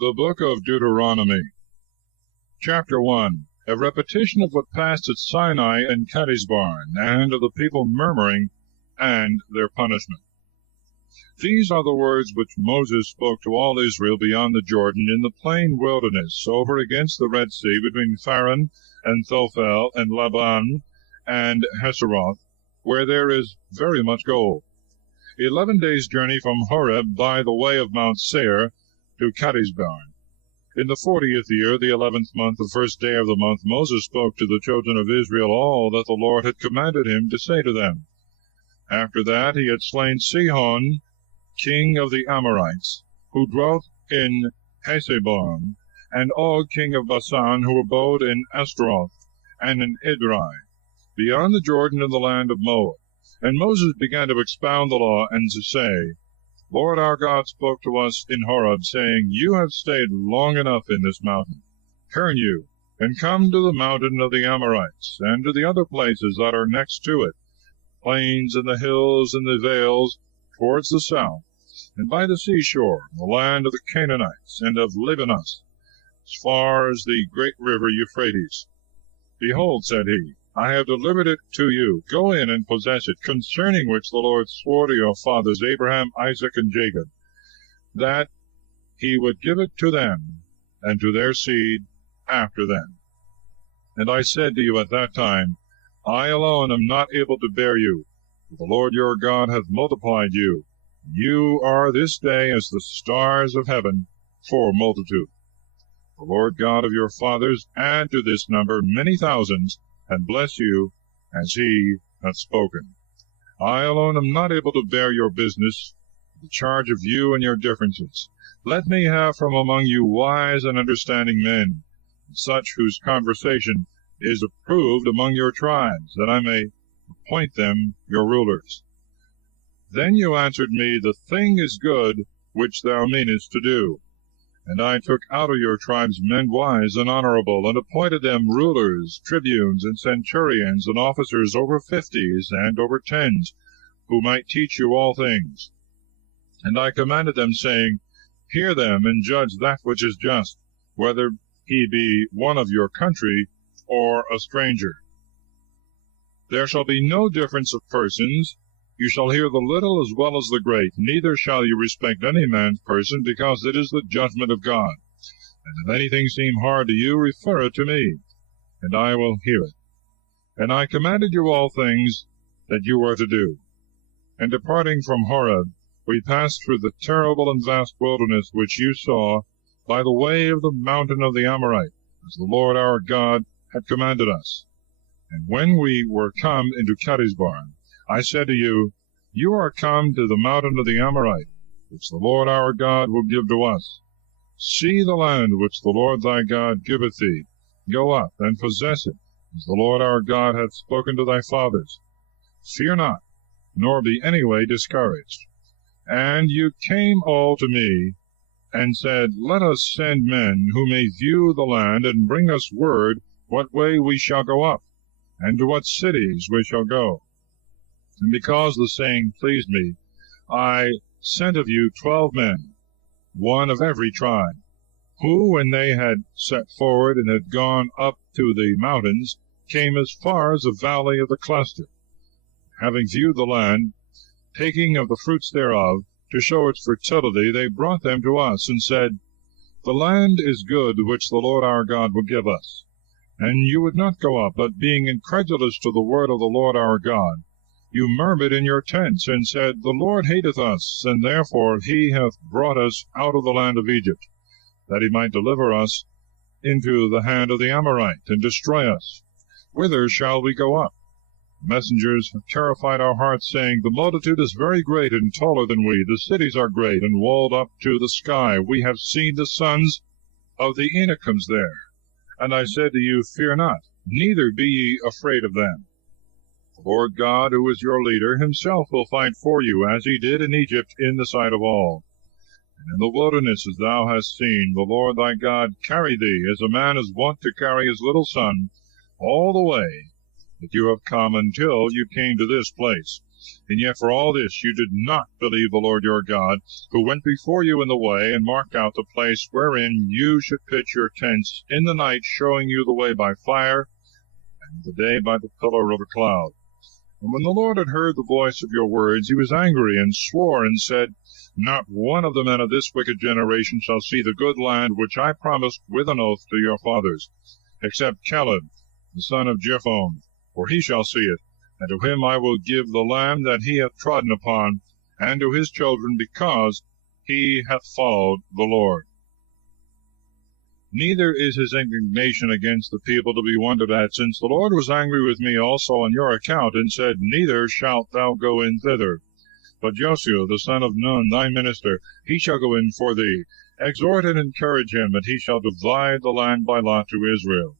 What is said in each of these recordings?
The Book of Deuteronomy, Chapter 1. A repetition of what passed at Sinai and Kadesbarn, and of the people murmuring, and their punishment. These are the words which Moses spoke to all Israel beyond the Jordan, in the plain wilderness, over against the Red Sea, between Pharan and Thophel, and Laban, and Haseroth, where there is very much gold. 11 days' journey from Horeb by the way of Mount Seir to Kadesbarn. In the 40th year, the 11th month, the first day of the month, Moses spoke to the children of Israel all that the Lord had commanded him to say to them. After that he had slain Sihon, king of the Amorites, who dwelt in Hesebon, and Og, king of Bashan, who abode in Ashtaroth, and in Edrei, beyond the Jordan in the land of Moab. And Moses began to expound the law, and to say, Lord our God spoke to us in Horeb, saying, You have stayed long enough in this mountain. Turn you, and come to the mountain of the Amorites, and to the other places that are next to it, plains and the hills and the vales, towards the south, and by the seashore, the land of the Canaanites, and of Libanos, as far as the great river Euphrates. Behold, said he, I have delivered it to you. Go in and possess it, concerning which the Lord swore to your fathers, Abraham, Isaac, and Jacob, that he would give it to them, and to their seed after them. And I said to you at that time, I alone am not able to bear you, for the Lord your God hath multiplied you. You are this day as the stars of heaven for multitude. The Lord God of your fathers add to this number many thousands, and bless you as he hath spoken. I alone am not able to bear your business, the charge of you and your differences. Let me have from among you wise and understanding men, such whose conversation is approved among your tribes, that I may appoint them your rulers. Then you answered me, The thing is good which thou meanest to do. And I took out of your tribes men wise and honorable, and appointed them rulers, tribunes, and centurions, and officers over 50s and over 10s, who might teach you all things. And I commanded them, saying, Hear them, and judge that which is just, whether he be one of your country or a stranger. There shall be no difference of persons. You shall hear the little as well as the great, neither shall you respect any man's person, because it is the judgment of God. And if anything seem hard to you, refer it to me, and I will hear it. And I commanded you all things that you are to do. And departing from Horeb, we passed through the terrible and vast wilderness which you saw, by the way of the mountain of the Amorite, as the Lord our God had commanded us. And when we were come into Kadesbarn, I said to you, You are come to the mountain of the Amorite, which the Lord our God will give to us. See the land which the Lord thy God giveth thee. Go up and possess it, as the Lord our God hath spoken to thy fathers. Fear not, nor be any way discouraged. And you came all to me, and said, Let us send men who may view the land, and bring us word what way we shall go up, and to what cities we shall go. And because the saying pleased me, I sent of you 12 men, one of every tribe, who, when they had set forward and had gone up to the mountains, came as far as the valley of the cluster. Having viewed the land, taking of the fruits thereof, to show its fertility, they brought them to us, and said, The land is good which the Lord our God will give us. And you would not go up, but being incredulous to the word of the Lord our God, you murmured in your tents, and said, The Lord hateth us, and therefore he hath brought us out of the land of Egypt, that he might deliver us into the hand of the Amorite, and destroy us. Whither shall we go up? Messengers have terrified our hearts, saying, The multitude is very great and taller than we. The cities are great and walled up to the sky. We have seen the sons of the Anakims there. And I said to you, Fear not, neither be ye afraid of them. The Lord God, who is your leader, himself will fight for you, as he did in Egypt, in the sight of all. And in the wilderness, as thou hast seen, the Lord thy God carry thee, as a man is wont to carry his little son, all the way that you have come until you came to this place. And yet for all this you did not believe the Lord your God, who went before you in the way, and marked out the place wherein you should pitch your tents in the night, showing you the way by fire, and the day by the pillar of a cloud. And when the Lord had heard the voice of your words, he was angry, and swore, and said, Not one of the men of this wicked generation shall see the good land which I promised with an oath to your fathers, except Caleb, the son of Jephunneh, for he shall see it, and to him I will give the land that he hath trodden upon, and to his children, because he hath followed the Lord. Neither is his indignation against the people to be wondered at, since the Lord was angry with me also on your account, and said, Neither shalt thou go in thither. But Joshua the son of Nun, thy minister, he shall go in for thee. Exhort and encourage him, and he shall divide the land by lot to Israel.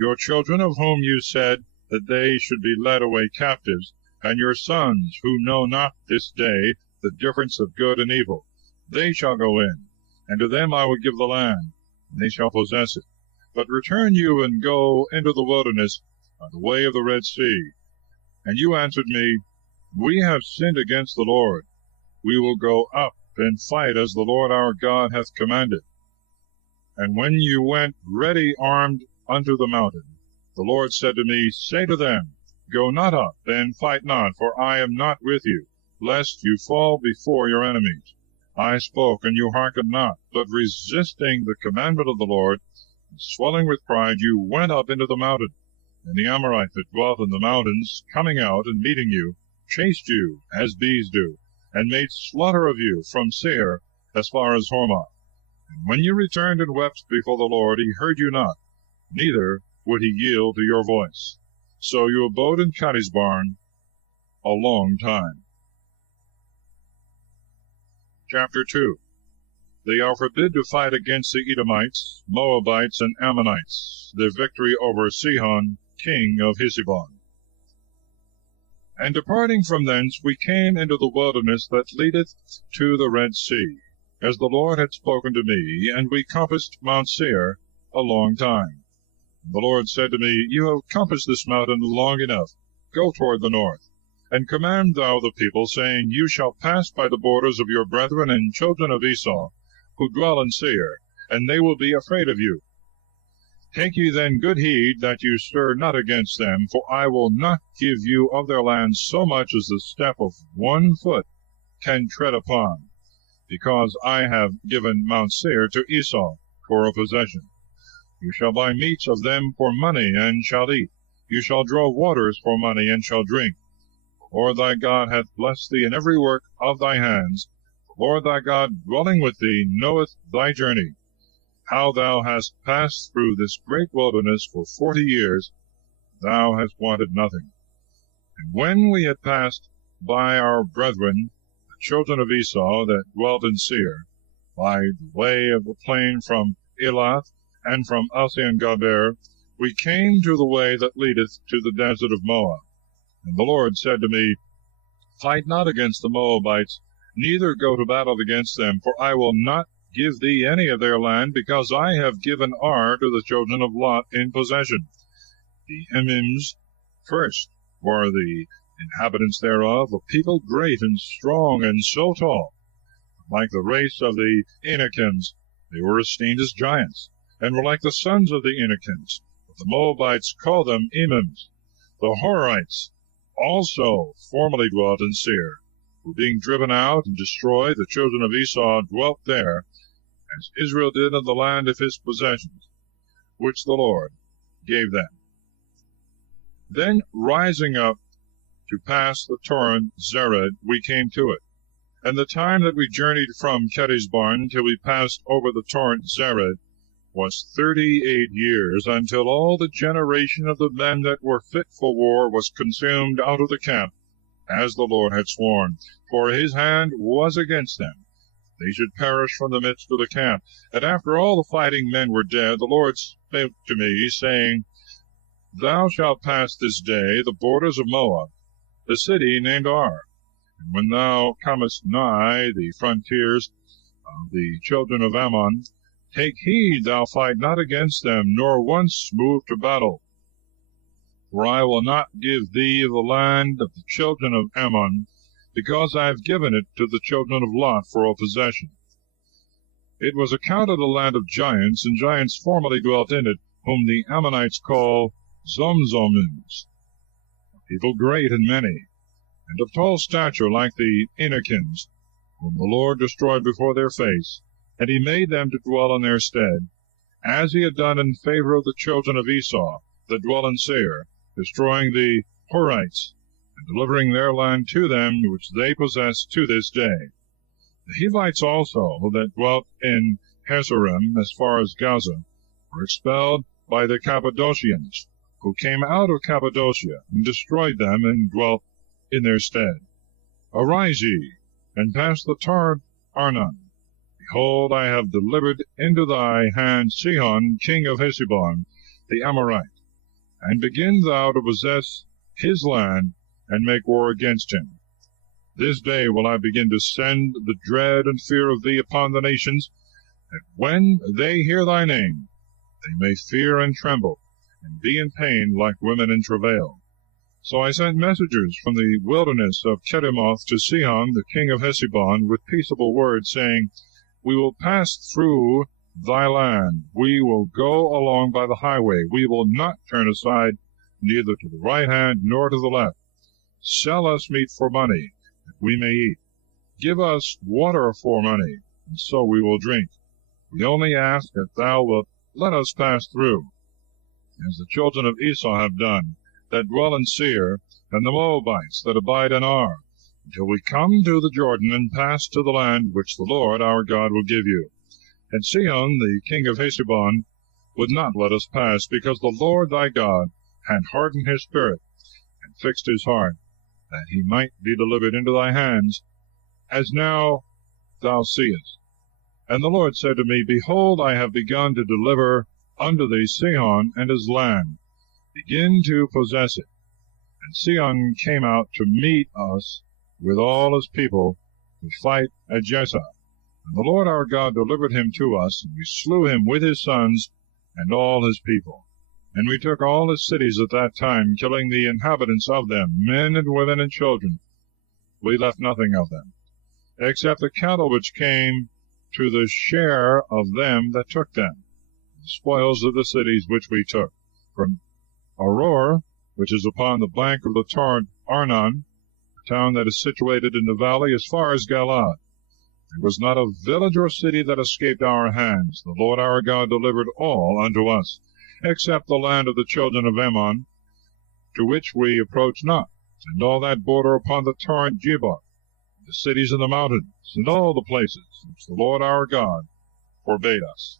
Your children, of whom you said that they should be led away captives, and your sons, who know not this day the difference of good and evil, they shall go in, and to them I will give the land, and they shall possess it. But return you and go into the wilderness by the way of the Red Sea. And you answered me, We have sinned against the Lord. We will go up and fight as the Lord our God hath commanded. And when you went ready armed unto the mountain, the Lord said to me, Say to them, Go not up, and fight not, for I am not with you, lest you fall before your enemies. I spoke, and you hearkened not, but resisting the commandment of the Lord, and swelling with pride, you went up into the mountain. And the Amorite that dwelt in the mountains, coming out and meeting you, chased you as bees do, and made slaughter of you from Seir as far as Hormah. And when you returned and wept before the Lord, he heard you not, neither would he yield to your voice. So you abode in Kadesbarn a long time. Chapter 2. They are forbid to fight against the Edomites, Moabites, and Ammonites. Their victory over Sihon, king of Heshbon. And departing from thence, we came into the wilderness that leadeth to the Red Sea, as the Lord had spoken to me, and we compassed Mount Seir a long time. And the Lord said to me, You have compassed this mountain long enough. Go toward the north. And command thou the people, saying, You shall pass by the borders of your brethren and children of Esau, who dwell in Seir, and they will be afraid of you. Take ye then good heed that you stir not against them, for I will not give you of their land so much as the step of 1 foot can tread upon, because I have given Mount Seir to Esau for a possession. You shall buy meats of them for money, and shall eat. You shall draw waters for money, and shall drink. The Lord thy God hath blessed thee in every work of thy hands. The Lord thy God dwelling with thee knoweth thy journey, how thou hast passed through this great wilderness for 40 years. Thou hast wanted nothing. And when we had passed by our brethren, the children of Esau that dwelt in Seir, by the way of the plain from Elath, and from Ezion-Gaber, we came to the way that leadeth to the desert of Moab. And the Lord said to me, Fight not against the Moabites, neither go to battle against them, for I will not give thee any of their land, because I have given Ar to the children of Lot in possession. The Emims first were the inhabitants thereof, a people great and strong, and so tall. Like the race of the Anakims, they were esteemed as giants, and were like the sons of the Anakims. But the Moabites called them Emims. The Horites also formerly dwelt in Seir, who being driven out and destroyed, the children of Esau dwelt there, as Israel did in the land of his possessions, which the Lord gave them. Then rising up to pass the torrent Zered, we came to it. And the time that we journeyed from Kadesbarn till we passed over the torrent Zered was 38 years, until all the generation of the men that were fit for war was consumed out of the camp, as the Lord had sworn, for his hand was against them. They should perish from the midst of the camp. And after all the fighting men were dead, the Lord spake to me, saying, Thou shalt pass this day the borders of Moab, the city named Ar. And when thou comest nigh the frontiers of the children of Ammon, take heed thou fight not against them, nor once move to battle. For I will not give thee the land of the children of Ammon, because I have given it to the children of Lot for a possession. It was accounted a land of giants, and giants formerly dwelt in it, whom the Ammonites call Zomzomins, a people great and many, and of tall stature like the Anakims, whom the Lord destroyed before their face, and he made them to dwell in their stead, as he had done in favor of the children of Esau, that dwell in Seir, destroying the Horites, and delivering their land to them, which they possess to this day. The Hivites also, that dwelt in Hazerim as far as Gaza, were expelled by the Cappadocians, who came out of Cappadocia, and destroyed them, and dwelt in their stead. Arise ye, and pass the torrent Arnon. Behold, I have delivered into thy hand Sihon king of Heshbon, the Amorite, and begin thou to possess his land, and make war against him. This day will I begin to send the dread and fear of thee upon the nations, that when they hear thy name, they may fear and tremble, and be in pain like women in travail. So I sent messengers from the wilderness of Kedemoth to Sihon the king of Heshbon with peaceable words, saying, We will pass through thy land, we will go along by the highway, we will not turn aside neither to the right hand nor to the left. Sell us meat for money, that we may eat. Give us water for money, and so we will drink. We only ask that thou wilt let us pass through, as the children of Esau have done, that dwell in Seir, and the Moabites that abide in Ar, until we come to the Jordan, and pass to the land which the Lord our God will give you. And Sihon the king of Heshbon would not let us pass, because the Lord thy God had hardened his spirit, and fixed his heart, that he might be delivered into thy hands, as now thou seest. And the Lord said to me, Behold, I have begun to deliver unto thee Sihon and his land. Begin to possess it. And Sihon came out to meet us with all his people to fight at Jezreel. And the Lord our God delivered him to us, and we slew him with his sons and all his people. And we took all his cities at that time, killing the inhabitants of them, men and women and children. We left nothing of them, except the cattle which came to the share of them that took them, the spoils of the cities which we took, from Auror, which is upon the bank of the torrent Arnon, a town that is situated in the valley as far as Galaad. There was not a village or city that escaped our hands. The Lord our God delivered all unto us, except the land of the children of Ammon, to which we approached not, and all that border upon the torrent Jabbok, the cities in the mountains, and all the places which the Lord our God forbade us.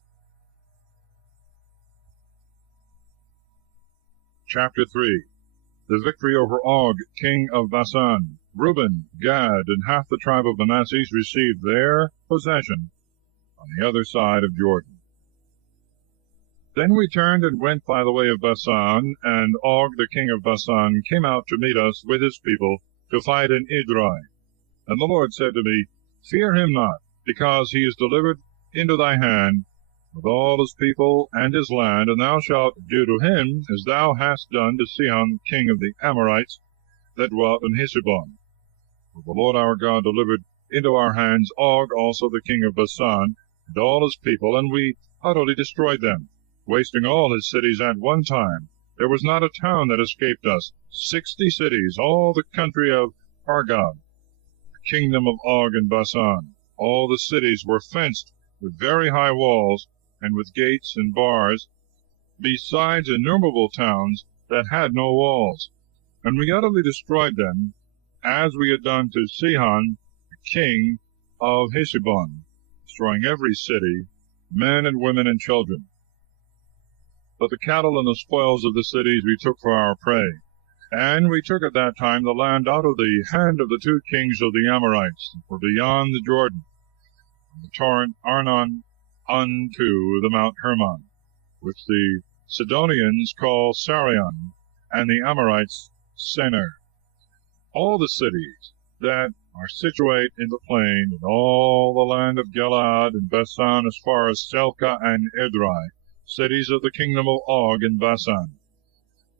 Chapter 3. The victory over Og, king of Bashan. Reuben, Gad, and half the tribe of Manasseh received their possession on the other side of Jordan. Then we turned and went by the way of Bashan, and Og the king of Bashan came out to meet us with his people to fight in Edrei. And the Lord said to me, Fear him not, because he is delivered into thy hand, with all his people and his land, and thou shalt do to him as thou hast done to Sihon king of the Amorites that dwelt in Heshbon. For the Lord our God delivered into our hands Og also the king of Bashan, and all his people, and we utterly destroyed them, wasting all his cities at one time. There was not a town that escaped us. 60 cities, all the country of Argob, the kingdom of Og and Bashan. All the cities were fenced with very high walls, and with gates and bars, besides innumerable towns that had no walls. And we utterly destroyed them, as we had done to Sihon, the king of Heshbon, destroying every city, men and women and children. But the cattle and the spoils of the cities we took for our prey. And we took at that time the land out of the hand of the 2 kings of the Amorites, that were beyond the Jordan, from the torrent Arnon unto the Mount Hermon, which the Sidonians call Sarion, and the Amorites Senir. All the cities that are situate in the plain, and all the land of Galaad and Bashan as far as Selka and Edrei, cities of the kingdom of Og and Bashan.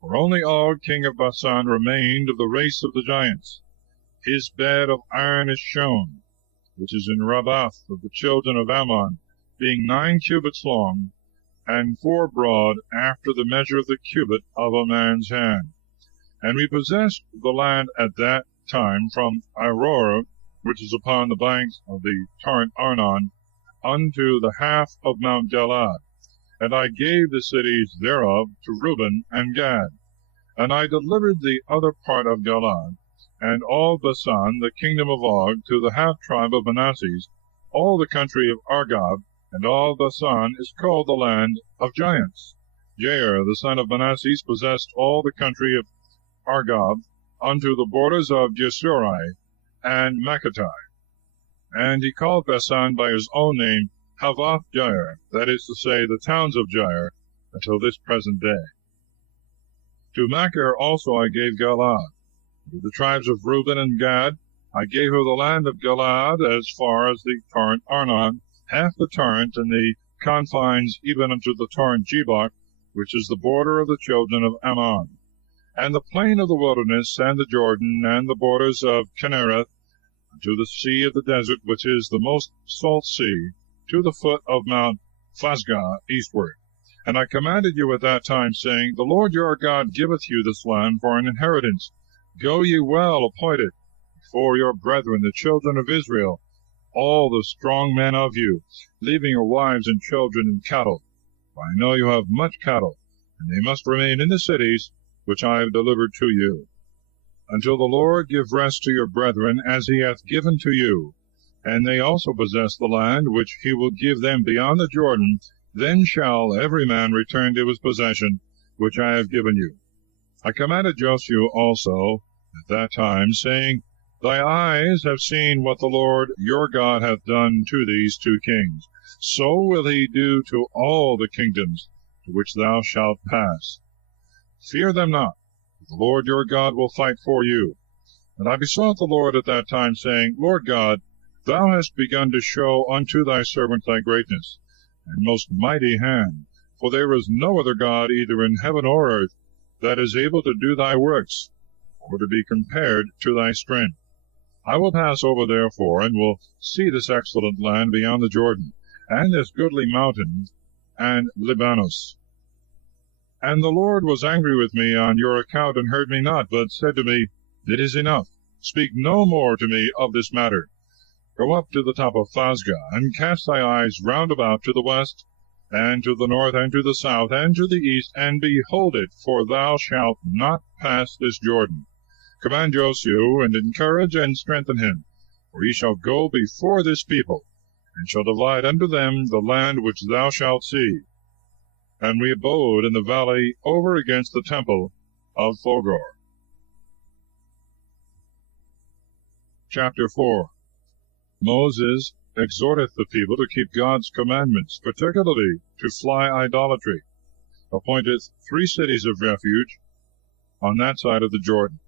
For only Og king of Bashan remained of the race of the giants. His bed of iron is shown, which is in Rabbath of the children of Ammon, being 9 cubits long, and 4 broad, after the measure of the cubit of a man's hand. And we possessed the land at that time from Aurora, which is upon the banks of the torrent Arnon, unto the half of Mount Galaad. And I gave the cities thereof to Reuben and Gad. And I delivered the other part of Galaad, and all Bashan, the kingdom of Og, to the half tribe of Manasseh. All the country of Argob, and all Bashan is called the land of giants. Jair, the son of Manasseh, possessed all the country of Argob, unto the borders of Jesuri and Makkatai. And he called Bashan by his own name, Havoth Jair, that is to say, the towns of Jair, until this present day. To Machir also I gave Galaad. To the tribes of Reuben and Gad I gave her the land of Galaad as far as the torrent Arnon, half the torrent, and the confines even unto the torrent Jabbok, which is the border of the children of Ammon, and the plain of the wilderness, and the Jordan, and the borders of Kinnereth, to the sea of the desert, which is the most salt sea, to the foot of Mount Phasgah eastward. And I commanded you at that time, saying, The Lord your God giveth you this land for an inheritance. Go ye well appointed before your brethren, the children of Israel, all the strong men of you, leaving your wives and children and cattle. For I know you have much cattle, and they must remain in the cities which I have delivered to you, until the Lord give rest to your brethren, as he hath given to you, and they also possess the land which he will give them beyond the Jordan. Then shall every man return to his possession, which I have given you. I commanded Joshua also at that time, saying, Thy eyes have seen what the Lord your God hath done to these 2 kings. So will he do to all the kingdoms to which thou shalt pass. Fear them not, the Lord your God will fight for you. And I besought the Lord at that time, saying, Lord God, thou hast begun to show unto thy servant thy greatness, and most mighty hand, for there is no other God either in heaven or earth that is able to do thy works, or to be compared to thy strength. I will pass over therefore, and will see this excellent land beyond the Jordan, and this goodly mountain, and Libanus. And the Lord was angry with me on your account, and heard me not, but said to me, It is enough. Speak no more to me of this matter. Go up to the top of Phasgah, and cast thy eyes round about to the west, and to the north, and to the south, and to the east, and behold it, for thou shalt not pass this Jordan. Command Joshua, and encourage and strengthen him, for he shall go before this people, and shall divide unto them the land which thou shalt see. And we abode in the valley over against the temple of Phogor. Chapter 4. Moses exhorteth the people to keep God's commandments, particularly to fly idolatry, appointeth 3 cities of refuge on that side of the Jordan.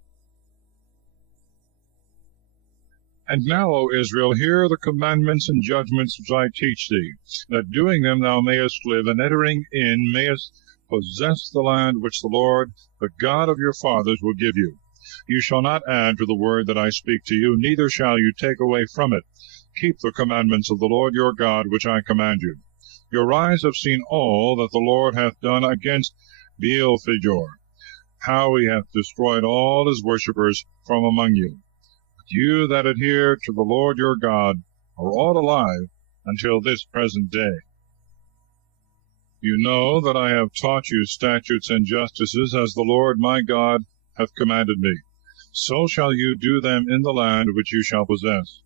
And now, O Israel, hear the commandments and judgments which I teach thee, that doing them thou mayest live, and entering in mayest possess the land which the Lord, the God of your fathers, will give you. You shall not add to the word that I speak to you, neither shall you take away from it. Keep the commandments of the Lord your God, which I command you. Your eyes have seen all that the Lord hath done against Baal-Phegor, how he hath destroyed all his worshippers from among you. But you that adhere to the Lord your God are all alive until this present day. You know that I have taught you statutes and justices, as the Lord my God hath commanded me. So shall you do them in the land which you shall possess.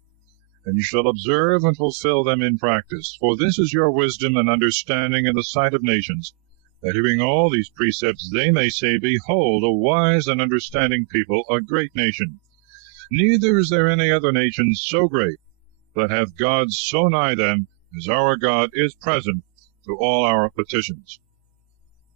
And you shall observe and fulfill them in practice. For this is your wisdom and understanding in the sight of nations, that hearing all these precepts they may say, Behold, a wise and understanding people, a great nation. Neither is there any other nation so great, that hath God so nigh them, as our God is present to all our petitions.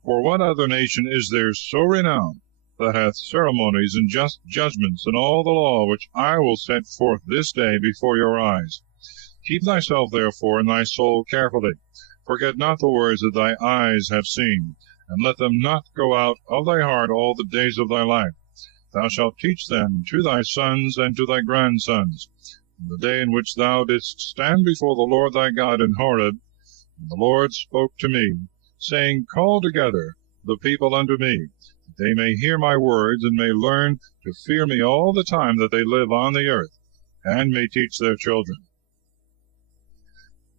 For what other nation is there so renowned, that hath ceremonies and just judgments, and all the law which I will set forth this day before your eyes? Keep thyself therefore in thy soul carefully. Forget not the words that thy eyes have seen, and let them not go out of thy heart all the days of thy life. Thou shalt teach them to thy sons and to thy grandsons, in the day in which thou didst stand before the Lord thy God in Horeb, and the Lord spoke to me, saying, Call together the people unto me, that they may hear my words, and may learn to fear me all the time that they live on the earth, and may teach their children.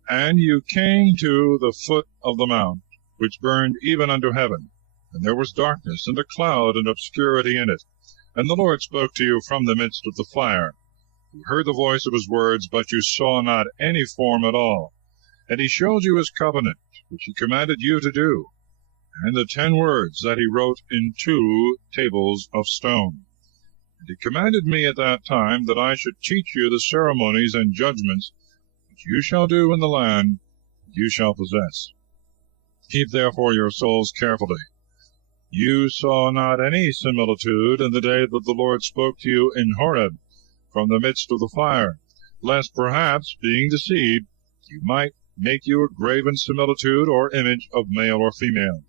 And you came to the foot of the mount, which burned even unto heaven, and there was darkness, and a cloud, and obscurity in it. And the Lord spoke to you from the midst of the fire. You heard the voice of his words, but you saw not any form at all. And he showed you his covenant, which he commanded you to do, and the 10 words that he wrote in 2 tables of stone. And he commanded me at that time that I should teach you the ceremonies and judgments which you shall do in the land you shall possess. Keep therefore your souls carefully. You saw not any similitude in the day that the Lord spoke to you in Horeb from the midst of the fire, lest perhaps, being deceived, you might make you a graven similitude or image of male or female,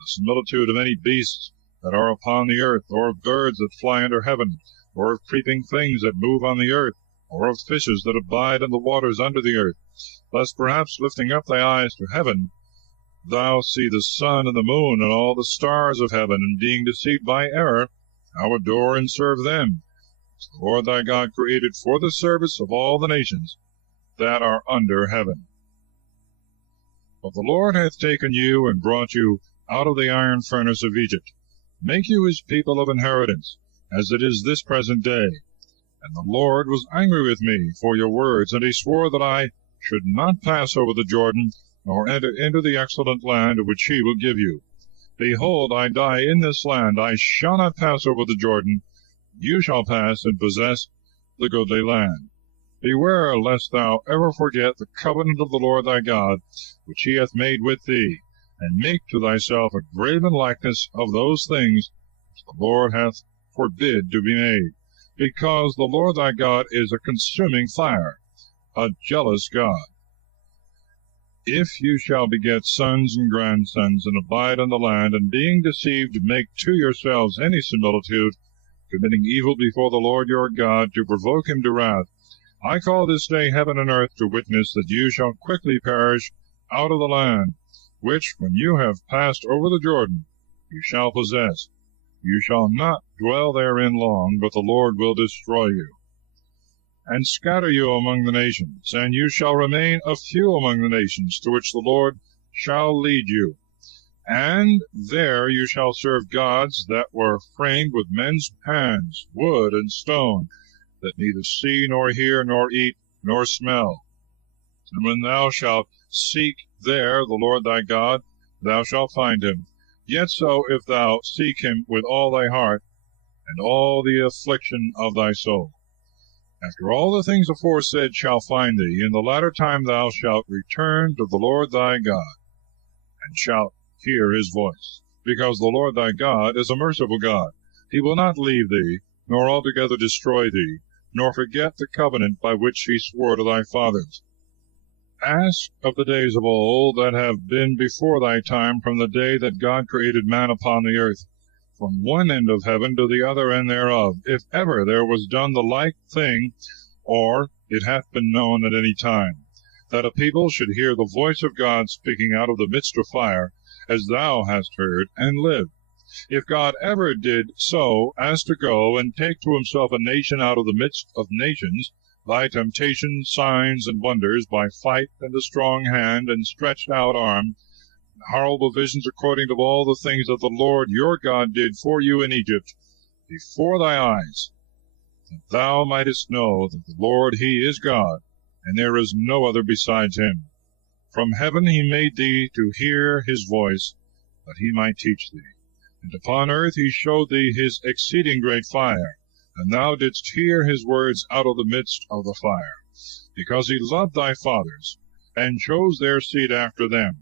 the similitude of any beasts that are upon the earth, or of birds that fly under heaven, or of creeping things that move on the earth, or of fishes that abide in the waters under the earth, lest perhaps lifting up thy eyes to heaven, thou see the sun and the moon and all the stars of heaven, and being deceived by error, thou adore and serve them, as the Lord thy God created for the service of all the nations that are under heaven. But the Lord hath taken you and brought you out of the iron furnace of Egypt, make you his people of inheritance, as it is this present day. And the Lord was angry with me for your words, and he swore that I should not pass over the Jordan, nor enter into the excellent land which he will give you. Behold, I die in this land, I shall not pass over the Jordan, you shall pass and possess the goodly land. Beware lest thou ever forget the covenant of the Lord thy God, which he hath made with thee, and make to thyself a graven likeness of those things which the Lord hath forbid to be made, because the Lord thy God is a consuming fire, a jealous God. If you shall beget sons and grandsons, and abide in the land, and being deceived make to yourselves any similitude, committing evil before the Lord your God, to provoke him to wrath, I call this day heaven and earth to witness that you shall quickly perish out of the land, which, when you have passed over the Jordan, you shall possess. You shall not dwell therein long, but the Lord will destroy you, and scatter you among the nations, and you shall remain a few among the nations, to which the Lord shall lead you. And there you shall serve gods that were framed with men's hands, wood and stone, that neither see, nor hear, nor eat, nor smell. And when thou shalt seek there the Lord thy God, thou shalt find him. Yet so, if thou seek him with all thy heart, and all the affliction of thy soul. After all the things aforesaid shall find thee, in the latter time thou shalt return to the Lord thy God, and shalt hear his voice, because the Lord thy God is a merciful God. He will not leave thee, nor altogether destroy thee, nor forget the covenant by which he swore to thy fathers. Ask of the days of old that have been before thy time, from the day that God created man upon the earth, from one end of heaven to the other end thereof, if ever there was done the like thing, or it hath been known at any time, that a people should hear the voice of God speaking out of the midst of fire, as thou hast heard, and live. If God ever did so as to go and take to himself a nation out of the midst of nations, by temptation, signs, and wonders, by fight, and a strong hand, and stretched out arm, and horrible visions according to all the things that the Lord your God did for you in Egypt, before thy eyes, that thou mightest know that the Lord he is God, and there is no other besides him. From heaven he made thee to hear his voice, that he might teach thee. And upon earth he showed thee his exceeding great fire, and thou didst hear his words out of the midst of the fire, because he loved thy fathers, and chose their seed after them.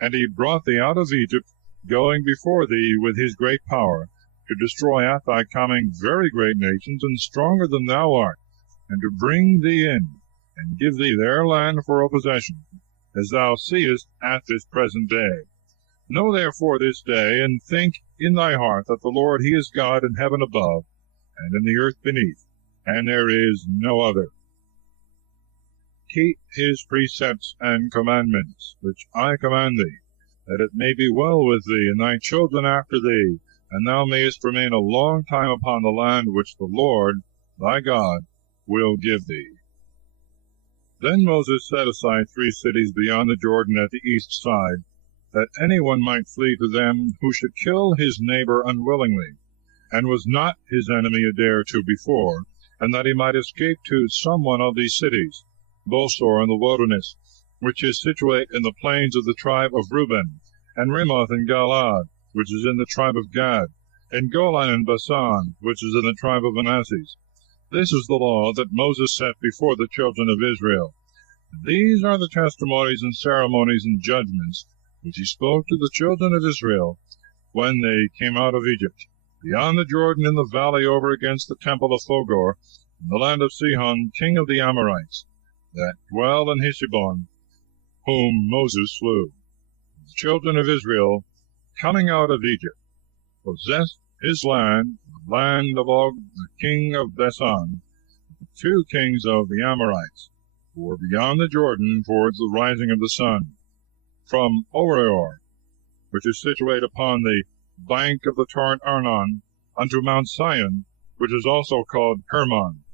And he brought thee out of Egypt, going before thee with his great power, to destroy at thy coming very great nations, and stronger than thou art, and to bring thee in, and give thee their land for a possession, as thou seest at this present day. Know therefore this day, and think in thy heart, that the Lord he is God in heaven above, and in the earth beneath, and there is no other. Keep his precepts and commandments, which I command thee, that it may be well with thee and thy children after thee, and thou mayest remain a long time upon the land which the Lord thy God will give thee. Then Moses set aside 3 cities beyond the Jordan at the east side, that any one might flee to them who should kill his neighbor unwillingly, and was not his enemy a day or two before, and that he might escape to some one of these cities, Bosor in the wilderness, which is situate in the plains of the tribe of Reuben, and Ramoth in Galaad, which is in the tribe of Gad, and Golan in Basan, which is in the tribe of Manasseh. This is the law that Moses set before the children of Israel. These are the testimonies and ceremonies and judgments which he spoke to the children of Israel when they came out of Egypt, beyond the Jordan in the valley over against the temple of Phogor, in the land of Sihon, king of the Amorites, that dwell in Heshbon, whom Moses slew. The children of Israel, coming out of Egypt, possessed his land, the land of Og, the king of Bashan, the 2 kings of the Amorites, who were beyond the Jordan towards the rising of the sun, from Aroer, which is situate upon the bank of the torrent Arnon, unto Mount Sion, which is also called Hermon,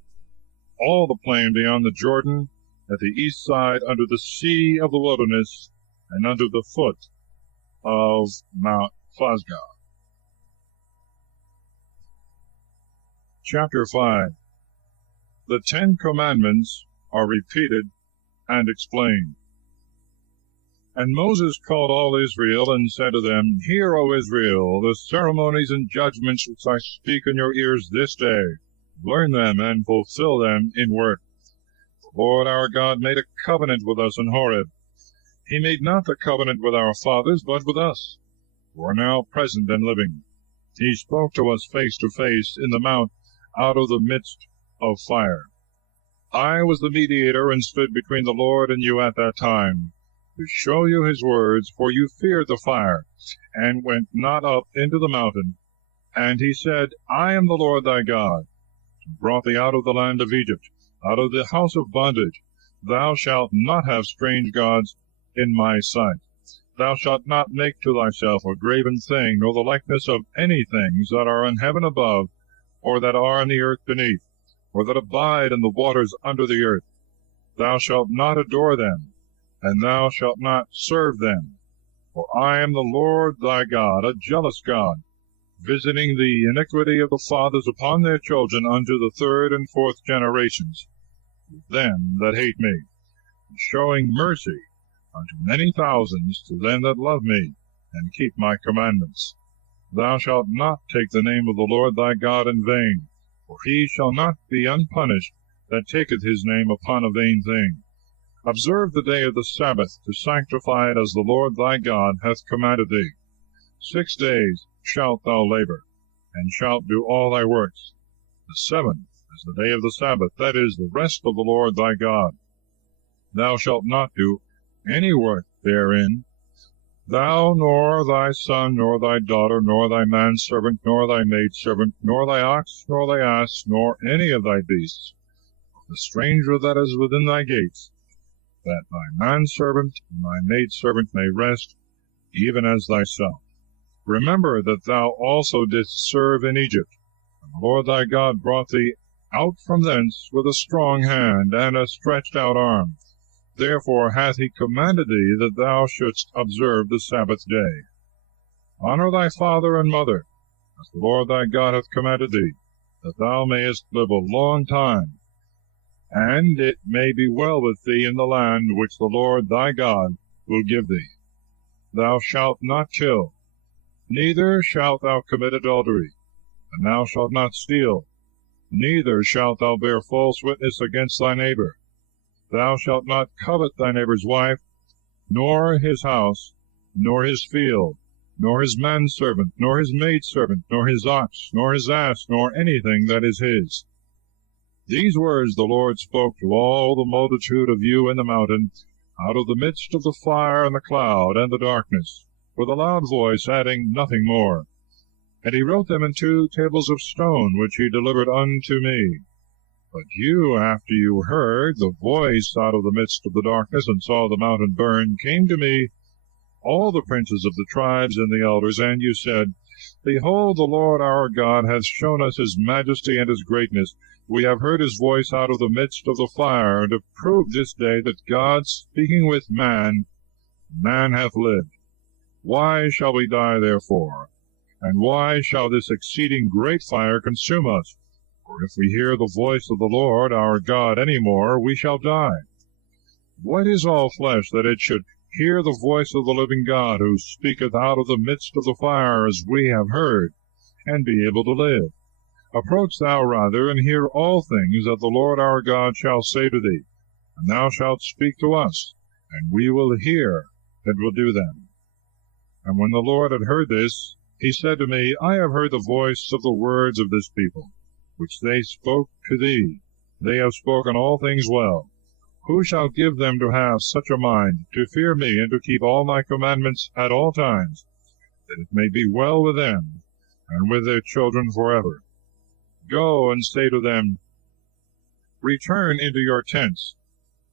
all the plain beyond the Jordan, at the east side unto the sea of the wilderness, and unto the foot of Mount Phasgah. Chapter 5. The 10 Commandments are repeated and explained. And Moses called all Israel, and said to them, Hear, O Israel, the ceremonies and judgments which I speak in your ears this day. Learn them, and fulfill them in work. The Lord our God made a covenant with us in Horeb. He made not the covenant with our fathers, but with us, who are now present and living. He spoke to us face to face in the mount, out of the midst of fire. I was the mediator, and stood between the Lord and you at that time, to show you his words, for you feared the fire, and went not up into the mountain. And he said, I am the Lord thy God, who brought thee out of the land of Egypt, out of the house of bondage. Thou shalt not have strange gods in my sight. Thou shalt not make to thyself a graven thing, nor the likeness of any things that are in heaven above, or that are in the earth beneath, or that abide in the waters under the earth. Thou shalt not adore them, and thou shalt not serve them. For I am the Lord thy God, a jealous God, visiting the iniquity of the fathers upon their children unto the 3rd and 4th generations, them that hate me, and showing mercy unto many thousands to them that love me, and keep my commandments. Thou shalt not take the name of the Lord thy God in vain, for he shall not be unpunished that taketh his name upon a vain thing. Observe the day of the Sabbath, to sanctify it as the Lord thy God hath commanded thee. 6 days shalt thou labor, and shalt do all thy works. The 7th is the day of the Sabbath, that is, the rest of the Lord thy God. Thou shalt not do any work therein, thou, nor thy son, nor thy daughter, nor thy manservant, nor thy maidservant, nor thy ox, nor thy ass, nor any of thy beasts, the stranger that is within thy gates, that thy manservant and thy maidservant may rest, even as thyself. Remember that thou also didst serve in Egypt, and the Lord thy God brought thee out from thence with a strong hand and a stretched out arm. Therefore hath he commanded thee that thou shouldst observe the Sabbath day. Honor thy father and mother, as the Lord thy God hath commanded thee, that thou mayest live a long time, and it may be well with thee in the land which the Lord thy God will give thee. Thou shalt not kill, neither shalt thou commit adultery, and thou shalt not steal, neither shalt thou bear false witness against thy neighbor. Thou shalt not covet thy neighbor's wife, nor his house, nor his field, nor his manservant, nor his maidservant, nor his ox, nor his ass, nor anything that is his. These words the Lord spoke to all the multitude of you in the mountain, out of the midst of the fire and the cloud and the darkness, with a loud voice, adding nothing more. And he wrote them in 2 tables of stone, which he delivered unto me. But you, after you heard the voice out of the midst of the darkness, and saw the mountain burn, came to me, all the princes of the tribes and the elders, and you said, Behold, the Lord our God hath shown us his majesty and his greatness. We have heard his voice out of the midst of the fire, and have proved this day that God, speaking with man, man hath lived. Why shall we die therefore? And why shall this exceeding great fire consume us? For if we hear the voice of the Lord our God any more, we shall die. What is all flesh, that it should hear the voice of the living God, who speaketh out of the midst of the fire, as we have heard, and be able to live? Approach thou rather, and hear all things that the Lord our God shall say to thee, and thou shalt speak to us, and we will hear, and will do them. And when the Lord had heard this, he said to me, I have heard the voice of the words of this people, which they spoke to thee. They have spoken all things well. Who shall give them to have such a mind, to fear me, and to keep all my commandments at all times, that it may be well with them, and with their children forever? Go and say to them, Return into your tents,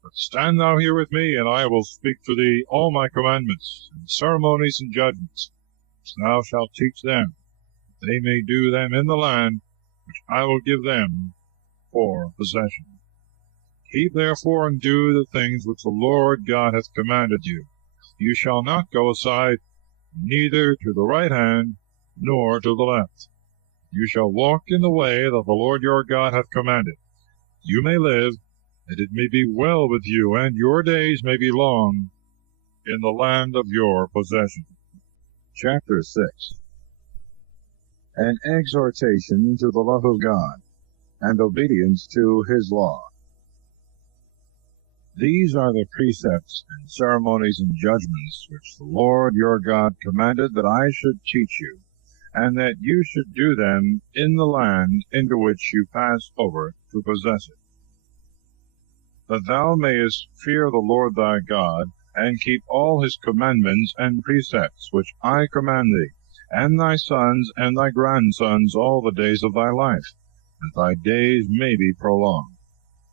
but stand thou here with me, and I will speak to thee all my commandments, and ceremonies and judgments, which thou shalt teach them, that they may do them in the land which I will give them for possession. Keep therefore and do the things which the Lord God hath commanded you. You shall not go aside, neither to the right hand, nor to the left. You shall walk in the way that the Lord your God hath commanded. You may live, that it may be well with you, and your days may be long in the land of your possession. Chapter 6. An exhortation to the love of God, and obedience to his law. These are the precepts and ceremonies and judgments which the Lord your God commanded that I should teach you, and that you should do them in the land into which you pass over to possess it, that thou mayest fear the Lord thy God, and keep all his commandments and precepts which I command thee, and thy sons and thy grandsons all the days of thy life, that thy days may be prolonged.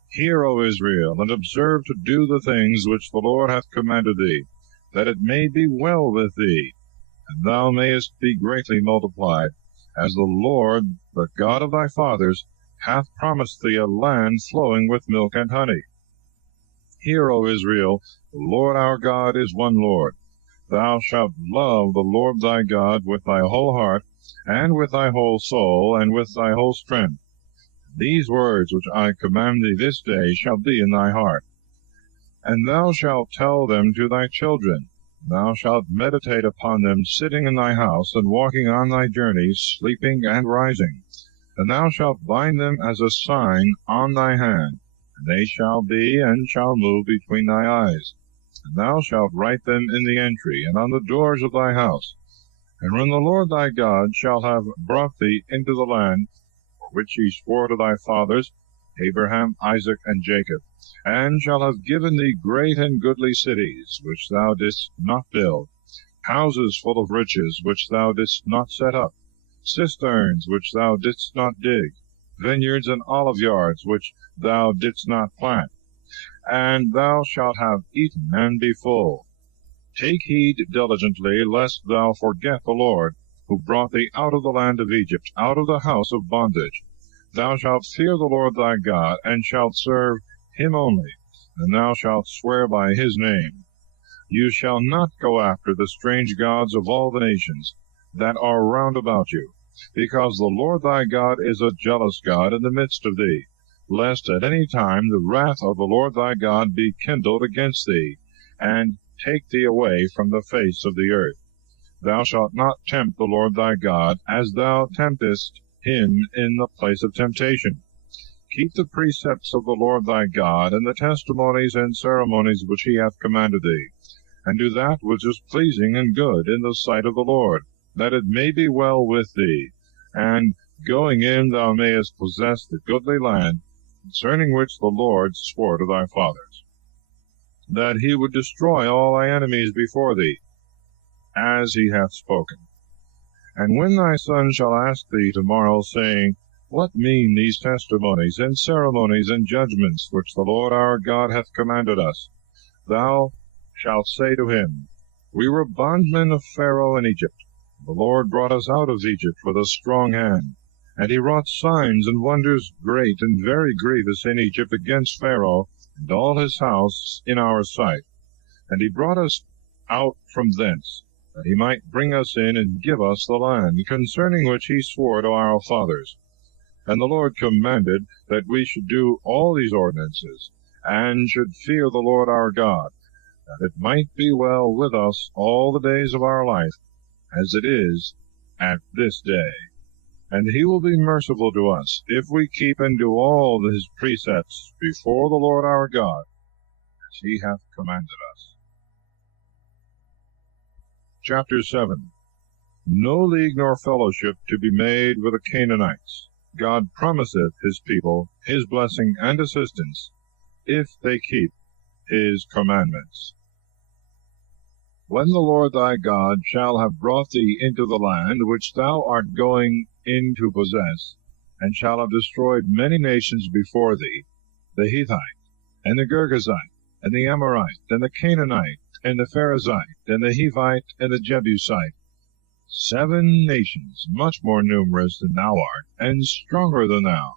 Hear, O Israel, and observe to do the things which the Lord hath commanded thee, that it may be well with thee, and thou mayest be greatly multiplied, as the Lord, the God of thy fathers, hath promised thee a land flowing with milk and honey. Hear, O Israel, the Lord our God is one Lord. Thou shalt love the Lord thy God with thy whole heart, and with thy whole soul, and with thy whole strength. These words which I command thee this day shall be in thy heart. And thou shalt tell them to thy children. Thou shalt meditate upon them sitting in thy house, and walking on thy journeys, sleeping and rising. And thou shalt bind them as a sign on thy hand, and they shall be and shall move between thy eyes. And thou shalt write them in the entry, and on the doors of thy house. And when the Lord thy God shall have brought thee into the land, which he swore to thy fathers, Abraham, Isaac, and Jacob, and shall have given thee great and goodly cities, which thou didst not build, houses full of riches, which thou didst not set up, cisterns, which thou didst not dig, vineyards and olive yards, which thou didst not plant, and thou shalt have eaten and be full. Take heed diligently, lest thou forget the Lord, who brought thee out of the land of Egypt, out of the house of bondage. Thou shalt fear the Lord thy God, and shalt serve him only, and thou shalt swear by his name. You shall not go after the strange gods of all the nations that are round about you, because the Lord thy God is a jealous God in the midst of thee, lest at any time the wrath of the Lord thy God be kindled against thee, and take thee away from the face of the earth. Thou shalt not tempt the Lord thy God, as thou temptest him in the place of temptation. Keep the precepts of the Lord thy God, and the testimonies and ceremonies which he hath commanded thee, and do that which is pleasing and good in the sight of the Lord, that it may be well with thee, and going in thou mayest possess the goodly land, concerning which the Lord swore to thy fathers, that he would destroy all thy enemies before thee, as he hath spoken. And when thy son shall ask thee tomorrow, saying, What mean these testimonies, and ceremonies, and judgments, which the Lord our God hath commanded us? Thou shalt say to him, We were bondmen of Pharaoh in Egypt. The Lord brought us out of Egypt with a strong hand. And he wrought signs and wonders great and very grievous in Egypt against Pharaoh and all his house in our sight. And he brought us out from thence, that he might bring us in and give us the land, concerning which he swore to our fathers. And the Lord commanded that we should do all these ordinances, and should fear the Lord our God, that it might be well with us all the days of our life, as it is at this day. And he will be merciful to us, if we keep and do all his precepts before the Lord our God, as he hath commanded us. Chapter 7. No league nor fellowship to be made with the Canaanites. God promiseth his people his blessing and assistance, if they keep his commandments. When the Lord thy God shall have brought thee into the land which thou art going in to possess, and shall have destroyed many nations before thee, the Hittite, and the Girgazite, and the Amorite, and the Canaanite, and the Perizzite, and the Hivite, and the Jebusite, 7 nations, much more numerous than thou art, and stronger than thou.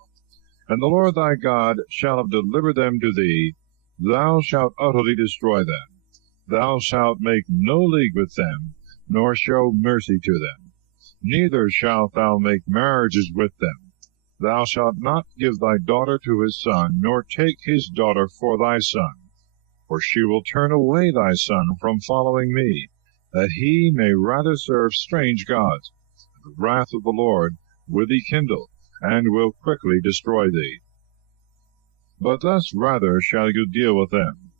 And the Lord thy God shall have delivered them to thee. Thou shalt utterly destroy them. Thou shalt make no league with them, nor show mercy to them. Neither shalt thou make marriages with them. Thou shalt not give thy daughter to his son, nor take his daughter for thy son. For she will turn away thy son from following me, that he may rather serve strange gods. The wrath of the Lord will be kindled, and will quickly destroy thee. But thus rather shall you deal with them.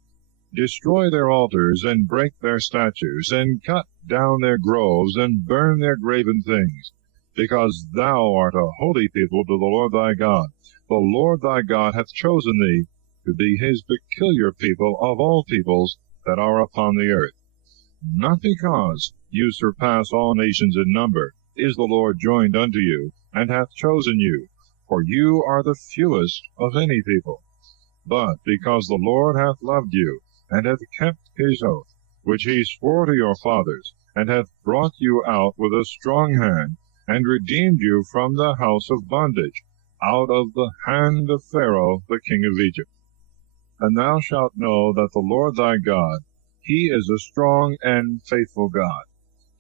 Destroy their altars, and break their statues, and cut down their groves, and burn their graven things, because thou art a holy people to the Lord thy God. The Lord thy God hath chosen thee to be his peculiar people of all peoples that are upon the earth. Not because you surpass all nations in number is the Lord joined unto you, and hath chosen you, for you are the fewest of any people, but because the Lord hath loved you, and hath kept his oath, which he swore to your fathers, and hath brought you out with a strong hand, and redeemed you from the house of bondage, out of the hand of Pharaoh the king of Egypt. And thou shalt know that the Lord thy God, he is a strong and faithful God,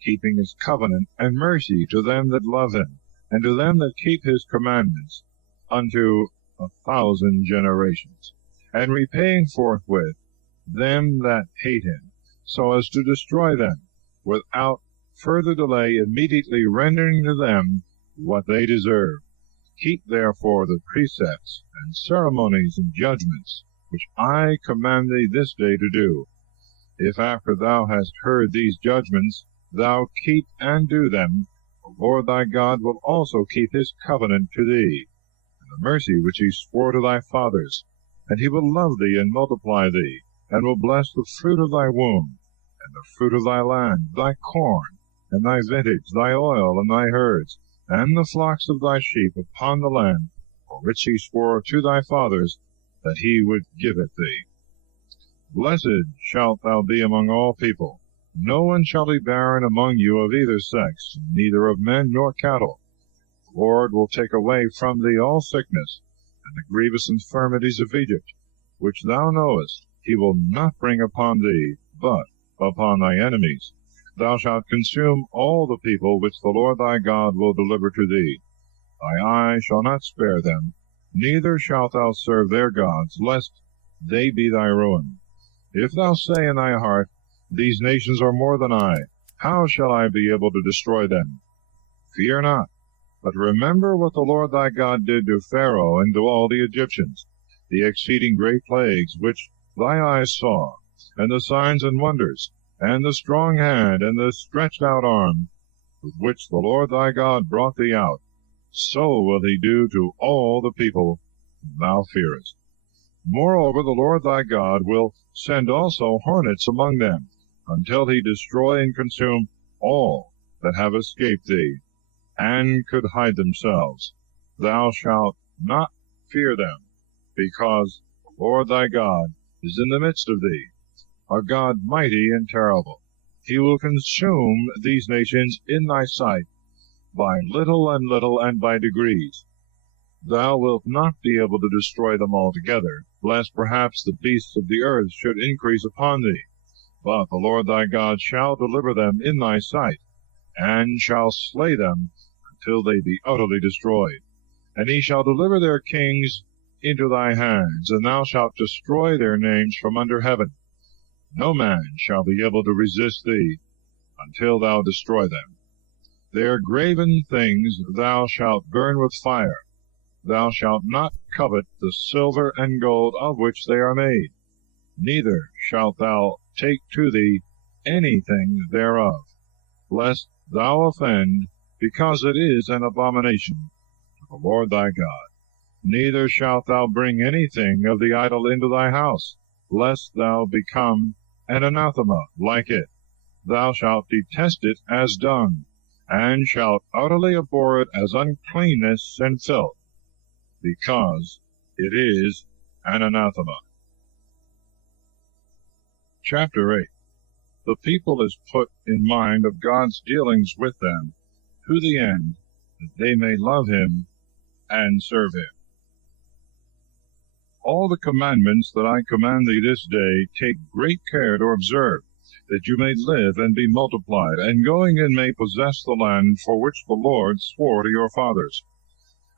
keeping his covenant and mercy to them that love him, and to them that keep his commandments, unto 1,000 generations, and repaying forthwith them that hate him, so as to destroy them, without further delay, immediately rendering to them what they deserve. Keep therefore the precepts and ceremonies and judgments, which I command thee this day to do. If after thou hast heard these judgments, thou keep and do them, the Lord thy God will also keep his covenant to thee, and the mercy which he swore to thy fathers, and he will love thee and multiply thee, and will bless the fruit of thy womb, and the fruit of thy land, thy corn, and thy vintage, thy oil, and thy herds, and the flocks of thy sheep upon the land, for which he swore to thy fathers that he would give it thee. Blessed shalt thou be among all people. No one shall be barren among you of either sex, neither of men nor cattle. The Lord will take away from thee all sickness, and the grievous infirmities of Egypt, which thou knowest he will not bring upon thee, but upon thy enemies. Thou shalt consume all the people which the Lord thy God will deliver to thee. Thy eye shall not spare them, neither shalt thou serve their gods, lest they be thy ruin. If thou say in thy heart, These nations are more than I, how shall I be able to destroy them? Fear not, but remember what the Lord thy God did to Pharaoh and to all the Egyptians, the exceeding great plagues which thy eyes saw, and the signs and wonders, and the strong hand, and the stretched out arm, with which the Lord thy God brought thee out. So will he do to all the people whom thou fearest. Moreover, the Lord thy God will send also hornets among them, until he destroy and consume all that have escaped thee, and could hide themselves. Thou shalt not fear them, because the Lord thy God is in the midst of thee, a God mighty and terrible. He will consume these nations in thy sight, by little and by degrees. Thou wilt not be able to destroy them altogether, lest perhaps the beasts of the earth should increase upon thee. But the Lord thy God shall deliver them in thy sight, and shall slay them until they be utterly destroyed. And he shall deliver their kings into thy hands, and thou shalt destroy their names from under heaven. No man shall be able to resist thee until thou destroy them. Their graven things thou shalt burn with fire. Thou shalt not covet the silver and gold of which they are made, neither shalt thou take to thee anything thereof, lest thou offend, because it is an abomination to the Lord thy God. Neither shalt thou bring anything of the idol into thy house, lest thou become an anathema like it. Thou shalt detest it as dung, and shalt utterly abhor it as uncleanness and filth, because it is an anathema. Chapter 8. The people is put in mind of God's dealings with them, to the end that they may love him and serve him. All the commandments that I command thee this day, take great care to observe, that you may live and be multiplied, and going in may possess the land for which the Lord swore to your fathers.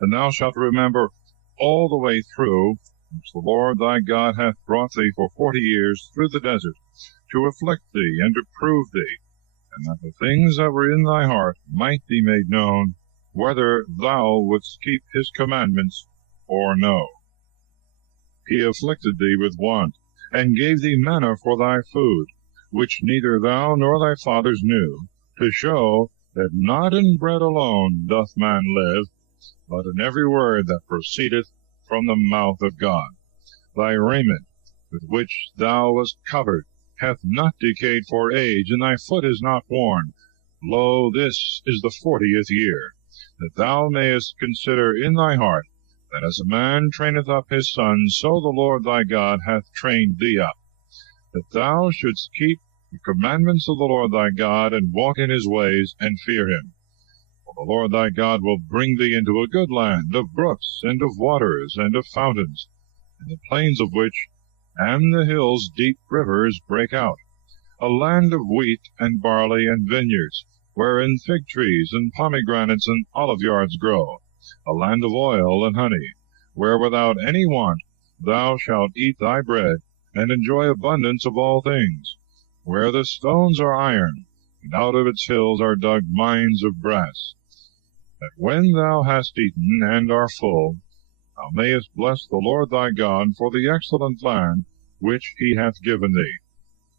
And thou shalt remember all the way through, which the Lord thy God hath brought thee for 40 years through the desert, to afflict thee and to prove thee, and that the things that were in thy heart might be made known, whether thou wouldst keep his commandments or no. He afflicted thee with want, and gave thee manna for thy food, which neither thou nor thy fathers knew, to show that not in bread alone doth man live, but in every word that proceedeth from the mouth of God. Thy raiment, with which thou wast covered, hath not decayed for age, and thy foot is not worn. Lo, this is the 40th year, that thou mayest consider in thy heart, that as a man traineth up his son, so the Lord thy God hath trained thee up, that thou shouldst keep the commandments of the Lord thy God, and walk in his ways, and fear him. For the Lord thy God will bring thee into a good land, of brooks, and of waters, and of fountains, in the plains of which and the hills deep rivers break out, a land of wheat and barley and vineyards, wherein fig trees and pomegranates and oliveyards grow, a land of oil and honey, where without any want thou shalt eat thy bread, and enjoy abundance of all things, where the stones are iron, and out of its hills are dug mines of brass, that when thou hast eaten and are full, thou mayest bless the Lord thy God for the excellent land which he hath given thee.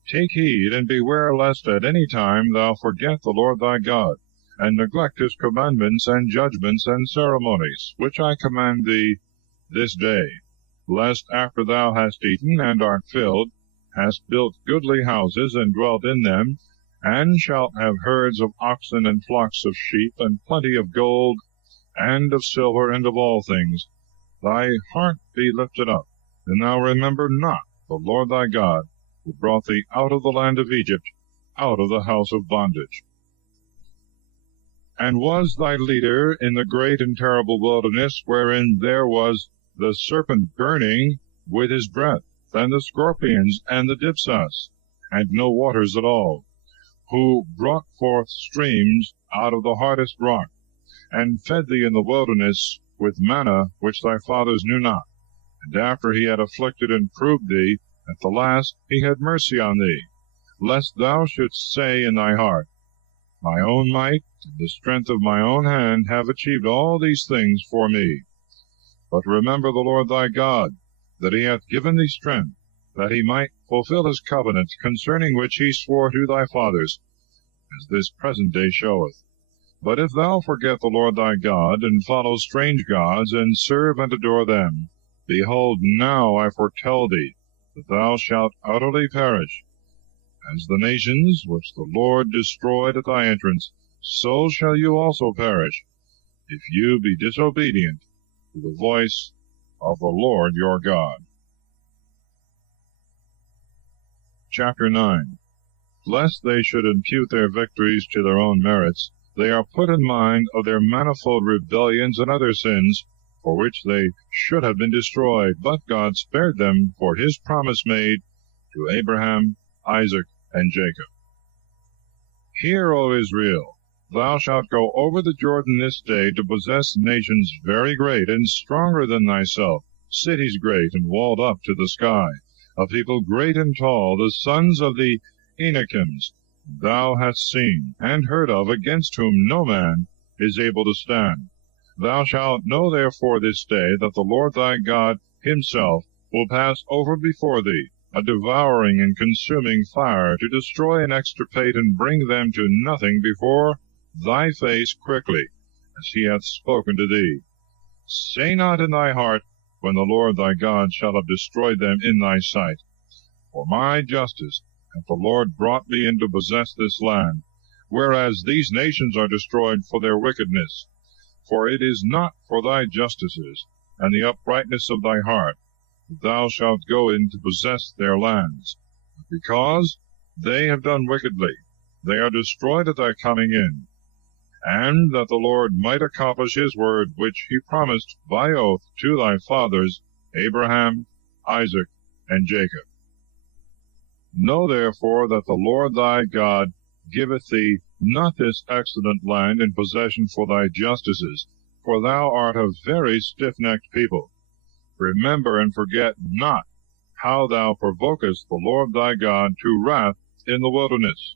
Take heed, and beware lest at any time thou forget the Lord thy God, and neglect his commandments and judgments and ceremonies, which I command thee this day, lest after thou hast eaten and art filled, hast built goodly houses and dwelt in them, and shalt have herds of oxen and flocks of sheep, and plenty of gold and of silver and of all things, thy heart be lifted up, and thou remember not the Lord thy God, who brought thee out of the land of Egypt, out of the house of bondage, and was thy leader in the great and terrible wilderness, wherein there was the serpent burning with his breath, and the scorpions, and the dipsas, and no waters at all, who brought forth streams out of the hardest rock, and fed thee in the wilderness with manna which thy fathers knew not. And after he had afflicted and proved thee, at the last he had mercy on thee, lest thou shouldst say in thy heart, My own might and the strength of my own hand have achieved all these things for me. But remember the Lord thy God, that he hath given thee strength, that he might fulfill his covenant, concerning which he swore to thy fathers, as this present day showeth. But if thou forget the Lord thy God, and follow strange gods, and serve and adore them, behold, now I foretell thee, that thou shalt utterly perish. As the nations which the Lord destroyed at thy entrance, so shall you also perish, if you be disobedient to the voice of the Lord your God. Chapter 9. Lest they should impute their victories to their own merits, they are put in mind of their manifold rebellions and other sins, for which they should have been destroyed, but God spared them for his promise made to Abraham, Isaac, and Jacob. Hear, O Israel, thou shalt go over the Jordan this day to possess nations very great and stronger than thyself, cities great and walled up to the sky, a people great and tall, the sons of the Anakims, thou hast seen and heard of, against whom no man is able to stand. Thou shalt know therefore this day that the Lord thy God himself will pass over before thee, a devouring and consuming fire, to destroy and extirpate and bring them to nothing before thy face quickly, as he hath spoken to thee. Say not in thy heart, when the Lord thy God shall have destroyed them in thy sight, for my justice hath the Lord brought me in to possess this land, whereas these nations are destroyed for their wickedness. For it is not for thy justices and the uprightness of thy heart that thou shalt go in to possess their lands, because they have done wickedly. They are destroyed at thy coming in, and that the Lord might accomplish his word which he promised by oath to thy fathers, Abraham, Isaac, and Jacob. Know therefore that the Lord thy God giveth thee not this excellent land in possession for thy justices, for thou art a very stiff-necked people. Remember and forget not how thou provokest the Lord thy God to wrath in the wilderness.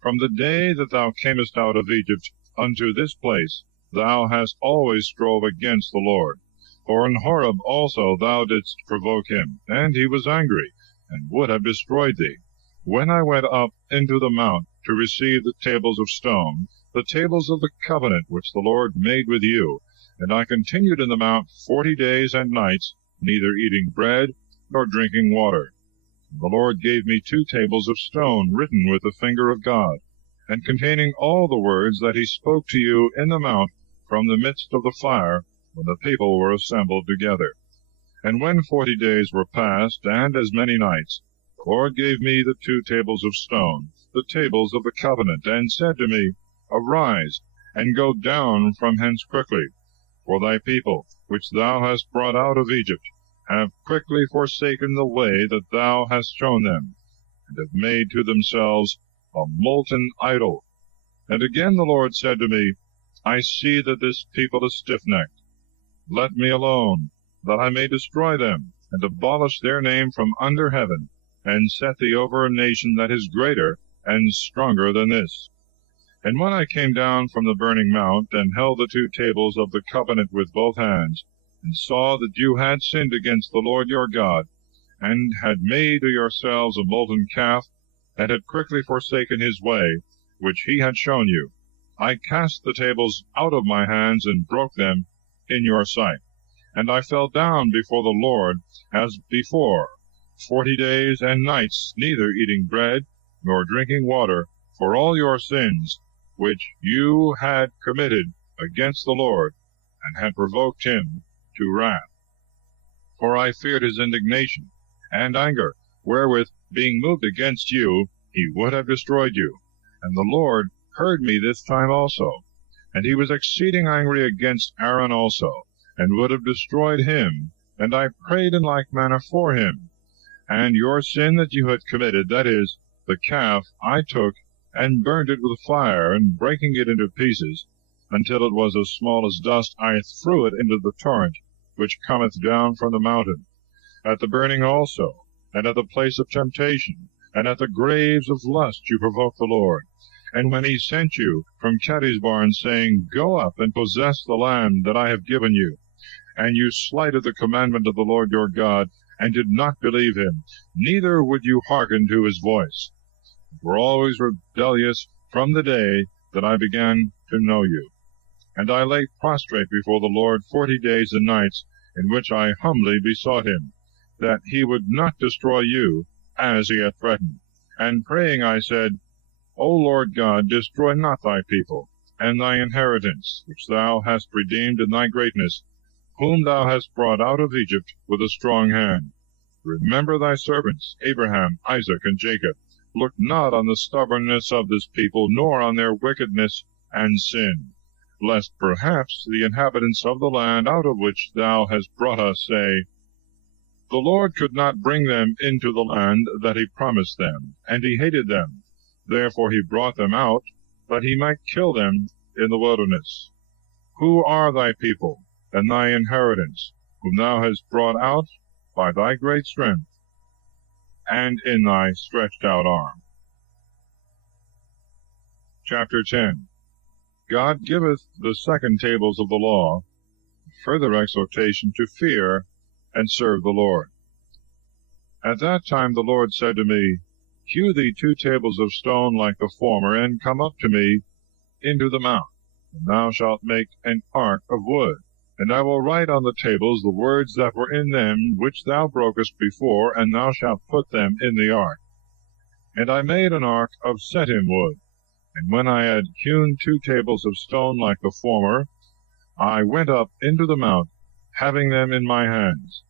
From the day that thou camest out of Egypt unto this place, thou hast always strove against the Lord. For in Horeb also thou didst provoke him, and he was angry, and would have destroyed thee. When I went up into the mount to receive the tables of stone, the tables of the covenant which the Lord made with you, and I continued in the mount 40 days and nights, neither eating bread nor drinking water. The Lord gave me 2 tables of stone written with the finger of God, and containing all the words that he spoke to you in the mount from the midst of the fire, when the people were assembled together. And when 40 days were past, and as many nights, the Lord gave me the 2 tables of stone, the tables of the covenant, and said to me, Arise, and go down from hence quickly, for thy people, which thou hast brought out of Egypt, have quickly forsaken the way that thou hast shown them, and have made to themselves a molten idol. And again the Lord said to me, I see that this people is stiff-necked. Let me alone, that I may destroy them, and abolish their name from under heaven, and set thee over a nation that is greater and stronger than this. And when I came down from the burning mount, and held the 2 tables of the covenant with both hands, and saw that you had sinned against the Lord your God, and had made to yourselves a molten calf, and had quickly forsaken his way, which he had shown you, I cast the tables out of my hands, and broke them in your sight. And I fell down before the Lord as before, 40 days and nights, neither eating bread nor drinking water, for all your sins, which you had committed against the Lord, and had provoked him to wrath. For I feared his indignation and anger, wherewith, being moved against you, he would have destroyed you. And the Lord heard me this time also. And he was exceeding angry against Aaron also, and would have destroyed him. And I prayed in like manner for him. And your sin that you had committed, that is, the calf, I took, and burned it with fire, and breaking it into pieces, until it was as small as dust, I threw it into the torrent, which cometh down from the mountain. At the burning also, and at the place of temptation, and at the graves of lust you provoked the Lord. And when he sent you from Kadesbarn, saying, Go up and possess the land that I have given you, and you slighted the commandment of the Lord your God, and did not believe him, neither would you hearken to his voice, were always rebellious from the day that I began to know you. And I lay prostrate before the Lord 40 days and nights, in which I humbly besought him, that he would not destroy you, as he had threatened. And praying I said, O Lord God, destroy not thy people, and thy inheritance, which thou hast redeemed in thy greatness, whom thou hast brought out of Egypt with a strong hand. Remember thy servants, Abraham, Isaac, and Jacob. Look not on the stubbornness of this people, nor on their wickedness and sin, lest perhaps the inhabitants of the land out of which thou hast brought us say, The Lord could not bring them into the land that he promised them, and he hated them. Therefore he brought them out, that he might kill them in the wilderness. Who are thy people, and thy inheritance, whom thou hast brought out by thy great strength, and in thy stretched out arm? Chapter 10. God giveth the second tables of the law, further exhortation to fear and serve the Lord. At that time the Lord said to me, Hew thee 2 tables of stone like the former, and come up to me into the mount, and thou shalt make an ark of wood. And I will write on the tables the words that were in them which thou brokest before, and thou shalt put them in the ark. And I made an ark of setim wood. And when I had hewn 2 tables of stone like the former, I went up into the mount, having them in my hands.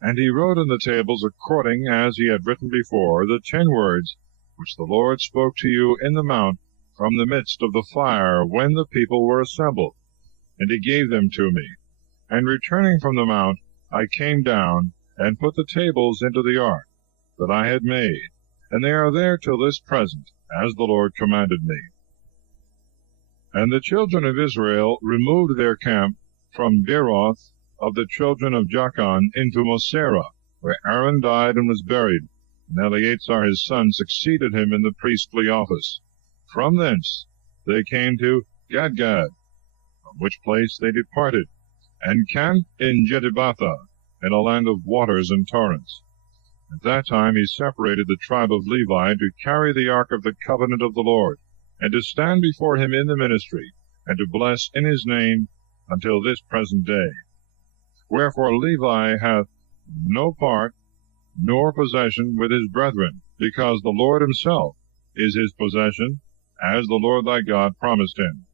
And he wrote in the tables, according as he had written before, the 10 words which the Lord spoke to you in the mount from the midst of the fire, when the people were assembled. And he gave them to me. And returning from the mount, I came down, and put the tables into the ark that I had made, and they are there till this present, as the Lord commanded me. And the children of Israel removed their camp from Beeroth of the children of Jachan into Moserah, where Aaron died and was buried, and Eleazar his son succeeded him in the priestly office. From thence they came to Gadgad, from which place they departed, and camped in Jedibatha, in a land of waters and torrents. At that time he separated the tribe of Levi to carry the ark of the covenant of the Lord, and to stand before him in the ministry, and to bless in his name until this present day. Wherefore Levi hath no part nor possession with his brethren, because the Lord himself is his possession, as the Lord thy God promised him.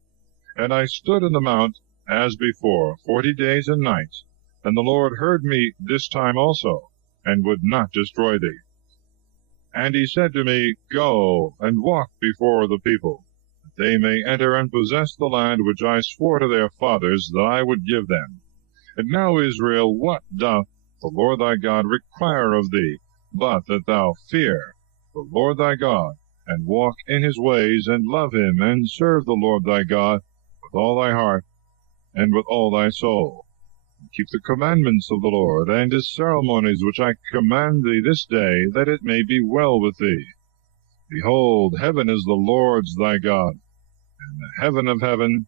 And I stood in the mount as before 40 days and nights, and the Lord heard me this time also, and would not destroy thee. And he said to me, Go and walk before the people, that they may enter and possess the land which I swore to their fathers that I would give them. And now, Israel, what doth the Lord thy God require of thee, but that thou fear the Lord thy God, and walk in his ways, and love him, and serve the Lord thy God with all thy heart, and with all thy soul, and keep the commandments of the Lord, and his ceremonies which I command thee this day, that it may be well with thee. Behold, heaven is the Lord's thy God, and the heaven of heaven,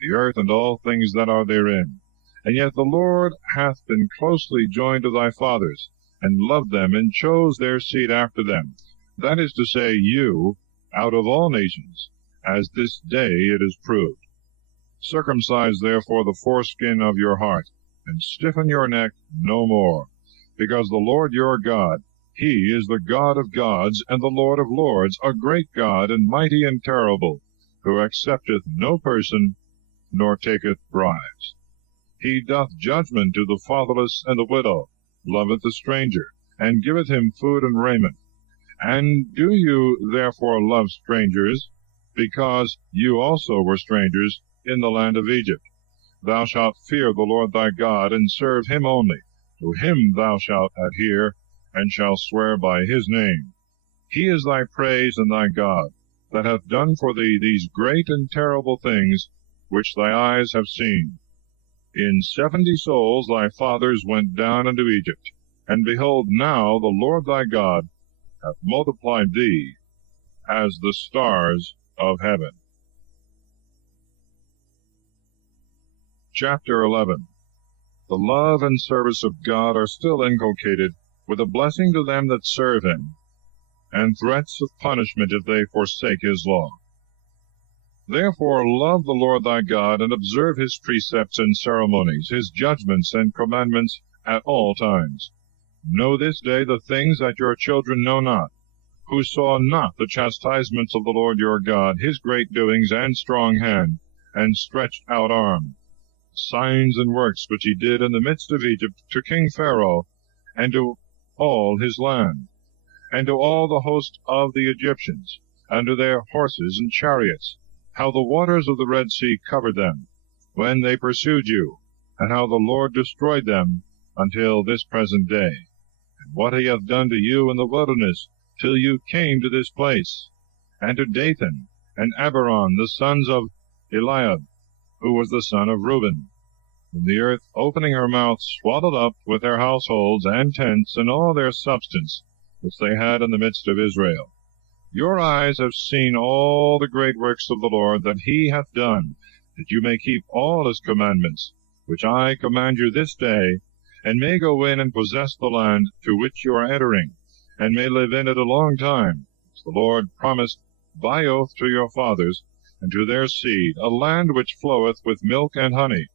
the earth and all things that are therein. And yet the Lord hath been closely joined to thy fathers, and loved them, and chose their seed after them, that is to say, you, out of all nations, as this day it is proved. Circumcise therefore the foreskin of your heart, and stiffen your neck no more, because the Lord your God, he is the God of gods, and the Lord of lords, a great God, and mighty and terrible, who accepteth no person, nor taketh bribes. He doth judgment to the fatherless and the widow, loveth the stranger, and giveth him food and raiment. And do you therefore love strangers, because you also were strangers in the land of Egypt? Thou shalt fear the Lord thy God, and serve him only. To him thou shalt adhere, and shalt swear by his name. He is thy praise and thy God, that hath done for thee these great and terrible things, which thy eyes have seen. In 70 souls thy fathers went down into Egypt, and behold, now the Lord thy God hath multiplied thee as the stars of heaven. Chapter 11. The love and service of God are still inculcated, with a blessing to them that serve him, and threats of punishment if they forsake his law. Therefore love the Lord thy God, and observe his precepts and ceremonies, his judgments and commandments at all times. Know this day the things that your children know not, who saw not the chastisements of the Lord your God, his great doings and strong hand, and stretched out arm, signs and works which he did in the midst of Egypt to King Pharaoh, and to all his land, and to all the host of the Egyptians, and to their horses and chariots, how the waters of the Red Sea covered them, when they pursued you, and how the Lord destroyed them until this present day, and what he hath done to you in the wilderness, till you came to this place, and to Dathan and Abiram, the sons of Eliab, who was the son of Reuben, whom the earth, opening her mouth, swallowed up with their households and tents and all their substance which they had in the midst of Israel. Your eyes have seen all the great works of the Lord that he hath done, that you may keep all his commandments, which I command you this day, and may go in and possess the land to which you are entering, and may live in it a long time, as the Lord promised by oath to your fathers, and to their seed, a land which floweth with milk and honey.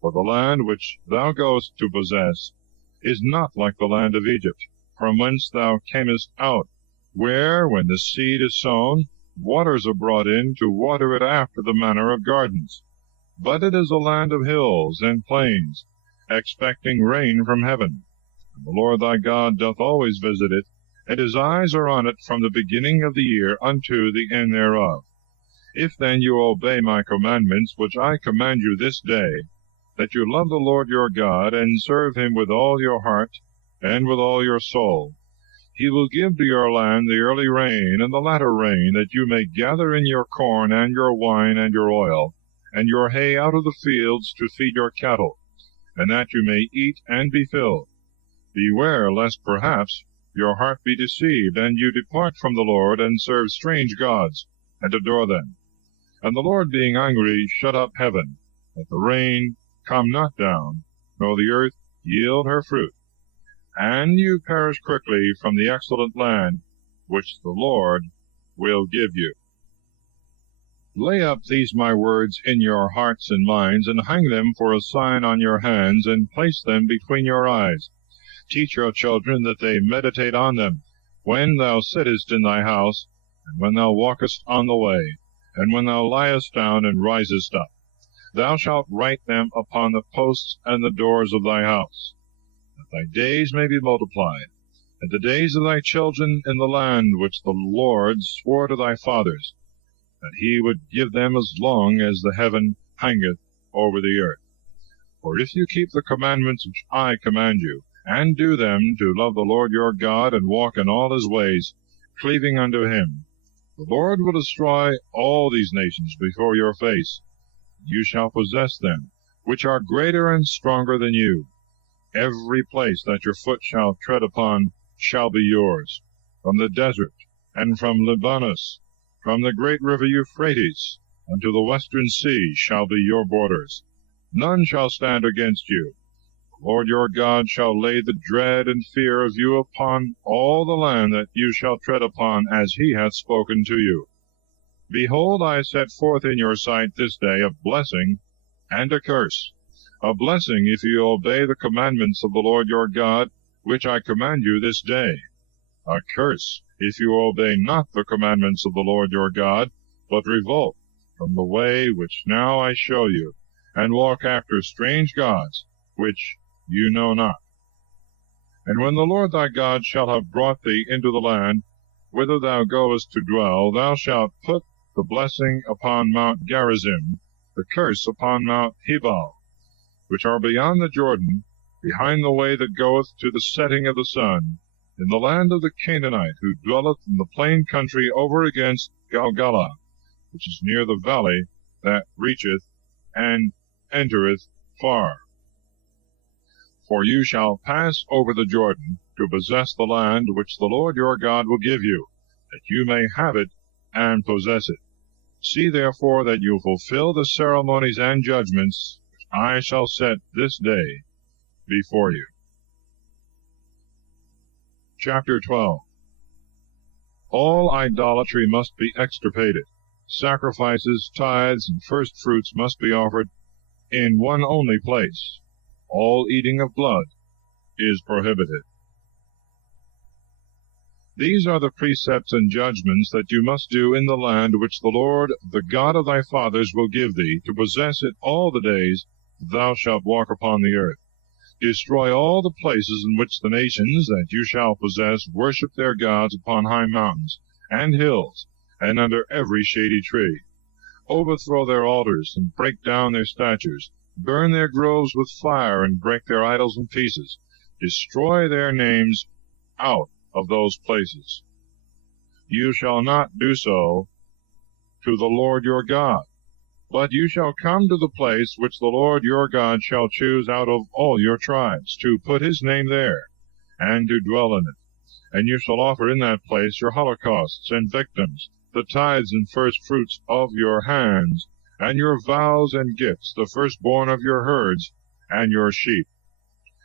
For the land which thou goest to possess is not like the land of Egypt, from whence thou camest out, where, when the seed is sown, waters are brought in to water it after the manner of gardens. But it is a land of hills and plains, expecting rain from heaven. And the Lord thy God doth always visit it, and his eyes are on it from the beginning of the year unto the end thereof. If then you obey my commandments, which I command you this day, that you love the Lord your God, and serve him with all your heart and with all your soul, he will give to your land the early rain and the latter rain, that you may gather in your corn and your wine and your oil, and your hay out of the fields to feed your cattle, and that you may eat and be filled. Beware lest perhaps your heart be deceived, and you depart from the Lord, and serve strange gods, and adore them. And the Lord being angry shut up heaven, that the rain come not down, nor the earth yield her fruit, and you perish quickly from the excellent land which the Lord will give you. Lay up these my words in your hearts and minds, and hang them for a sign on your hands, and place them between your eyes. Teach your children that they meditate on them, when thou sittest in thy house, and when thou walkest on the way, and when thou liest down and risest up. Thou shalt write them upon the posts and the doors of thy house, that thy days may be multiplied, and the days of thy children in the land which the Lord swore to thy fathers, that he would give them as long as the heaven hangeth over the earth. For if you keep the commandments which I command you, and do them, to love the Lord your God, and walk in all his ways, cleaving unto him, the Lord will destroy all these nations before your face. You shall possess them, which are greater and stronger than you. Every place that your foot shall tread upon shall be yours, from the desert, and from Libanus, from the great river Euphrates, unto the western sea shall be your borders. None shall stand against you. The Lord your God shall lay the dread and fear of you upon all the land that you shall tread upon, as he hath spoken to you. Behold, I set forth in your sight this day a blessing and a curse. A blessing if you obey the commandments of the Lord your God, which I command you this day. A curse if you obey not the commandments of the Lord your God, but revolt from the way which now I show you, and walk after strange gods, which you know not. And when the Lord thy God shall have brought thee into the land whither thou goest to dwell, thou shalt put the blessing upon Mount Gerizim, the curse upon Mount Hebal, which are beyond the Jordan, behind the way that goeth to the setting of the sun, in the land of the Canaanite, who dwelleth in the plain country over against Galgala, which is near the valley that reacheth and entereth far. For you shall pass over the Jordan to possess the land which the Lord your God will give you, that you may have it and possess it. See therefore that you fulfill the ceremonies and judgments which I shall set this day before you. Chapter 12. All idolatry must be extirpated. Sacrifices, tithes, and first fruits must be offered in one only place. All eating of blood is prohibited. These are the precepts and judgments that you must do in the land which the Lord, the God of thy fathers, will give thee, to possess it all the days thou shalt walk upon the earth. Destroy all the places in which the nations that you shall possess worship their gods upon high mountains and hills, and under every shady tree. Overthrow their altars, and break down their statues. Burn their groves with fire, and break their idols in pieces. Destroy their names out of those places. You shall not do so to the Lord your God, but you shall come to the place which the Lord your God shall choose out of all your tribes, to put his name there, and to dwell in it. And you shall offer in that place your holocausts and victims, the tithes and first fruits of your hands, and your vows and gifts, the firstborn of your herds and your sheep.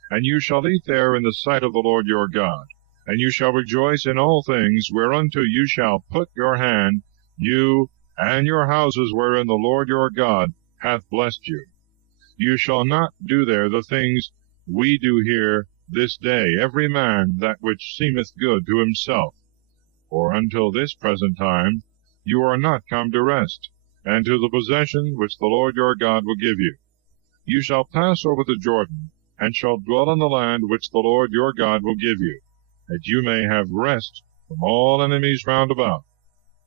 And you shall eat there in the sight of the Lord your God. And you shall rejoice in all things whereunto you shall put your hand, you and your houses wherein the Lord your God hath blessed you. You shall not do there the things we do here this day, every man that which seemeth good to himself. For until this present time you are not come to rest, and to the possession which the Lord your God will give you. You shall pass over the Jordan, and shall dwell in the land which the Lord your God will give you, that you may have rest from all enemies round about,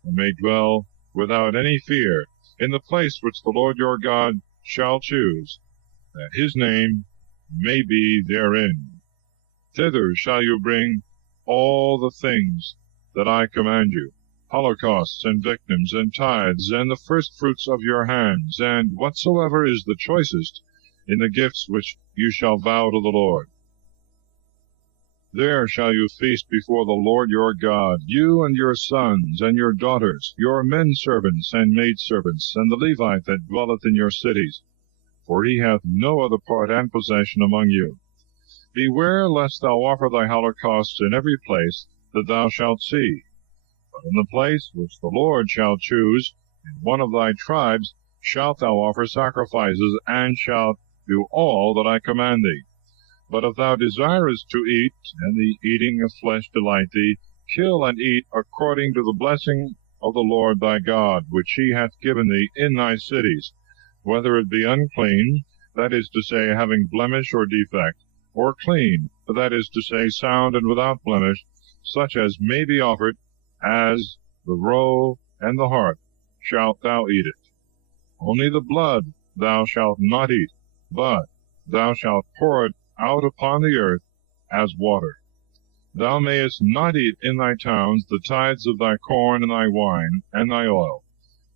and may dwell without any fear in the place which the Lord your God shall choose, that his name may be therein. Thither shall you bring all the things that I command you, holocausts and victims and tithes, and the firstfruits of your hands, and whatsoever is the choicest in the gifts which you shall vow to the Lord. There shall you feast before the Lord your God, you and your sons and your daughters, your men servants and maidservants, and the Levite that dwelleth in your cities, for he hath no other part and possession among you. Beware lest thou offer thy holocausts in every place that thou shalt see, but in the place which the Lord shall choose, in one of thy tribes, shalt thou offer sacrifices, and shalt do all that I command thee. But if thou desirest to eat, and the eating of flesh delight thee, kill and eat according to the blessing of the Lord thy God, which he hath given thee in thy cities, whether it be unclean, that is to say, having blemish or defect, or clean, that is to say, sound and without blemish, such as may be offered, as the roe and the hart, shalt thou eat it. Only the blood thou shalt not eat, but thou shalt pour it out upon the earth as water. Thou mayest not eat in thy towns the tithes of thy corn and thy wine and thy oil,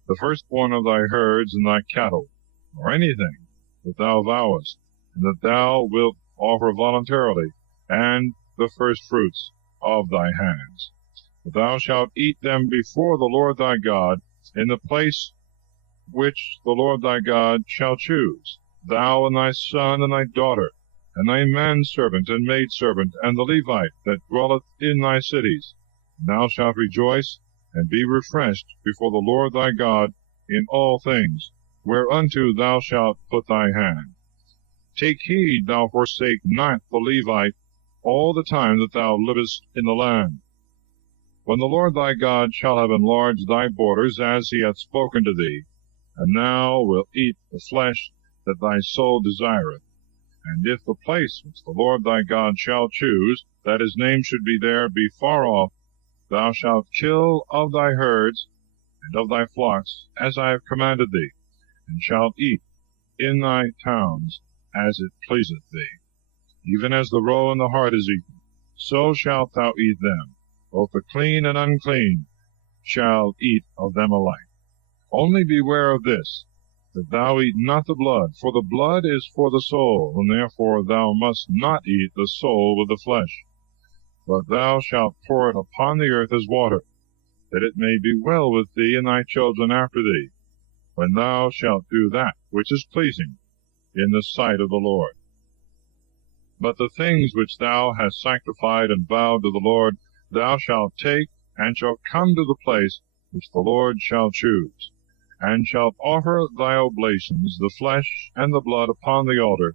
the firstborn of thy herds and thy cattle, or anything that thou vowest, and that thou wilt offer voluntarily, and the firstfruits of thy hands. But thou shalt eat them before the Lord thy God, in the place which the Lord thy God shall choose, thou and thy son and thy daughter, and thy manservant and maidservant, and the Levite that dwelleth in thy cities. And thou shalt rejoice and be refreshed before the Lord thy God in all things, whereunto thou shalt put thy hand. Take heed thou forsake not the Levite all the time that thou livest in the land. When the Lord thy God shall have enlarged thy borders, as he hath spoken to thee, and thou wilt eat the flesh that thy soul desireth, and if the place which the Lord thy God shall choose, that his name should be there, be far off, thou shalt kill of thy herds and of thy flocks, as I have commanded thee, and shalt eat in thy towns as it pleaseth thee. Even as the roe and the hart is eaten, so shalt thou eat them. Both the clean and unclean shall eat of them alike. Only beware of this, that thou eat not the blood, for the blood is for the soul, and therefore thou must not eat the soul with the flesh. But thou shalt pour it upon the earth as water, that it may be well with thee and thy children after thee, when thou shalt do that which is pleasing in the sight of the Lord. But the things which thou hast sanctified and vowed to the Lord, thou shalt take, and shalt come to the place which the Lord shall choose, and shalt offer thy oblations, the flesh and the blood upon the altar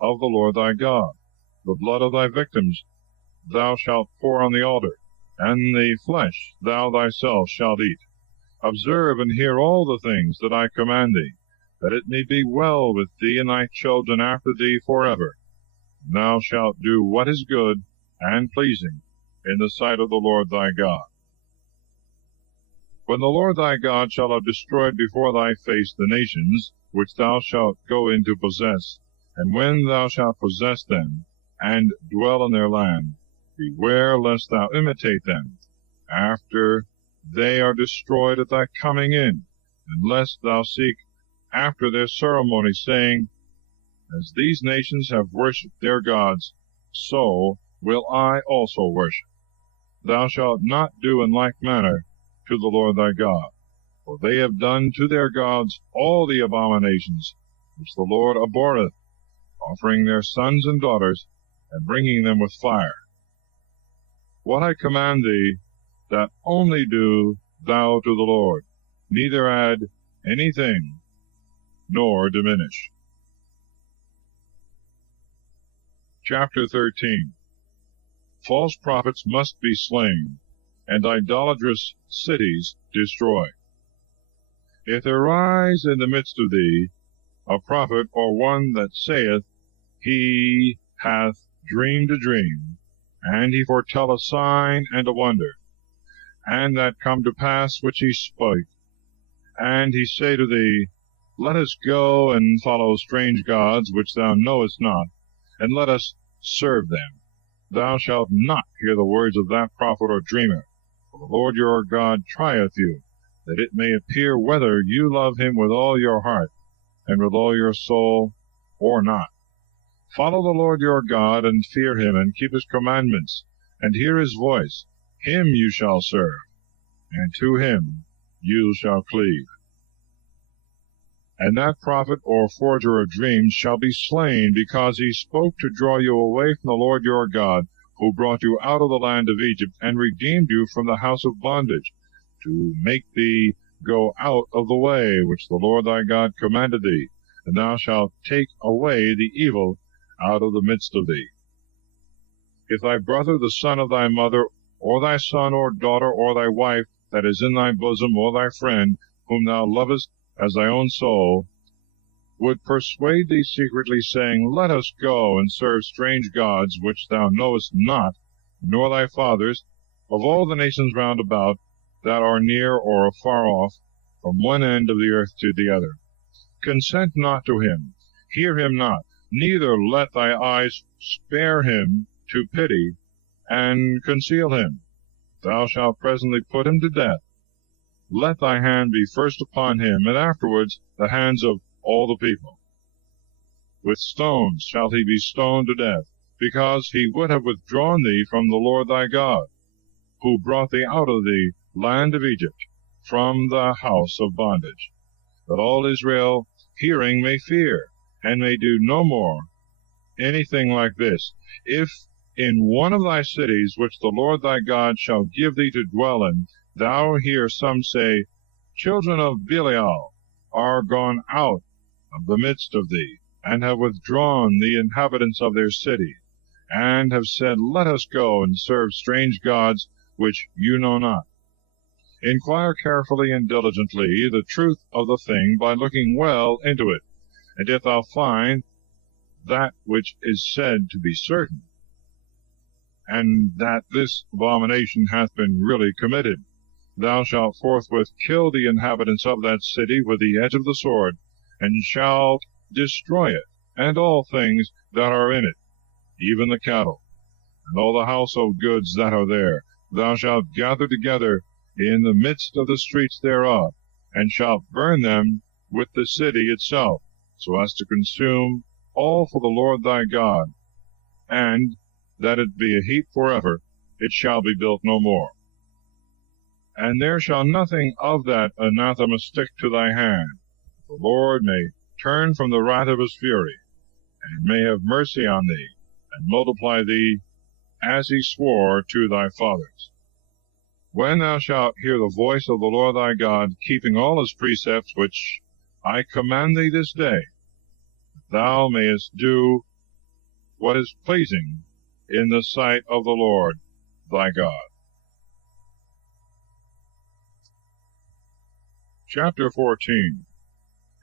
of the Lord thy God. The blood of thy victims thou shalt pour on the altar, and the flesh thou thyself shalt eat. Observe and hear all the things that I command thee, that it may be well with thee and thy children after thee forever. And thou shalt do what is good and pleasing in the sight of the Lord thy God. When the Lord thy God shall have destroyed before thy face the nations which thou shalt go in to possess, and when thou shalt possess them, and dwell in their land, beware lest thou imitate them, after they are destroyed at thy coming in, and lest thou seek after their ceremonies, saying, As these nations have worshipped their gods, so will I also worship. Thou shalt not do in like manner to the Lord thy God, for they have done to their gods all the abominations which the Lord abhorreth, offering their sons and daughters, and bringing them with fire. What I command thee, that only do thou to the Lord, neither add anything, nor diminish. Chapter 13. False prophets must be slain, and idolatrous cities destroyed. If there rise in the midst of thee a prophet, or one that saith, He hath dreamed a dream, and he foretell a sign and a wonder, and that come to pass which he spake, and he say to thee, Let us go and follow strange gods which thou knowest not, and let us serve them. Thou shalt not hear the words of that prophet or dreamer, for the Lord your God trieth you, that it may appear whether you love him with all your heart, and with all your soul, or not. Follow the Lord your God, and fear him, and keep his commandments, and hear his voice. Him you shall serve, and to him you shall cleave. And that prophet or forger of dreams shall be slain, because he spoke to draw you away from the Lord your God, who brought you out of the land of Egypt, and redeemed you from the house of bondage, to make thee go out of the way which the Lord thy God commanded thee, and thou shalt take away the evil out of the midst of thee. If thy brother, the son of thy mother, or thy son or daughter, or thy wife that is in thy bosom, or thy friend, whom thou lovest as thy own soul, would persuade thee secretly, saying, Let us go and serve strange gods which thou knowest not, nor thy fathers, of all the nations round about, that are near or afar off, from one end of the earth to the other. Consent not to him, hear him not, neither let thy eyes spare him to pity, and conceal him. Thou shalt presently put him to death. Let thy hand be first upon him, and afterwards the hands of all the people. With stones shall he be stoned to death, because he would have withdrawn thee from the Lord thy God, who brought thee out of the land of Egypt, from the house of bondage, that all Israel hearing may fear, and may do no more anything like this. If in one of thy cities, which the Lord thy God shall give thee to dwell in, thou hear some say, Children of Belial are gone out of the midst of thee, and have withdrawn the inhabitants of their city, and have said, Let us go and serve strange gods which you know not. Inquire carefully and diligently the truth of the thing by looking well into it. And if thou find that which is said to be certain, and that this abomination hath been really committed, thou shalt forthwith kill the inhabitants of that city with the edge of the sword, and shalt destroy it, and all things that are in it, even the cattle, and all the household goods that are there. Thou shalt gather together in the midst of the streets thereof, and shalt burn them with the city itself, so as to consume all for the Lord thy God, and that it be a heap forever, it shall be built no more. And there shall nothing of that anathema stick to thy hand. The Lord may turn from the wrath of his fury, and may have mercy on thee, and multiply thee, as he swore to thy fathers. When thou shalt hear the voice of the Lord thy God, keeping all his precepts which I command thee this day, that thou mayest do what is pleasing in the sight of the Lord thy God. Chapter 14.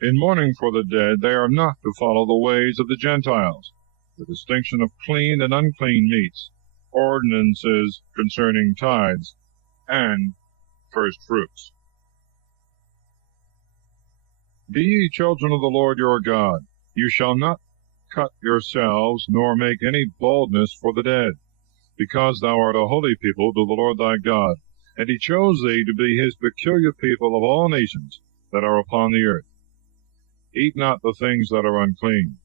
In mourning for the dead they are not to follow the ways of the Gentiles, the distinction of clean and unclean meats, ordinances concerning tithes, and first fruits. Be ye children of the Lord your God. You shall not cut yourselves, nor make any baldness for the dead, because thou art a holy people to the Lord thy God, and he chose thee to be his peculiar people of all nations that are upon the earth. Eat not the things that are unclean.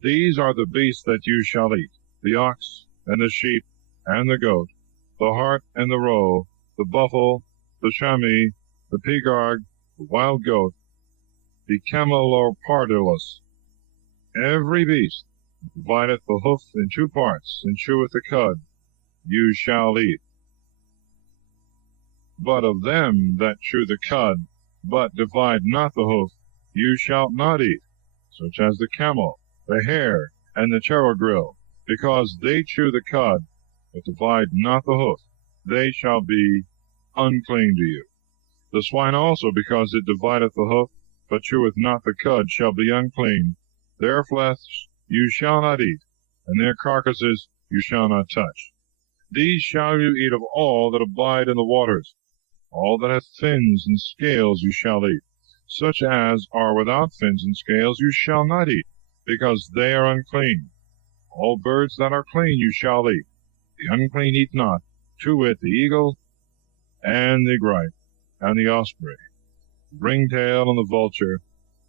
These are the beasts that you shall eat, the ox, and the sheep, and the goat, the hart, and the roe, the buffle, the chamois, the pigard, the wild goat, the camelopardus. Every beast divideth the hoof in two parts, and cheweth the cud, you shall eat. But of them that chew the cud, but divide not the hoof, you shalt not eat, such as the camel, the hare, and the terragrill, because they chew the cud, but divide not the hoof, they shall be unclean to you. The swine also, because it divideth the hoof, but cheweth not the cud, shall be unclean. Their flesh you shall not eat, and their carcasses you shall not touch. These shall you eat of all that abide in the waters. All that hath fins and scales you shall eat. Such as are without fins and scales you shall not eat, because they are unclean. All birds that are clean you shall eat. The unclean eat not, to wit, the eagle, and the gripe, and the osprey, the ringtail, and the vulture,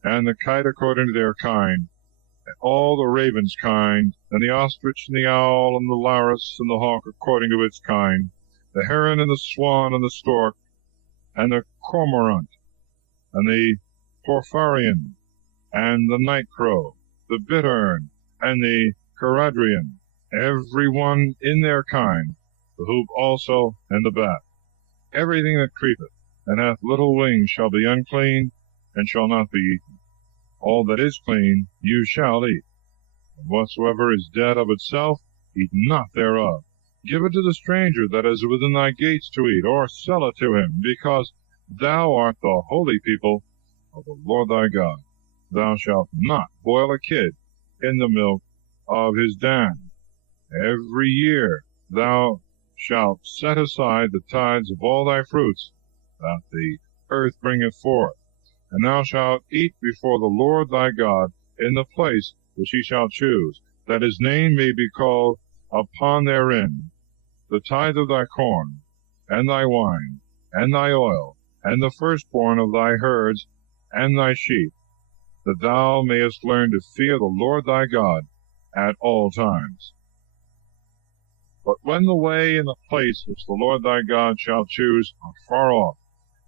and the kite according to their kind, and all the raven's kind, and the ostrich, and the owl, and the loris, and the hawk according to its kind, the heron, and the swan, and the stork, and the cormorant, and the porphyrion, and the night crow, the bittern, and the caradrian, every one in their kind, the hoop also, and the bat. Everything that creepeth, and hath little wings, shall be unclean, and shall not be eaten. All that is clean you shall eat. And whatsoever is dead of itself, eat not thereof. Give it to the stranger that is within thy gates to eat, or sell it to him, because thou art the holy people of the Lord thy God. Thou shalt not boil a kid in the milk of his dam. Every year thou shalt set aside the tithes of all thy fruits that the earth bringeth forth, and thou shalt eat before the Lord thy God in the place which he shall choose, that his name may be called upon therein, the tithe of thy corn, and thy wine, and thy oil, and the firstborn of thy herds and thy sheep, that thou mayest learn to fear the Lord thy God at all times. But when the way and the place which the Lord thy God shall choose are far off,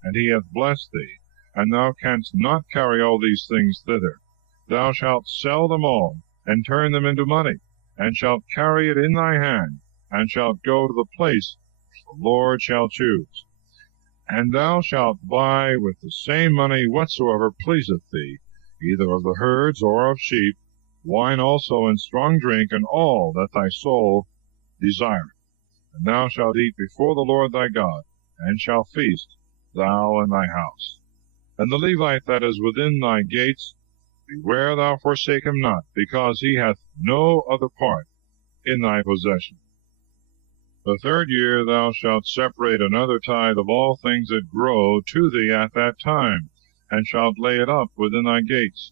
and he hath blessed thee, and thou canst not carry all these things thither, thou shalt sell them all, and turn them into money, and shalt carry it in thy hand, and shalt go to the place which the Lord shall choose. And thou shalt buy with the same money whatsoever pleaseth thee, either of the herds or of sheep, wine also and strong drink, and all that thy soul desireth. And thou shalt eat before the Lord thy God, and shalt feast, thou and thy house. And the Levite that is within thy gates, beware thou forsake him not, because he hath no other part in thy possession. The third year thou shalt separate another tithe of all things that grow to thee at that time, and shalt lay it up within thy gates.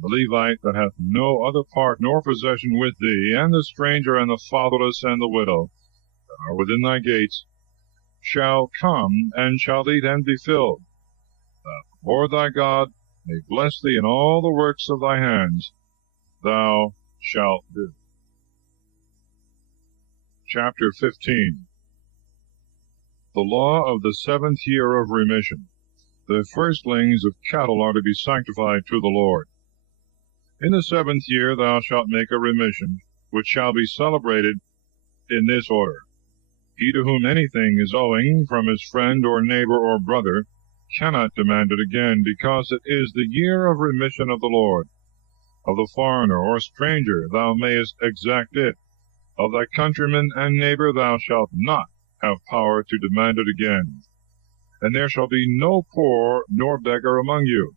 The Levite that hath no other part nor possession with thee, and the stranger, and the fatherless, and the widow, that are within thy gates, shall come, and shall eat and be filled, that the Lord thy God may bless thee in all the works of thy hands thou shalt do. Chapter 15. The law of the 7th year of remission. The firstlings of cattle are to be sanctified to the Lord. In the 7th year thou shalt make a remission, which shall be celebrated in this order. He to whom anything is owing from his friend or neighbor or brother cannot demand it again, because it is the year of remission of the Lord. Of the foreigner or stranger thou mayest exact it. Of thy countryman and neighbor thou shalt not have power to demand it again. and there shall be no poor nor beggar among you.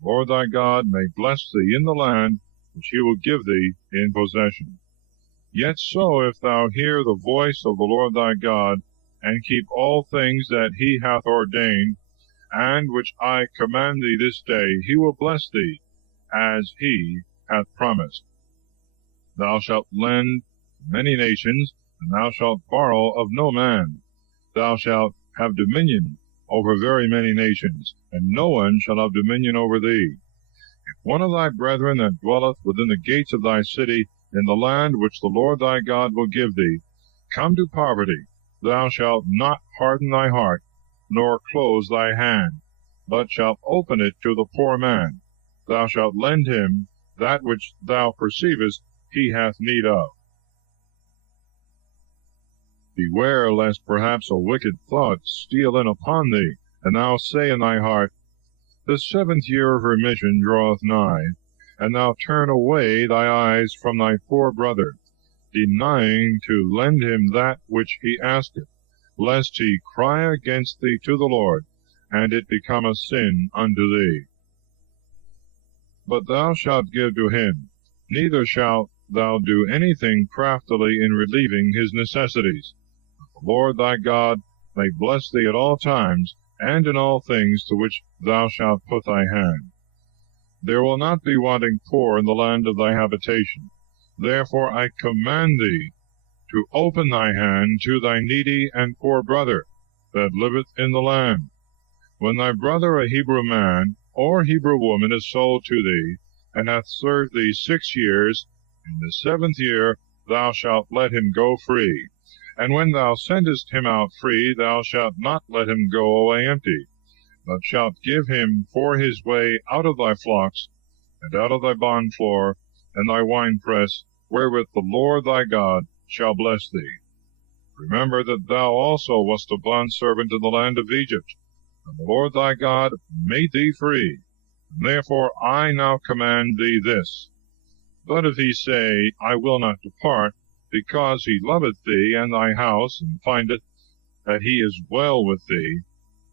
The Lord thy God may bless thee in the land which he will give thee in possession. Yet so, if thou hear the voice of the Lord thy God, and keep all things that he hath ordained, and which I command thee this day, he will bless thee, as he hath promised. Thou shalt lend to many nations, and thou shalt borrow of no man. Thou shalt have dominion over very many nations, and no one shall have dominion over thee. If one of thy brethren that dwelleth within the gates of thy city, in the land which the Lord thy God will give thee, come to poverty, thou shalt not harden thy heart, nor close thy hand, but shalt open it to the poor man. Thou shalt lend him that which thou perceivest he hath need of. Beware lest perhaps a wicked thought steal in upon thee, and thou say in thy heart, The 7th year of remission draweth nigh, and thou turn away thy eyes from thy poor brother, denying to lend him that which he asketh, lest he cry against thee to the Lord, and it become a sin unto thee. But thou shalt give to him, neither shalt thou do anything craftily in relieving his necessities. The Lord thy God may bless thee at all times, and in all things to which thou shalt put thy hand. There will not be wanting poor in the land of thy habitation. Therefore I command thee to open thy hand to thy needy and poor brother that liveth in the land. When thy brother, a Hebrew man or Hebrew woman, is sold to thee, and hath served thee 6 years, in the 7th year thou shalt let him go free. And when thou sendest him out free, thou shalt not let him go away empty, but shalt give him for his way out of thy flocks, and out of thy barn floor, and thy winepress, wherewith the Lord thy God shall bless thee. Remember that thou also wast a bondservant in the land of Egypt, and the Lord thy God made thee free. And therefore I now command thee this. But if he say, I will not depart, because he loveth thee and thy house, and findeth that he is well with thee,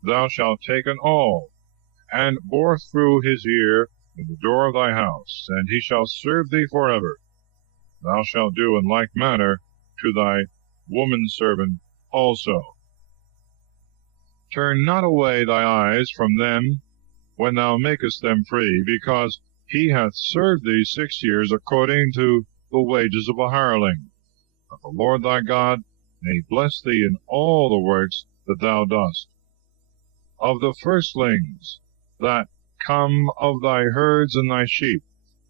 thou shalt take an awl, and bore through his ear in the door of thy house, and he shall serve thee forever. Thou shalt do in like manner to thy woman servant also. Turn not away thy eyes from them when thou makest them free, because he hath served thee 6 years according to the wages of a hireling. That the Lord thy God may bless thee in all the works that thou dost. Of the firstlings that come of thy herds and thy sheep,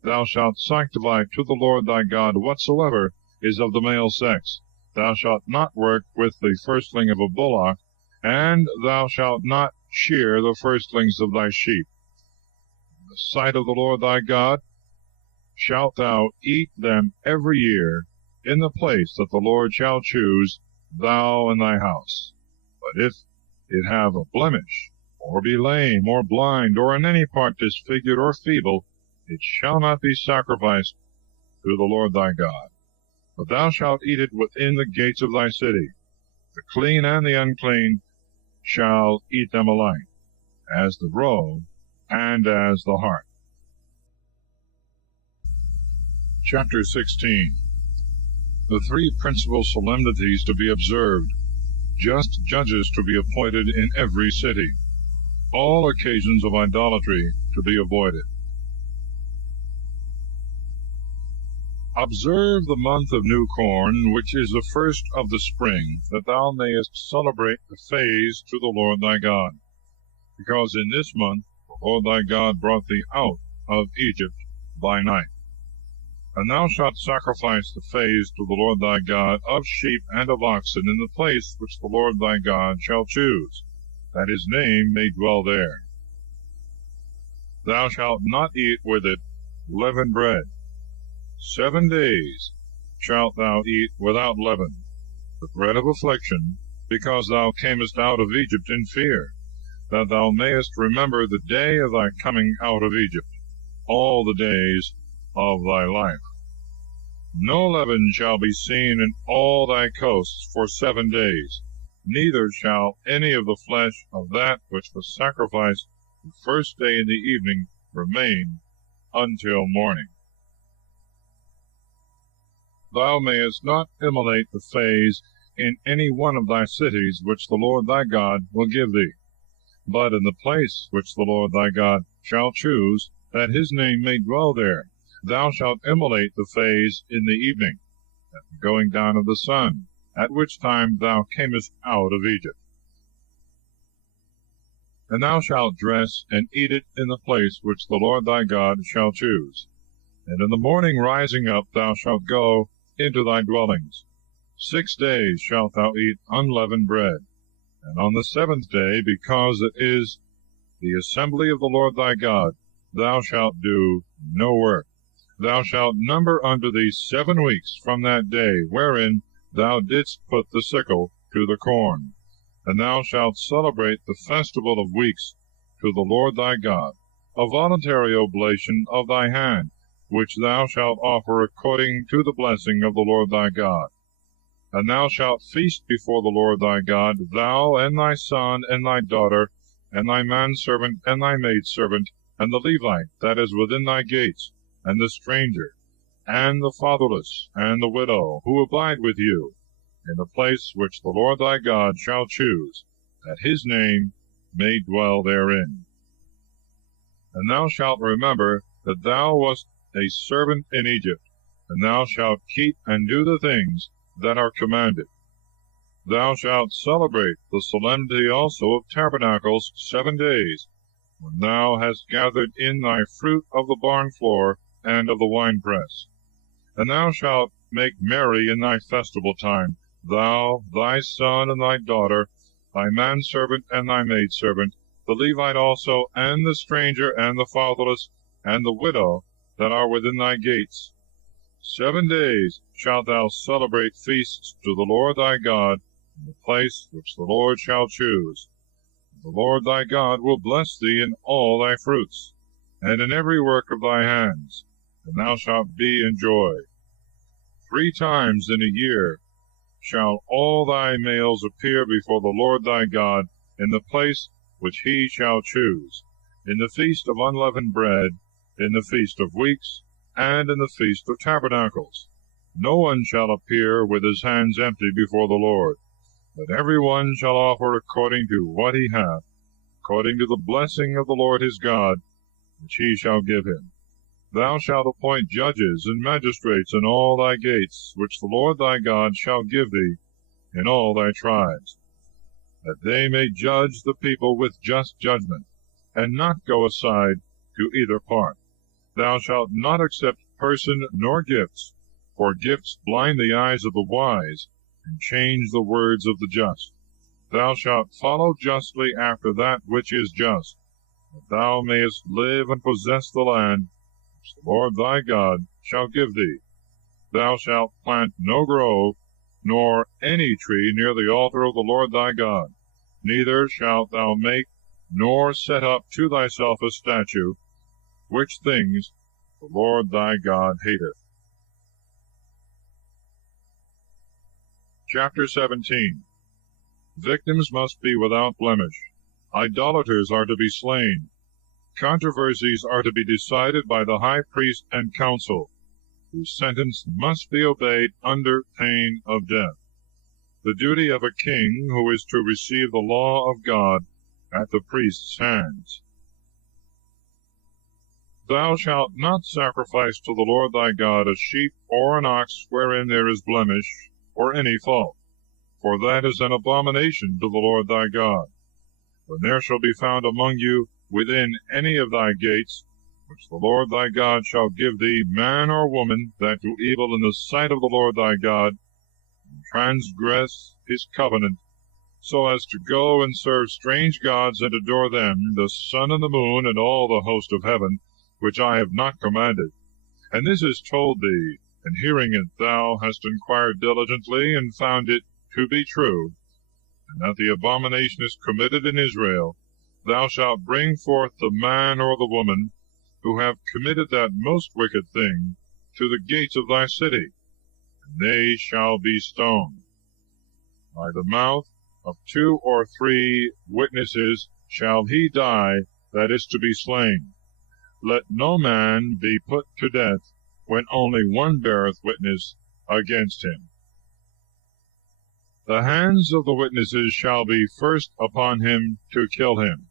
thou shalt sanctify to the Lord thy God whatsoever is of the male sex. Thou shalt not work with the firstling of a bullock, and thou shalt not shear the firstlings of thy sheep. In the sight of the Lord thy God shalt thou eat them every year in the place that the Lord shall choose, thou and thy house. But if it have a blemish, or be lame, or blind, or in any part disfigured or feeble, it shall not be sacrificed to the Lord thy God. But thou shalt eat it within the gates of thy city. The clean and the unclean shall eat them alike, as the roe and as the hart. Chapter 16. The 3 principal solemnities to be observed, just judges to be appointed in every city, all occasions of idolatry to be avoided. Observe the month of new corn, which is the first of the spring, that thou mayest celebrate the feast to the Lord thy God. Because in this month the Lord thy God brought thee out of Egypt by night. And thou shalt sacrifice the feast to the Lord thy God of sheep and of oxen in the place which the Lord thy God shall choose, that his name may dwell there. Thou shalt not eat with it leavened bread. 7 days shalt thou eat without leaven, the bread of affliction, because thou camest out of Egypt in fear, that thou mayest remember the day of thy coming out of Egypt, all the days of thy life. No leaven shall be seen in all thy coasts for 7 days. neither shall any of the flesh of that which was sacrificed the first day in the evening remain until morning. Thou mayest not immolate the fays in any one of thy cities which the Lord thy God will give thee, but in the place which the Lord thy God shall choose, that his name may dwell there, thou shalt immolate the fays in the evening, at the going down of the sun, at which time thou camest out of Egypt. And thou shalt dress and eat it in the place which the Lord thy God shall choose. And in the morning rising up thou shalt go into thy dwellings. 6 days shalt thou eat unleavened bread. And on the seventh day, because it is the assembly of the Lord thy God, thou shalt do no work. Thou shalt number unto thee 7 weeks from that day wherein thou didst put the sickle to the corn. And thou shalt celebrate the festival of weeks to the Lord thy God, a voluntary oblation of thy hand, which thou shalt offer according to the blessing of the Lord thy God. And thou shalt feast before the Lord thy God, thou and thy son and thy daughter, and thy manservant and thy maidservant, and the Levite that is within thy gates, and the stranger, and the fatherless, and the widow, who abide with you, in the place which the Lord thy God shall choose, that his name may dwell therein. And thou shalt remember that thou wast a servant in Egypt, and thou shalt keep and do the things that are commanded. Thou shalt celebrate the solemnity also of tabernacles 7 days, when thou hast gathered in thy fruit of the barn floor and of the winepress. And thou shalt make merry in thy festival time, thou, thy son and thy daughter, thy manservant and thy maidservant, the Levite also, and the stranger, and the fatherless, and the widow that are within thy gates. 7 days shalt thou celebrate feasts to the Lord thy God in the place which the Lord shall choose. The Lord thy God will bless thee in all thy fruits, and in every work of thy hands, and thou shalt be in joy. 3 times in a year shall all thy males appear before the Lord thy God in the place which he shall choose, in the feast of unleavened bread, in the feast of weeks, and in the feast of tabernacles. No one shall appear with his hands empty before the Lord, but every one shall offer according to what he hath, according to the blessing of the Lord his God, which he shall give him. Thou shalt appoint judges and magistrates in all thy gates, which the Lord thy God shall give thee in all thy tribes, that they may judge the people with just judgment, and not go aside to either part. Thou shalt not accept person nor gifts, for gifts blind the eyes of the wise, and change the words of the just. Thou shalt follow justly after that which is just, that thou mayest live and possess the land which the Lord thy God shall give thee. Thou shalt plant no grove, nor any tree near the altar of the Lord thy God, neither shalt thou make nor set up to thyself a statue, which things the Lord thy God hateth. Chapter 17. Victims must be without blemish. Idolaters are to be slain. Controversies are to be decided by the high priest and council, whose sentence must be obeyed under pain of death. The duty of a king who is to receive the law of God at the priest's hands. Thou shalt not sacrifice to the Lord thy God a sheep or an ox wherein there is blemish, or any fault, for that is an abomination to the Lord thy God. When there shall be found among you within any of thy gates, which the Lord thy God shall give thee, man or woman, that do evil in the sight of the Lord thy God, and transgress his covenant, so as to go and serve strange gods and adore them, the sun and the moon, and all the host of heaven, which I have not commanded. And this is told thee, and hearing it thou hast inquired diligently, and found it to be true, and that the abomination is committed in Israel, thou shalt bring forth the man or the woman who have committed that most wicked thing to the gates of thy city, and they shall be stoned. By the mouth of 2 or 3 witnesses shall he die that is to be slain. Let no man be put to death when only one beareth witness against him. The hands of the witnesses shall be first upon him to kill him,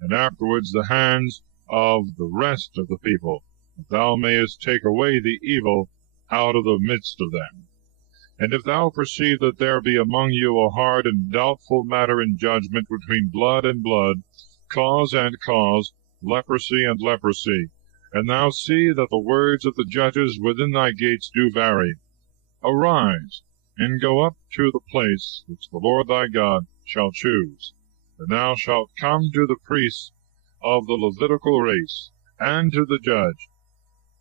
and afterwards the hands of the rest of the people, that thou mayest take away the evil out of the midst of them. And if thou perceive that there be among you a hard and doubtful matter in judgment between blood and blood, cause and cause, leprosy and leprosy, and thou see that the words of the judges within thy gates do vary, arise, and go up to the place which the Lord thy God shall choose. And thou shalt come to the priests of the Levitical race, and to the judge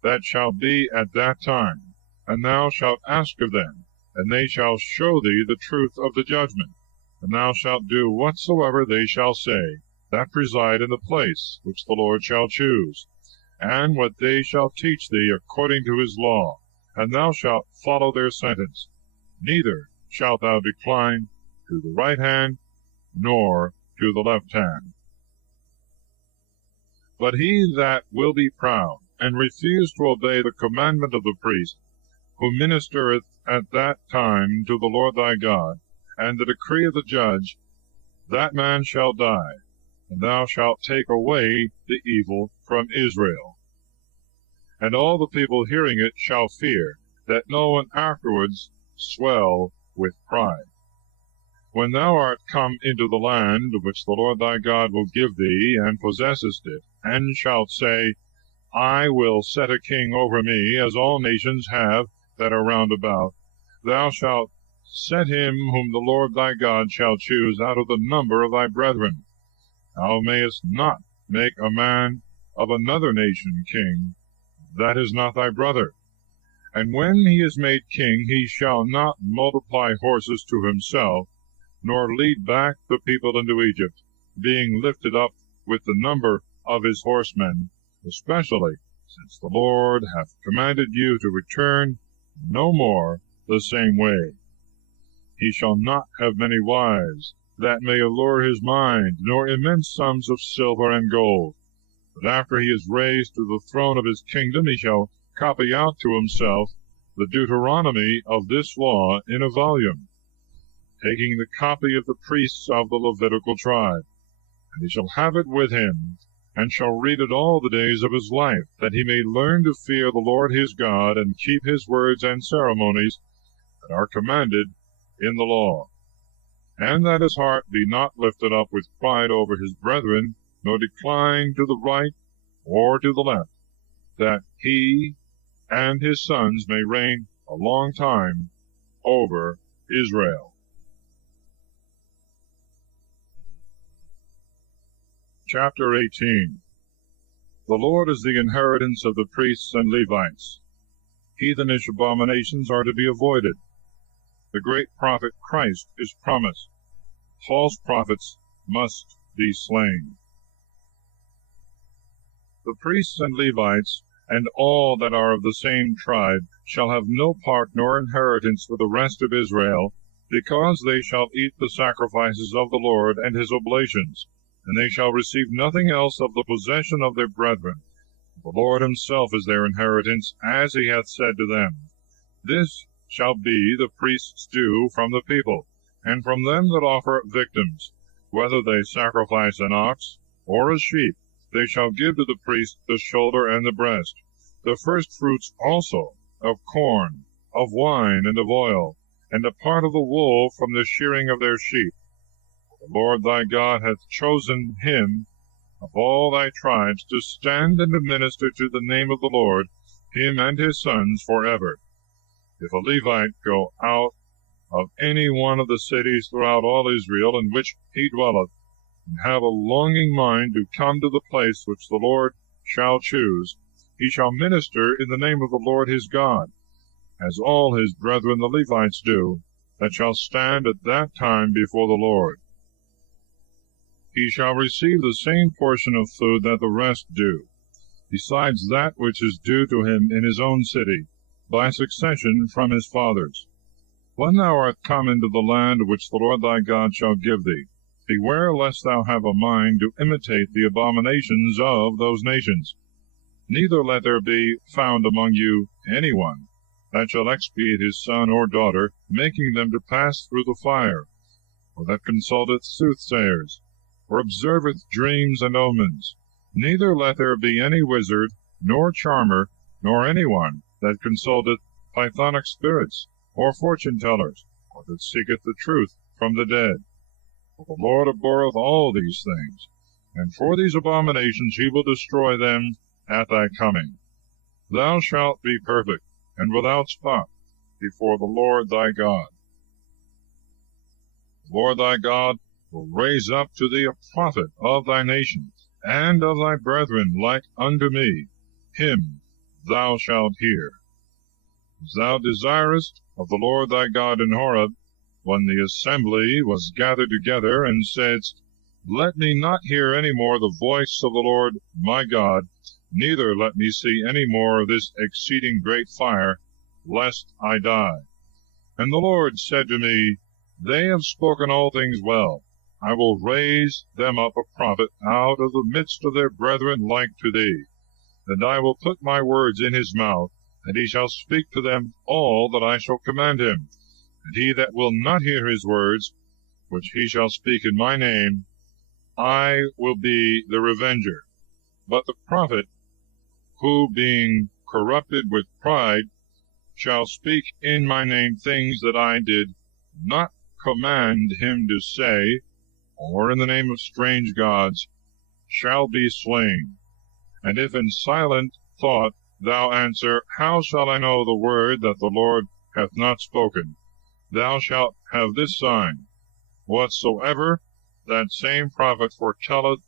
that shall be at that time, and thou shalt ask of them, and they shall show thee the truth of the judgment. And thou shalt do whatsoever they shall say, that preside in the place which the Lord shall choose, and what they shall teach thee according to his law, and thou shalt follow their sentence. Neither shalt thou decline to the right hand, nor to the left hand. But he that will be proud, and refuse to obey the commandment of the priest, who ministereth at that time to the Lord thy God, and the decree of the judge, that man shall die, and thou shalt take away the evil from Israel. And all the people hearing it shall fear, that no one afterwards swell with pride. When thou art come into the land which the Lord thy God will give thee, and possessest it, and shalt say, I will set a king over me, as all nations have that are round about, thou shalt set him whom the Lord thy God shall choose out of the number of thy brethren. Thou mayest not make a man of another nation king, that is not thy brother. And when he is made king, he shall not multiply horses to himself, nor lead back the people into Egypt, being lifted up with the number of his horsemen, especially since the Lord hath commanded you to return no more the same way. He shall not have many wives, that may allure his mind, nor immense sums of silver and gold. But after he is raised to the throne of his kingdom, he shall copy out to himself the Deuteronomy of this law in a volume, taking the copy of the priests of the Levitical tribe. And he shall have it with him, and shall read it all the days of his life, that he may learn to fear the Lord his God, and keep his words and ceremonies that are commanded in the law, and that his heart be not lifted up with pride over his brethren, nor decline to the right or to the left, that he and his sons may reign a long time over Israel. Chapter 18. The Lord is the inheritance of the priests and Levites. Heathenish abominations are to be avoided. The great prophet Christ is promised. False prophets must be slain. The priests and Levites, and all that are of the same tribe, shall have no part nor inheritance with the rest of Israel, because they shall eat the sacrifices of the Lord and his oblations, and they shall receive nothing else of the possession of their brethren. The Lord himself is their inheritance, as he hath said to them. This shall be the priest's due from the people, and from them that offer victims, whether they sacrifice an ox or a sheep. They shall give to the priest the shoulder and the breast, the first fruits also of corn, of wine, and of oil, and a part of the wool from the shearing of their sheep. The Lord thy God hath chosen him of all thy tribes to stand and to minister to the name of the Lord, him and his sons forever. If a Levite go out of any one of the cities throughout all Israel in which he dwelleth, and have a longing mind to come to the place which the Lord shall choose, he shall minister in the name of the Lord his God, as all his brethren the Levites do, that shall stand at that time before the Lord. He shall receive the same portion of food that the rest do, besides that which is due to him in his own city, by succession from his fathers. When thou art come into the land which the Lord thy God shall give thee, beware lest thou have a mind to imitate the abominations of those nations. Neither let there be found among you any one that shall expiate his son or daughter, making them to pass through the fire, or that consulteth soothsayers, or observeth dreams and omens. Neither let there be any wizard, nor charmer, nor any one that consulteth pythonic spirits, or fortune tellers, or that seeketh the truth from the dead. For the Lord abhorreth all these things, and for these abominations he will destroy them at thy coming. Thou shalt be perfect and without spot before the Lord thy God. The Lord thy God will raise up to thee a prophet of thy nation, and of thy brethren like unto me. Him thou shalt hear. As thou desirest of the Lord thy God in Horeb, when the assembly was gathered together, and saidst, Let me not hear any more the voice of the Lord my God, neither let me see any more of this exceeding great fire, lest I die. And the Lord said to me, They have spoken all things well. I will raise them up a prophet out of the midst of their brethren like to thee. And I will put my words in his mouth, and he shall speak to them all that I shall command him. And he that will not hear his words, which he shall speak in my name, I will be the revenger. But the prophet, who being corrupted with pride, shall speak in my name things that I did not command him to say, or in the name of strange gods, shall be slain. And if in silent thought thou answer, How shall I know the word that the Lord hath not spoken? Thou shalt have this sign, whatsoever that same prophet foretelleth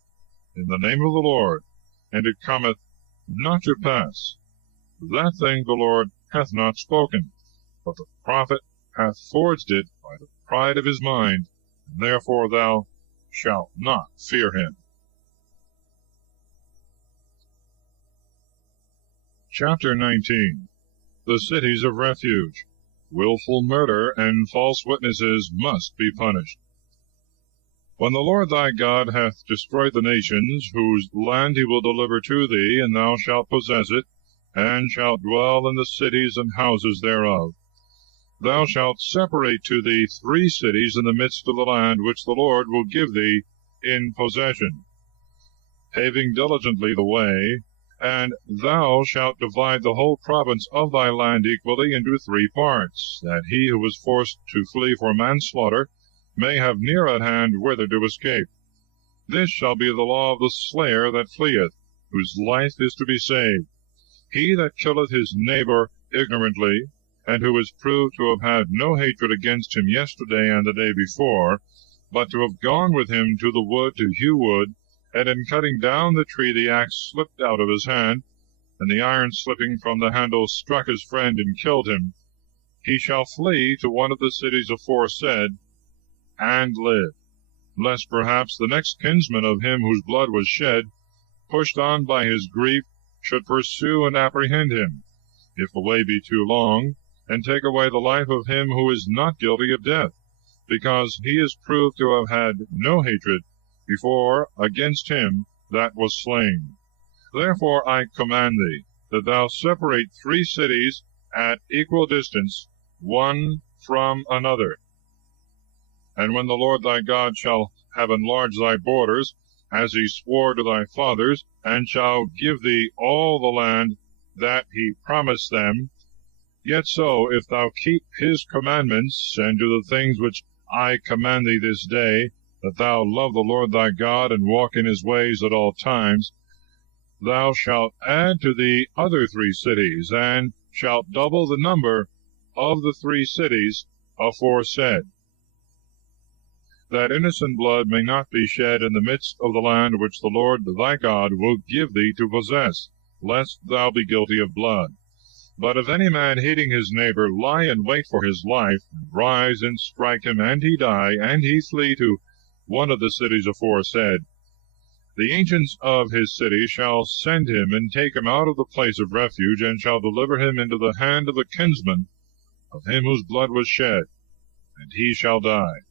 in the name of the Lord, and it cometh not to pass, that thing the Lord hath not spoken, but the prophet hath forged it by the pride of his mind, and therefore thou shalt not fear him. Chapter 19. The cities of refuge. Wilful murder and false witnesses must be punished. When the Lord thy God hath destroyed the nations, whose land he will deliver to thee, and thou shalt possess it, and shalt dwell in the cities and houses thereof, thou shalt separate to thee 3 cities in the midst of the land which the Lord will give thee in possession, paving diligently the way, and thou shalt divide the whole province of thy land equally into 3 parts, that he who is forced to flee for manslaughter may have near at hand whither to escape. This shall be the law of the slayer that fleeth, whose life is to be saved. He that killeth his neighbor ignorantly, and who is proved to have had no hatred against him yesterday and the day before, but to have gone with him to the wood to hew wood, and in cutting down the tree the axe slipped out of his hand, and the iron slipping from the handle struck his friend and killed him, he shall flee to one of the cities aforesaid, and live, lest perhaps the next kinsman of him whose blood was shed, pushed on by his grief, should pursue and apprehend him, if the way be too long, and take away the life of him who is not guilty of death, because he is proved to have had no hatred before against him that was slain. Therefore I command thee, that thou separate 3 cities at equal distance, one from another. And when the Lord thy God shall have enlarged thy borders, as he swore to thy fathers, and shall give thee all the land that he promised them, yet so, if thou keep his commandments, and do the things which I command thee this day, that thou love the Lord thy God, and walk in his ways at all times, thou shalt add to thee other 3 cities, and shalt double the number of the 3 cities aforesaid, that innocent blood may not be shed in the midst of the land which the Lord thy God will give thee to possess, lest thou be guilty of blood. But if any man hating his neighbor lie in wait for his life, and rise and strike him, and he die, and he flee to one of the cities aforesaid, the ancients of his city shall send him, and take him out of the place of refuge, and shall deliver him into the hand of the kinsman of him whose blood was shed, and he shall die.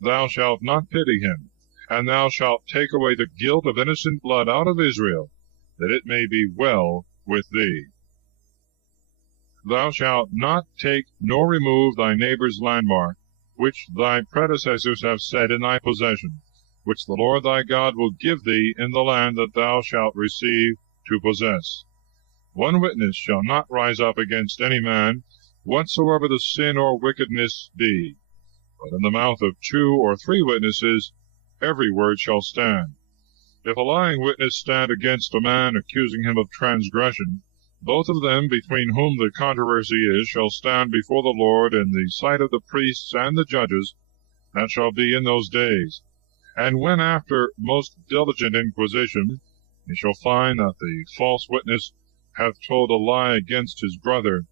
Thou shalt not pity him, and thou shalt take away the guilt of innocent blood out of Israel, that it may be well with thee. Thou shalt not take nor remove thy neighbour's landmark, which thy predecessors have set in thy possession, which the Lord thy God will give thee in the land that thou shalt receive to possess. One witness shall not rise up against any man, whatsoever the sin or wickedness be. But in the mouth of 2 or 3 witnesses every word shall stand. If a lying witness stand against a man, accusing him of transgression, both of them between whom the controversy is shall stand before the Lord in the sight of the priests and the judges. That shall be in those days. And when after most diligent inquisition they shall find that the false witness hath told a lie against his brother,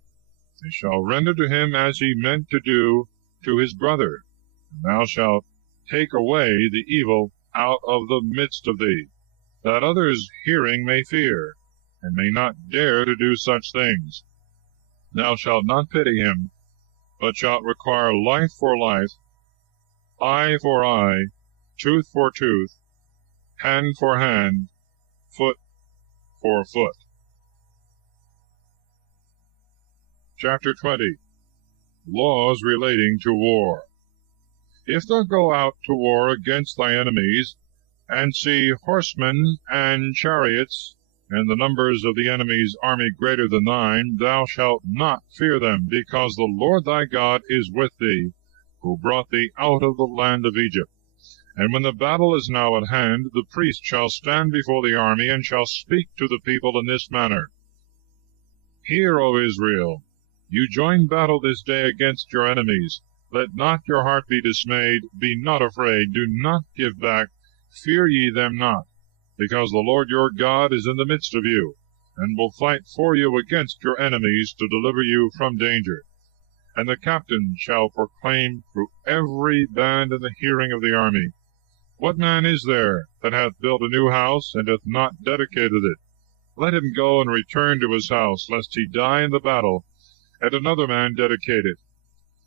they shall render to him as he meant to do to his brother, and thou shalt take away the evil out of the midst of thee, that others hearing may fear, and may not dare to do such things. Thou shalt not pity him, but shalt require life for life, eye for eye, tooth for tooth, hand for hand, foot for foot. Chapter 20. Laws relating to war. If thou go out to war against thy enemies, and see horsemen and chariots, and the numbers of the enemy's army greater than thine, thou shalt not fear them, because the Lord thy God is with thee, who brought thee out of the land of Egypt. And when the battle is now at hand, the priest shall stand before the army, and shall speak to the people in this manner. Hear, O Israel, you join battle this day against your enemies. Let not your heart be dismayed, be not afraid, do not give back, fear ye them not, because the Lord your God is in the midst of you, and will fight for you against your enemies to deliver you from danger. And the captain shall proclaim through every band in the hearing of the army, What man is there that hath built a new house, and hath not dedicated it? Let him go and return to his house, lest he die in the battle, and another man dedicate it.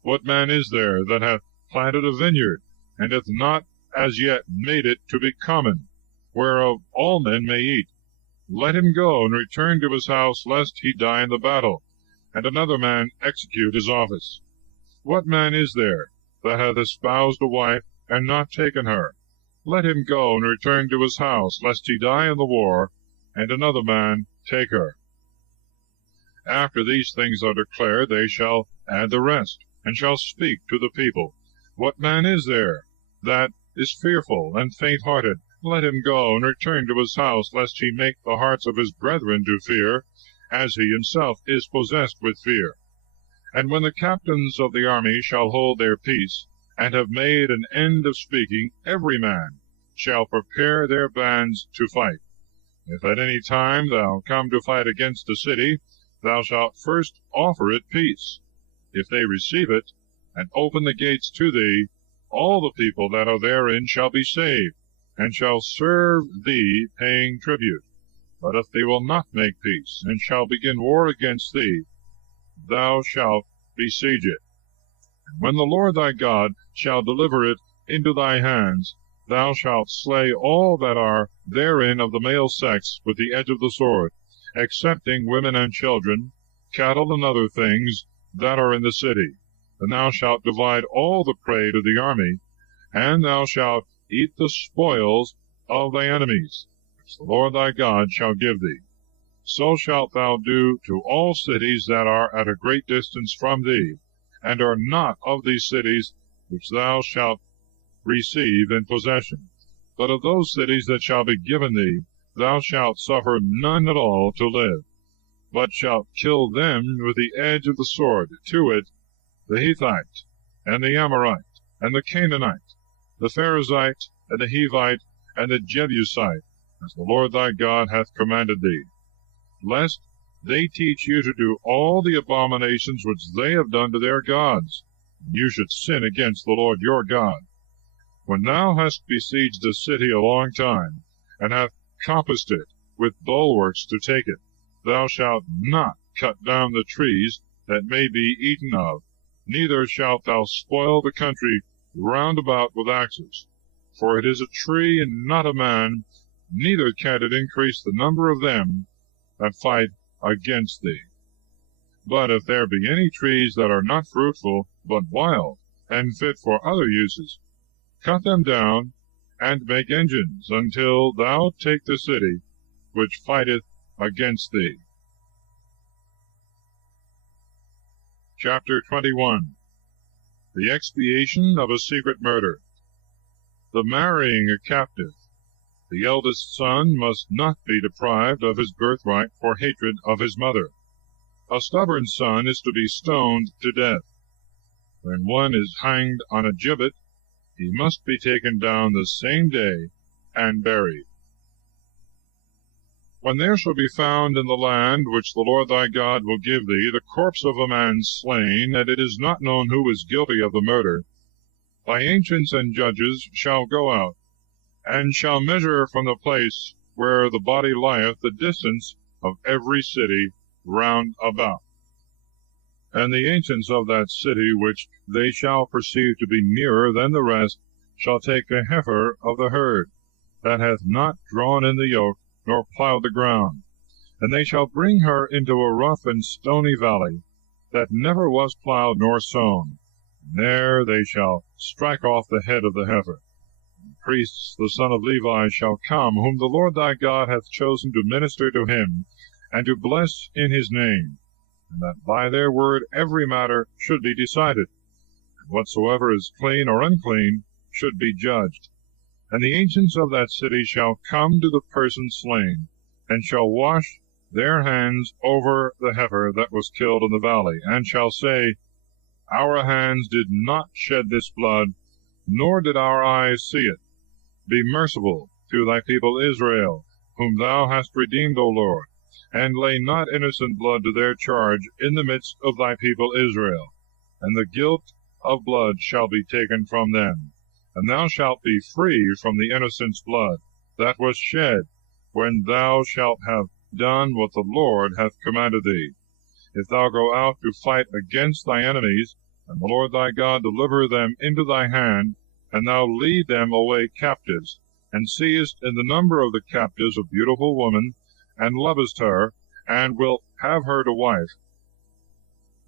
What man is there that hath planted a vineyard, and hath not as yet made it to be common, whereof all men may eat? Let him go and return to his house, lest he die in the battle, and another man execute his office. What man is there that hath espoused a wife, and not taken her? Let him go and return to his house, lest he die in the war, and another man take her. After these things are declared, they shall add the rest, and shall speak to the people. What man is there that is fearful and faint-hearted? Let him go and return to his house, lest he make the hearts of his brethren to fear, as he himself is possessed with fear. And when the captains of the army shall hold their peace, and have made an end of speaking, every man shall prepare their bands to fight. If at any time thou come to fight against a city, thou shalt first offer it peace. If they receive it, and open the gates to thee, all the people that are therein shall be saved, and shall serve thee, paying tribute. But if they will not make peace, and shall begin war against thee, thou shalt besiege it. And when the Lord thy God shall deliver it into thy hands, thou shalt slay all that are therein of the male sex with the edge of the sword, excepting women and children, cattle and other things that are in the city. And thou shalt divide all the prey to the army, and thou shalt eat the spoils of thy enemies, which the Lord thy God shall give thee. So shalt thou do to all cities that are at a great distance from thee, and are not of these cities which thou shalt receive in possession. But of those cities that shall be given thee, thou shalt suffer none at all to live, but shalt kill them with the edge of the sword, to wit, the Hethite, and the Amorite, and the Canaanite, the Perizzite, and the Hivite, and the Jebusite, as the Lord thy God hath commanded thee, lest they teach you to do all the abominations which they have done to their gods, and you should sin against the Lord your God. When thou hast besieged a city a long time, and hast compassed it with bulwarks to take it, thou shalt not cut down the trees that may be eaten of, neither shalt thou spoil the country round about with axes. For it is a tree and not a man, neither can it increase the number of them that fight against thee. But if there be any trees that are not fruitful, but wild, and fit for other uses, cut them down, and make engines, until thou take the city which fighteth against thee. Chapter 21. The expiation of a secret murder. The marrying a captive. The eldest son must not be deprived of his birthright for hatred of his mother. A stubborn son is to be stoned to death. When one is hanged on a gibbet, he must be taken down the same day and buried. When there shall be found in the land which the Lord thy God will give thee the corpse of a man slain, and it is not known who is guilty of the murder, thy ancients and judges shall go out, and shall measure from the place where the body lieth the distance of every city round about. And the ancients of that city which they shall perceive to be nearer than the rest shall take a heifer of the herd, that hath not drawn in the yoke, nor plowed the ground, and they shall bring her into a rough and stony valley, that never was plowed nor sown, and there they shall strike off the head of the heifer. The priests, the son of Levi, shall come, whom the Lord thy God hath chosen to minister to him, and to bless in his name, and that by their word every matter should be decided, and whatsoever is clean or unclean should be judged. And the ancients of that city shall come to the person slain, and shall wash their hands over the heifer that was killed in the valley, and shall say, Our hands did not shed this blood, nor did our eyes see it. Be merciful to thy people Israel, whom thou hast redeemed, O Lord, and lay not innocent blood to their charge in the midst of thy people Israel, and the guilt of blood shall be taken from them. And thou shalt be free from the innocent's blood that was shed, when thou shalt have done what the Lord hath commanded thee. If thou go out to fight against thy enemies, and the Lord thy God deliver them into thy hand, and thou lead them away captives, and seest in the number of the captives a beautiful woman, and lovest her, and wilt have her to wife,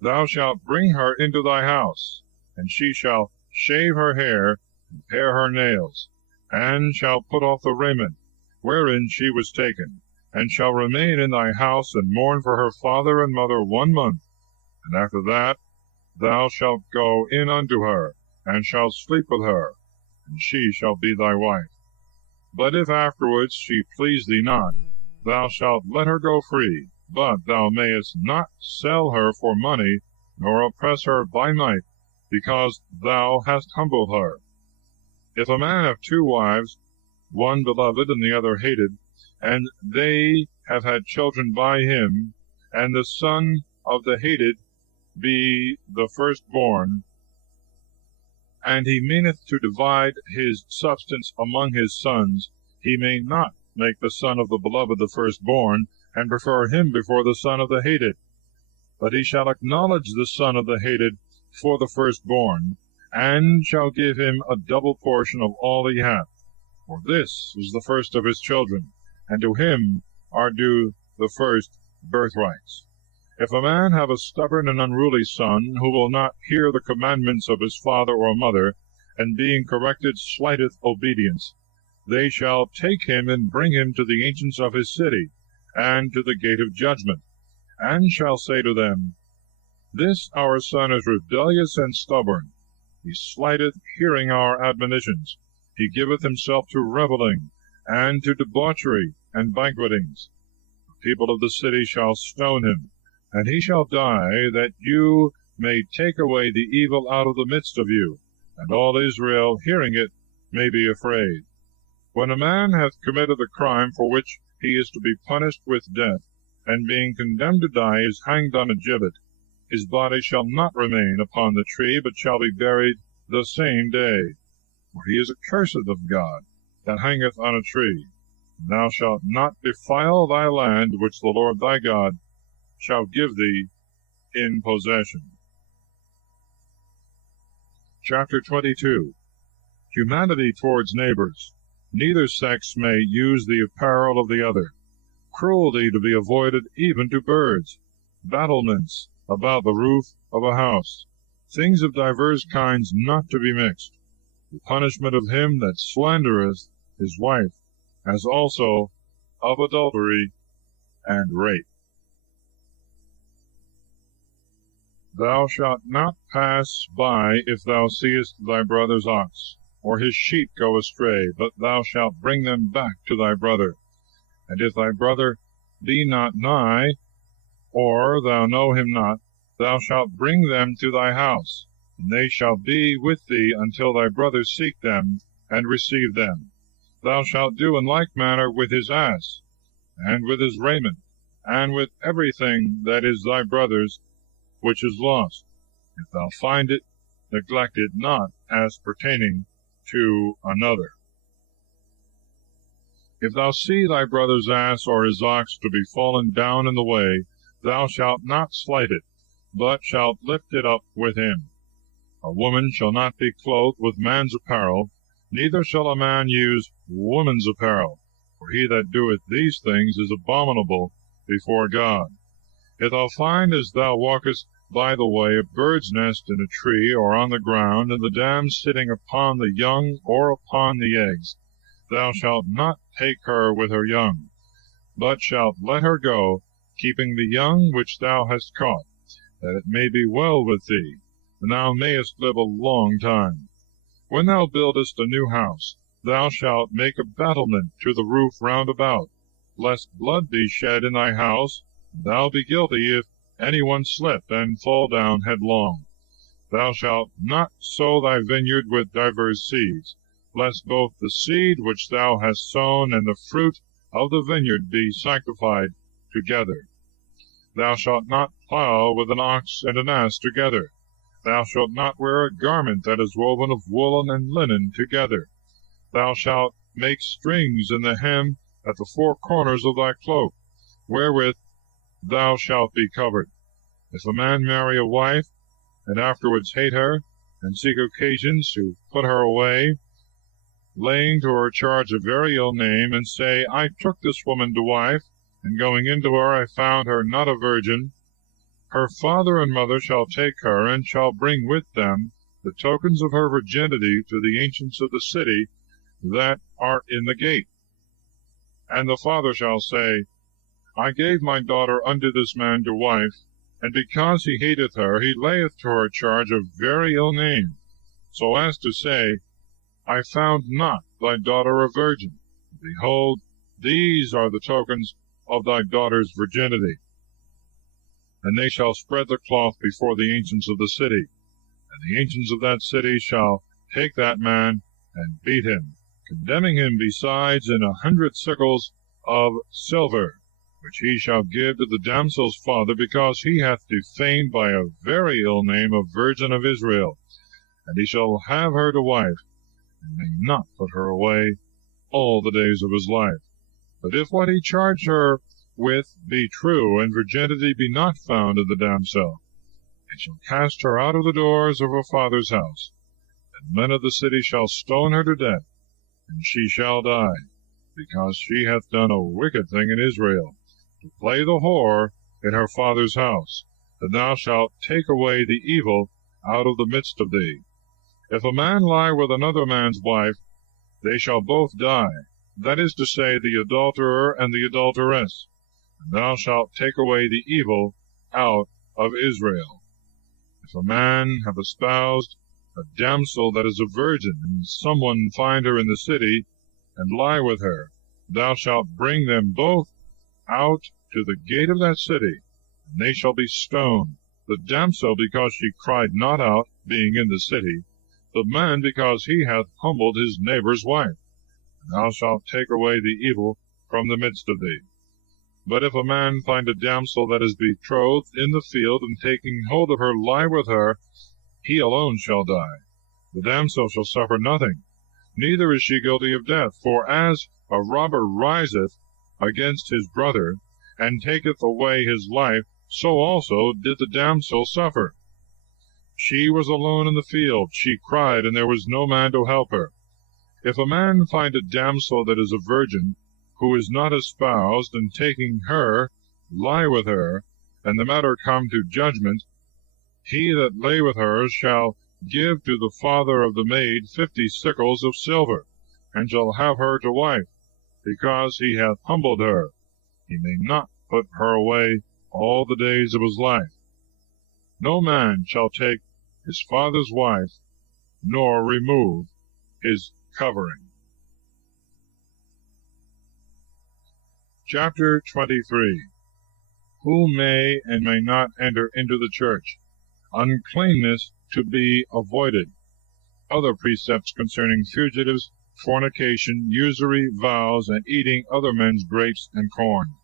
thou shalt bring her into thy house, and she shall shave her hair, and pare her nails, and shall put off the raiment wherein she was taken, and shall remain in thy house, and mourn for her father and mother 1 month. And after that thou shalt go in unto her, and shalt sleep with her, and she shall be thy wife. But if afterwards she please thee not, thou shalt let her go free, but thou mayest not sell her for money, nor oppress her by might, because thou hast humbled her. If a man have 2 wives, one beloved and the other hated, and they have had children by him, and the son of the hated be the firstborn, and he meaneth to divide his substance among his sons, he may not make the son of the beloved the firstborn, and prefer him before the son of the hated. But he shall acknowledge the son of the hated for the firstborn, and shall give him a double portion of all he hath. For this is the first of his children, and to him are due the first birthrights. If a man have a stubborn and unruly son, who will not hear the commandments of his father or mother, and being corrected slighteth obedience, they shall take him and bring him to the ancients of his city, and to the gate of judgment, and shall say to them, This our son is rebellious and stubborn. He slighteth hearing our admonitions. He giveth himself to revelling, and to debauchery and banquetings. The people of the city shall stone him, and he shall die, that you may take away the evil out of the midst of you, and all Israel, hearing it, may be afraid. When a man hath committed a crime for which he is to be punished with death, and being condemned to die is hanged on a gibbet, his body shall not remain upon the tree, but shall be buried the same day. For he is accursed of God that hangeth on a tree. And thou shalt not defile thy land, which the Lord thy God shall give thee in possession. Chapter 22. Humanity towards neighbors. Neither sex may use the apparel of the other. Cruelty to be avoided even to birds. Battlements about the roof of a house. Things of divers kinds not to be mixed. The punishment of him that slandereth his wife, as also of adultery and rape. Thou shalt not pass by if thou seest thy brother's ox, or his sheep go astray, but thou shalt bring them back to thy brother. And if thy brother be not nigh, or thou know him not, thou shalt bring them to thy house, and they shall be with thee until thy brother seek them, and receive them. Thou shalt do in like manner with his ass, and with his raiment, and with everything that is thy brother's, which is lost. If thou find it, neglect it not as pertaining to another. If thou see thy brother's ass or his ox to be fallen down in the way, thou shalt not slight it, but shalt lift it up with him. A woman shall not be clothed with man's apparel, neither shall a man use woman's apparel, for he that doeth these things is abominable before God. If thou find as thou walkest by the way a bird's nest in a tree or on the ground, and the dam sitting upon the young or upon the eggs, thou shalt not take her with her young, but shalt let her go, keeping the young which thou hast caught, that it may be well with thee, and thou mayest live a long time. When thou buildest a new house, thou shalt make a battlement to the roof round about, lest blood be shed in thy house, and thou be guilty if any one slip and fall down headlong. Thou shalt not sow thy vineyard with divers seeds, lest both the seed which thou hast sown and the fruit of the vineyard be sanctified together. Thou shalt not plow with an ox and an ass together. Thou shalt not wear a garment that is woven of woolen and linen together. Thou shalt make strings in the hem at the four corners of thy cloak, wherewith thou shalt be covered. If a man marry a wife, and afterwards hate her, and seek occasions to put her away, laying to her charge a very ill name, and say, I took this woman to wife, and going into her I found her not a virgin, her father and mother shall take her, and shall bring with them the tokens of her virginity to the ancients of the city that are in the gate. And the father shall say, I gave my daughter unto this man to wife, and because he hateth her, he layeth to her charge a very ill name, so as to say, I found not thy daughter a virgin. Behold, these are the tokens of thy daughter's virginity. And they shall spread the cloth before the ancients of the city, and the ancients of that city shall take that man and beat him, condemning him besides in 100 sickles of silver, which he shall give to the damsel's father, because he hath defamed by a very ill name a virgin of Israel. And he shall have her to wife, and may not put her away all the days of his life. But if what he charged her with be true, and virginity be not found in the damsel, he shall cast her out of the doors of her father's house, and men of the city shall stone her to death, and she shall die, because she hath done a wicked thing in Israel, to play the whore in her father's house. And thou shalt take away the evil out of the midst of thee. If a man lie with another man's wife, they shall both die, that is to say, the adulterer and the adulteress. And thou shalt take away the evil out of Israel. If a man have espoused a damsel that is a virgin, and some one find her in the city, and lie with her, thou shalt bring them both out to the gate of that city, and they shall be stoned, the damsel because she cried not out, being in the city, the man because he hath humbled his neighbor's wife. And thou shalt take away the evil from the midst of thee. But if a man find a damsel that is betrothed in the field, and taking hold of her lie with her, he alone shall die. The damsel shall suffer nothing, neither is she guilty of death. For as a robber riseth against his brother, and taketh away his life, so also did the damsel suffer. She was alone in the field. She cried, and there was no man to help her. If a man find a damsel that is a virgin, who is not espoused, and taking her, lie with her, and the matter come to judgment, he that lay with her shall give to the father of the maid 50 sickles of silver, and shall have her to wife, because he hath humbled her. He may not put her away all the days of his life. No man shall take his father's wife, nor remove his covering. Chapter 23. Who may and may not enter into the church. Uncleanness to be avoided. Other precepts concerning fugitives, fornication, usury, vows, and eating other men's grapes and corn.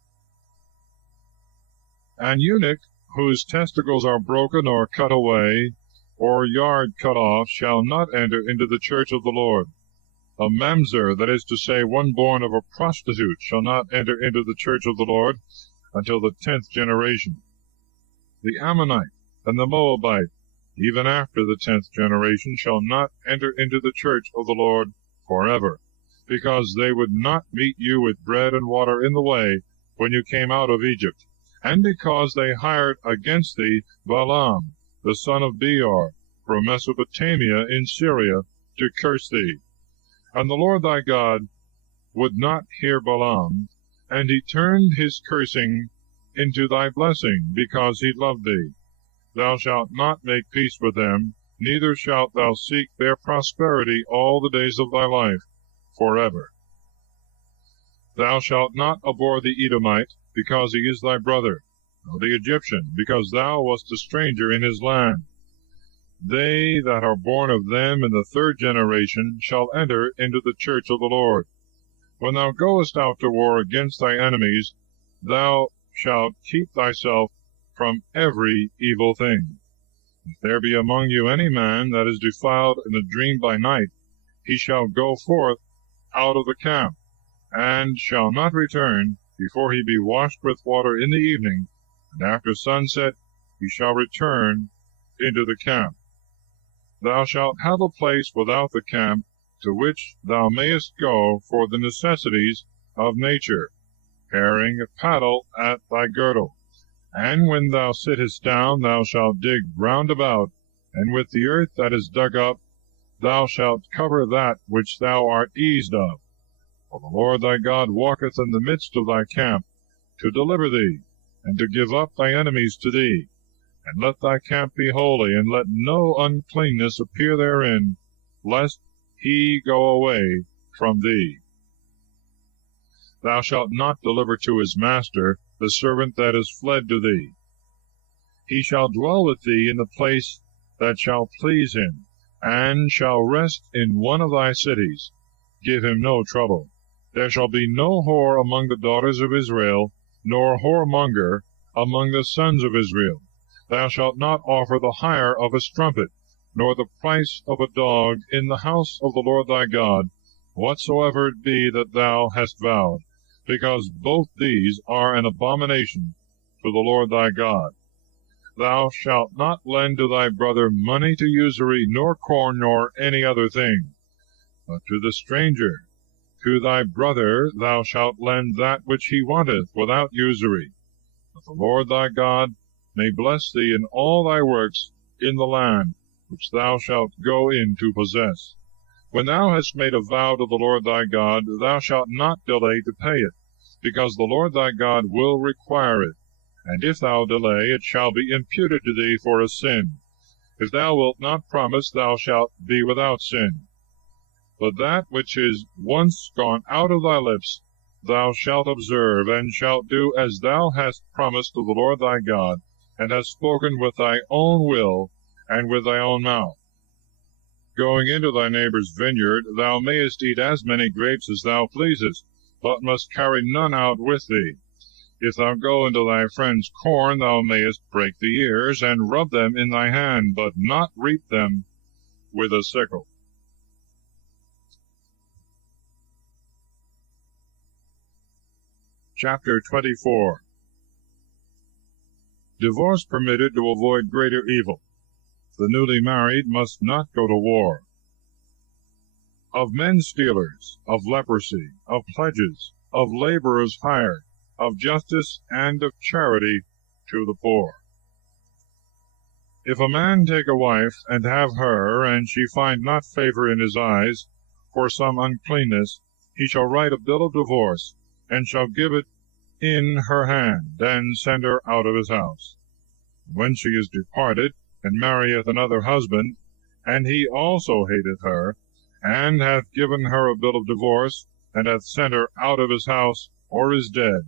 An eunuch whose testicles are broken or cut away, or yard cut off, shall not enter into the church of the Lord. A mamzer, that is to say, one born of a prostitute, shall not enter into the church of the Lord until the 10th generation. The Ammonite and the Moabite, even after the 10th generation, shall not enter into the church of the Lord forever, because they would not meet you with bread and water in the way when you came out of Egypt, and because they hired against thee Balaam, the son of Beor, from Mesopotamia in Syria, to curse thee. And the Lord thy God would not hear Balaam, and he turned his cursing into thy blessing, because he loved thee. Thou shalt not make peace with them, neither shalt thou seek their prosperity all the days of thy life, forever. Thou shalt not abhor the Edomite, because he is thy brother, nor the Egyptian, because thou wast a stranger in his land. They that are born of them in the 3rd generation shall enter into the church of the Lord. When thou goest out to war against thy enemies, thou shalt keep thyself from every evil thing. If there be among you any man that is defiled in a dream by night, he shall go forth out of the camp, and shall not return before he be washed with water in the evening, and after sunset he shall return into the camp. Thou shalt have a place without the camp, to which thou mayest go for the necessities of nature, carrying a paddle at thy girdle. And when thou sittest down, thou shalt dig round about, and with the earth that is dug up, thou shalt cover that which thou art eased of. For the Lord thy God walketh in the midst of thy camp, to deliver thee, and to give up thy enemies to thee. And let thy camp be holy, and let no uncleanness appear therein, lest he go away from thee. Thou shalt not deliver to his master the servant that is fled to thee. He shall dwell with thee in the place that shall please him, and shall rest in one of thy cities. Give him no trouble. There shall be no whore among the daughters of Israel, nor whoremonger among the sons of Israel. Thou shalt not offer the hire of a strumpet, nor the price of a dog in the house of the Lord thy God, whatsoever it be that thou hast vowed, because both these are an abomination to the Lord thy God. Thou shalt not lend to thy brother money to usury, nor corn, nor any other thing, but to the stranger. To thy brother thou shalt lend that which he wanteth, without usury, that the Lord thy God may bless thee in all thy works in the land which thou shalt go in to possess. When thou hast made a vow to the Lord thy God, thou shalt not delay to pay it, because the Lord thy God will require it. And if thou delay, it shall be imputed to thee for a sin. If thou wilt not promise, thou shalt be without sin. But that which is once gone out of thy lips thou shalt observe, and shalt do as thou hast promised to the Lord thy God, and hast spoken with thy own will and with thy own mouth. Going into thy neighbor's vineyard, thou mayest eat as many grapes as thou pleasest, but must carry none out with thee. If thou go into thy friend's corn, thou mayest break the ears, and rub them in thy hand, but not reap them with a sickle. Chapter 24. Divorce permitted to avoid greater evil. the newly married must not go to war. Of men stealers, of leprosy, of pledges, of laborers hired, of justice, and of charity to the poor. If a man take a wife, and have her, and she find not favor in his eyes, for some uncleanness, he shall write a bill of divorce, and shall give it in her hand, and send her out of his house. When she is departed, and marrieth another husband, and he also hateth her, and hath given her a bill of divorce, and hath sent her out of his house, or is dead,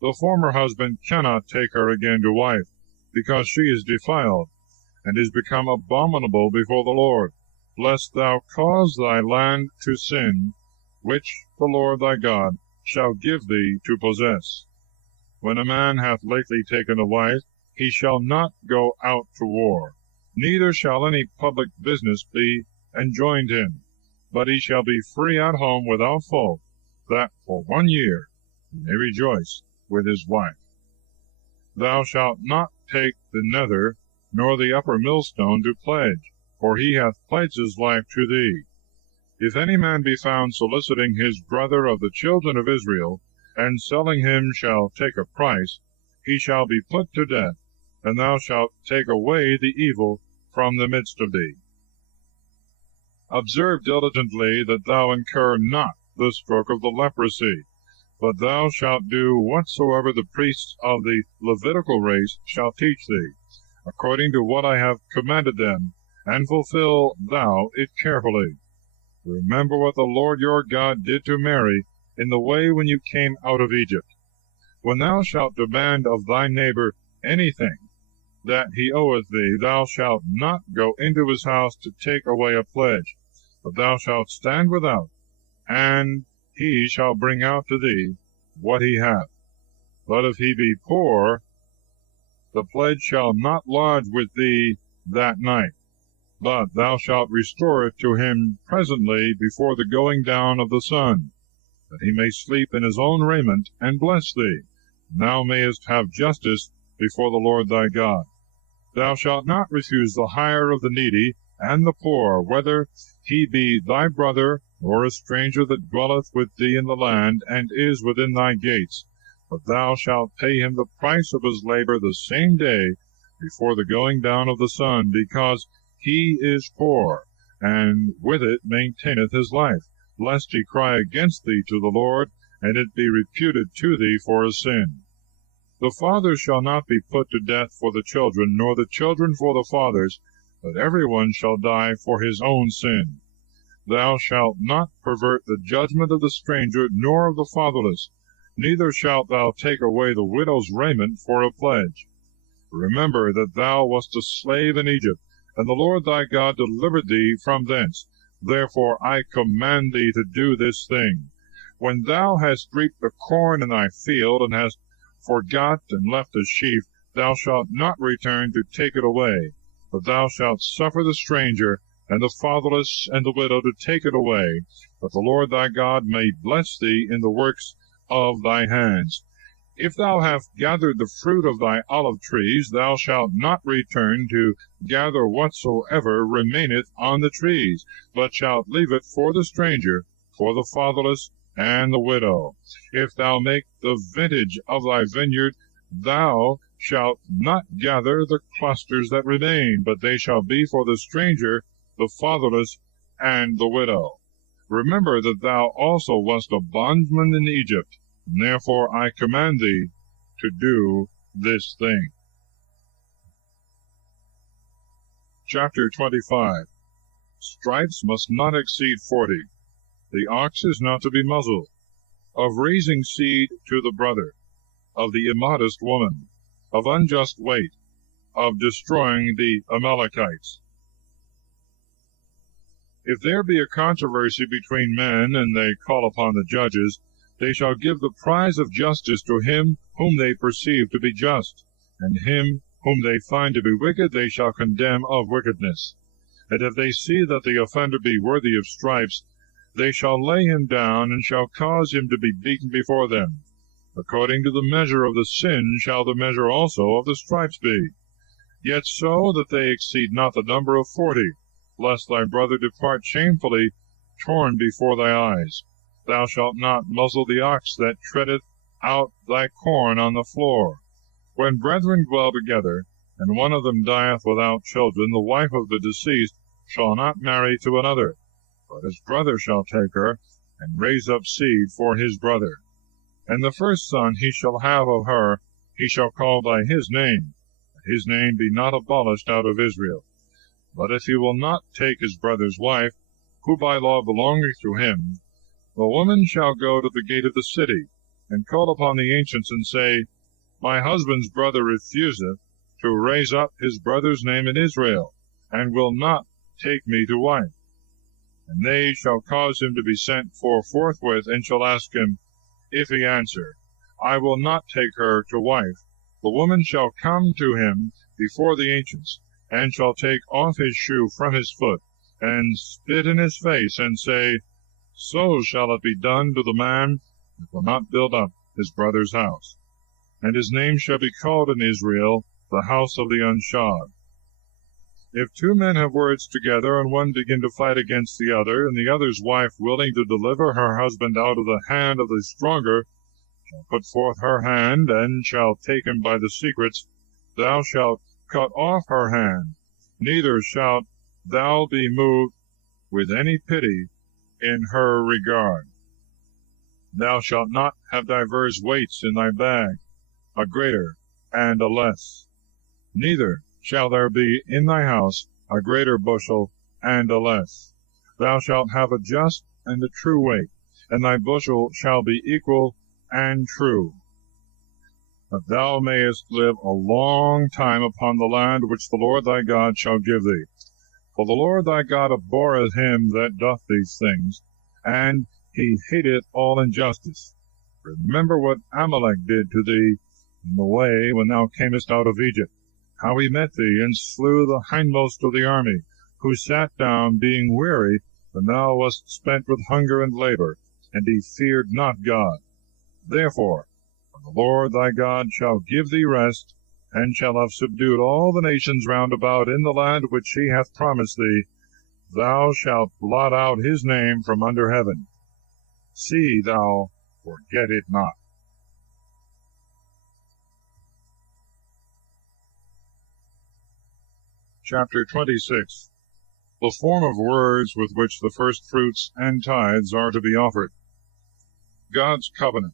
the former husband cannot take her again to wife, because she is defiled, and is become abominable before the Lord, lest thou cause thy land to sin, which the Lord thy God shall give thee to possess. When a man hath lately taken a wife, he shall not go out to war, neither shall any public business be enjoined him, but he shall be free at home without fault, that for 1 year he may rejoice with his wife. Thou shalt not take the nether, nor the upper millstone to pledge, for he hath pledged his life to thee. If any man be found soliciting his brother of the children of Israel, and selling him shall take a price, he shall be put to death, and thou shalt take away the evil from the midst of thee. Observe diligently that thou incur not the stroke of the leprosy, but thou shalt do whatsoever the priests of the Levitical race shall teach thee, according to what I have commanded them, and fulfill thou it carefully. Remember what the Lord your God did to Mary in the way when you came out of Egypt. When thou shalt demand of thy neighbor anything that he oweth thee, thou shalt not go into his house to take away a pledge, but thou shalt stand without, and he shall bring out to thee what he hath. But if he be poor, the pledge shall not lodge with thee that night, but thou shalt restore it to him presently before the going down of the sun, that he may sleep in his own raiment, and bless thee, and thou mayest have justice before the Lord thy God. Thou shalt not refuse the hire of the needy and the poor, whether he be thy brother, or a stranger that dwelleth with thee in the land, and is within thy gates, but thou shalt pay him the price of his labor the same day before the going down of the sun, because he is poor, and with it maintaineth his life, lest he cry against thee to the Lord, and it be reputed to thee for a sin. The fathers shall not be put to death for the children, nor the children for the fathers, but every one shall die for his own sin. Thou shalt not pervert the judgment of the stranger, nor of the fatherless, neither shalt thou take away the widow's raiment for a pledge. Remember that thou wast a slave in Egypt, and the Lord thy God delivered thee from thence. Therefore I command thee to do this thing. When thou hast reaped the corn in thy field, and hast forgot and left a sheaf, thou shalt not return to take it away, but thou shalt suffer the stranger, and the fatherless, and the widow to take it away, that the Lord thy God may bless thee in the works of thy hands. If thou have gathered the fruit of thy olive trees, thou shalt not return to gather whatsoever remaineth on the trees, but shalt leave it for the stranger, for the fatherless, and the widow. If thou make the vintage of thy vineyard, thou shalt not gather the clusters that remain, but they shall be for the stranger, the fatherless, and the widow. Remember that thou also wast a bondman in Egypt, and therefore I command thee to do this thing. Chapter 25. Stripes must not exceed 40. The ox is not to be muzzled. Of raising seed to the brother. Of the immodest woman. Of unjust weight. Of destroying the Amalekites. If there be a controversy between men, and they call upon the judges, they shall give the prize of justice to him whom they perceive to be just, and him whom they find to be wicked they shall condemn of wickedness. And if they see that the offender be worthy of stripes, they shall lay him down, and shall cause him to be beaten before them. According to the measure of the sin shall the measure also of the stripes be. yet so that they exceed not the number of 40, lest thy brother depart shamefully, torn before thy eyes. Thou shalt not muzzle the ox that treadeth out thy corn on the floor. When brethren dwell together, and one of them dieth without children, the wife of the deceased shall not marry to another, but his brother shall take her, and raise up seed for his brother. And the first son he shall have of her, he shall call by his name, that his name be not abolished out of Israel. But if he will not take his brother's wife, who by law belongeth to him, the woman shall go to the gate of the city, and call upon the ancients, and say, My husband's brother refuseth to raise up his brother's name in Israel, and will not take me to wife. And they shall cause him to be sent for forthwith, and shall ask him. If he answer, I will not take her to wife, the woman shall come to him before the ancients, and shall take off his shoe from his foot, and spit in his face, and say, So shall it be done to the man that will not build up his brother's house. And his name shall be called in Israel, the house of the unshod. If two men have words together, and one begin to fight against the other, and the other's wife, willing to deliver her husband out of the hand of the stronger, shall put forth her hand, and shall take him by the secrets, thou shalt cut off her hand, neither shalt thou be moved with any pity in her regard. Thou shalt not have divers weights in thy bag, a greater and a less. Neither shall there be in thy house a greater bushel and a less. Thou shalt have a just and a true weight, and thy bushel shall be equal and true, that thou mayest live a long time upon the land which the Lord thy God shall give thee. For the Lord thy God abhorreth him that doth these things, and he hateth all injustice. Remember what Amalek did to thee in the way when thou camest out of Egypt, how he met thee, and slew the hindmost of the army, who sat down, being weary, when thou wast spent with hunger and labor, and he feared not God. Therefore, when the Lord thy God shall give thee rest, and shall have subdued all the nations round about in the land which he hath promised thee, thou shalt blot out his name from under heaven. See thou forget it not. Chapter 26. The form of words with which the first fruits and tithes are to be offered. God's covenant.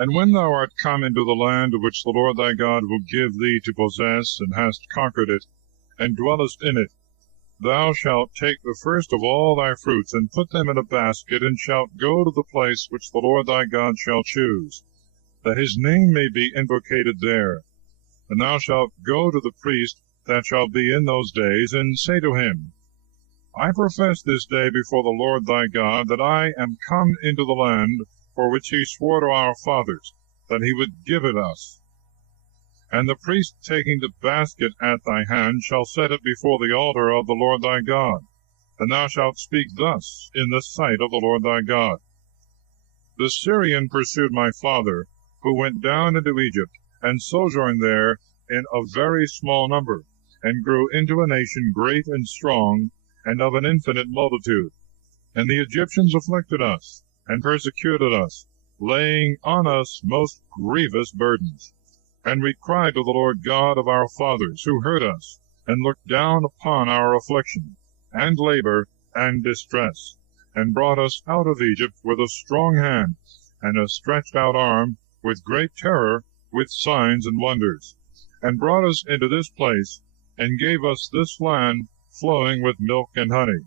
And when thou art come into the land which the Lord thy God will give thee to possess, and hast conquered it, and dwellest in it, thou shalt take the first of all thy fruits, and put them in a basket, and shalt go to the place which the Lord thy God shall choose, that his name may be invocated there. And thou shalt go to the priest that shall be in those days, and say to him, I profess this day before the Lord thy God that I am come into the land for which he swore to our fathers, that he would give it us. And the priest, taking the basket at thy hand, shall set it before the altar of the Lord thy God. And thou shalt speak thus in the sight of the Lord thy God. The Syrian pursued my father, who went down into Egypt, and sojourned there in a very small number, and grew into a nation great and strong, and of an infinite multitude. And the Egyptians afflicted us, and persecuted us, laying on us most grievous burdens. And we cried to the Lord God of our fathers, who heard us, and looked down upon our affliction, and labor, and distress, and brought us out of Egypt with a strong hand, and a stretched out arm, with great terror, with signs and wonders, and brought us into this place, and gave us this land flowing with milk and honey.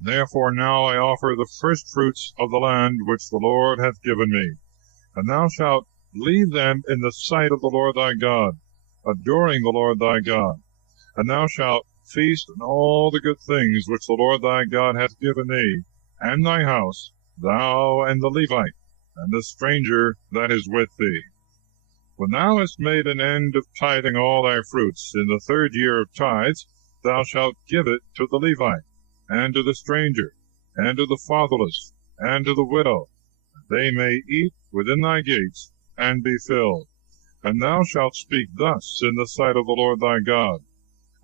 Therefore now I offer the first fruits of the land which the Lord hath given me, and thou shalt leave them in the sight of the Lord thy God, adoring the Lord thy God. And thou shalt feast on all the good things which the Lord thy God hath given thee, and thy house, thou and the Levite, and the stranger that is with thee. When thou hast made an end of tithing all thy fruits, in the 3rd year of tithes, thou shalt give it to the Levite, and to the stranger, and to the fatherless, and to the widow, that they may eat within thy gates, and be filled. And thou shalt speak thus in the sight of the Lord thy God: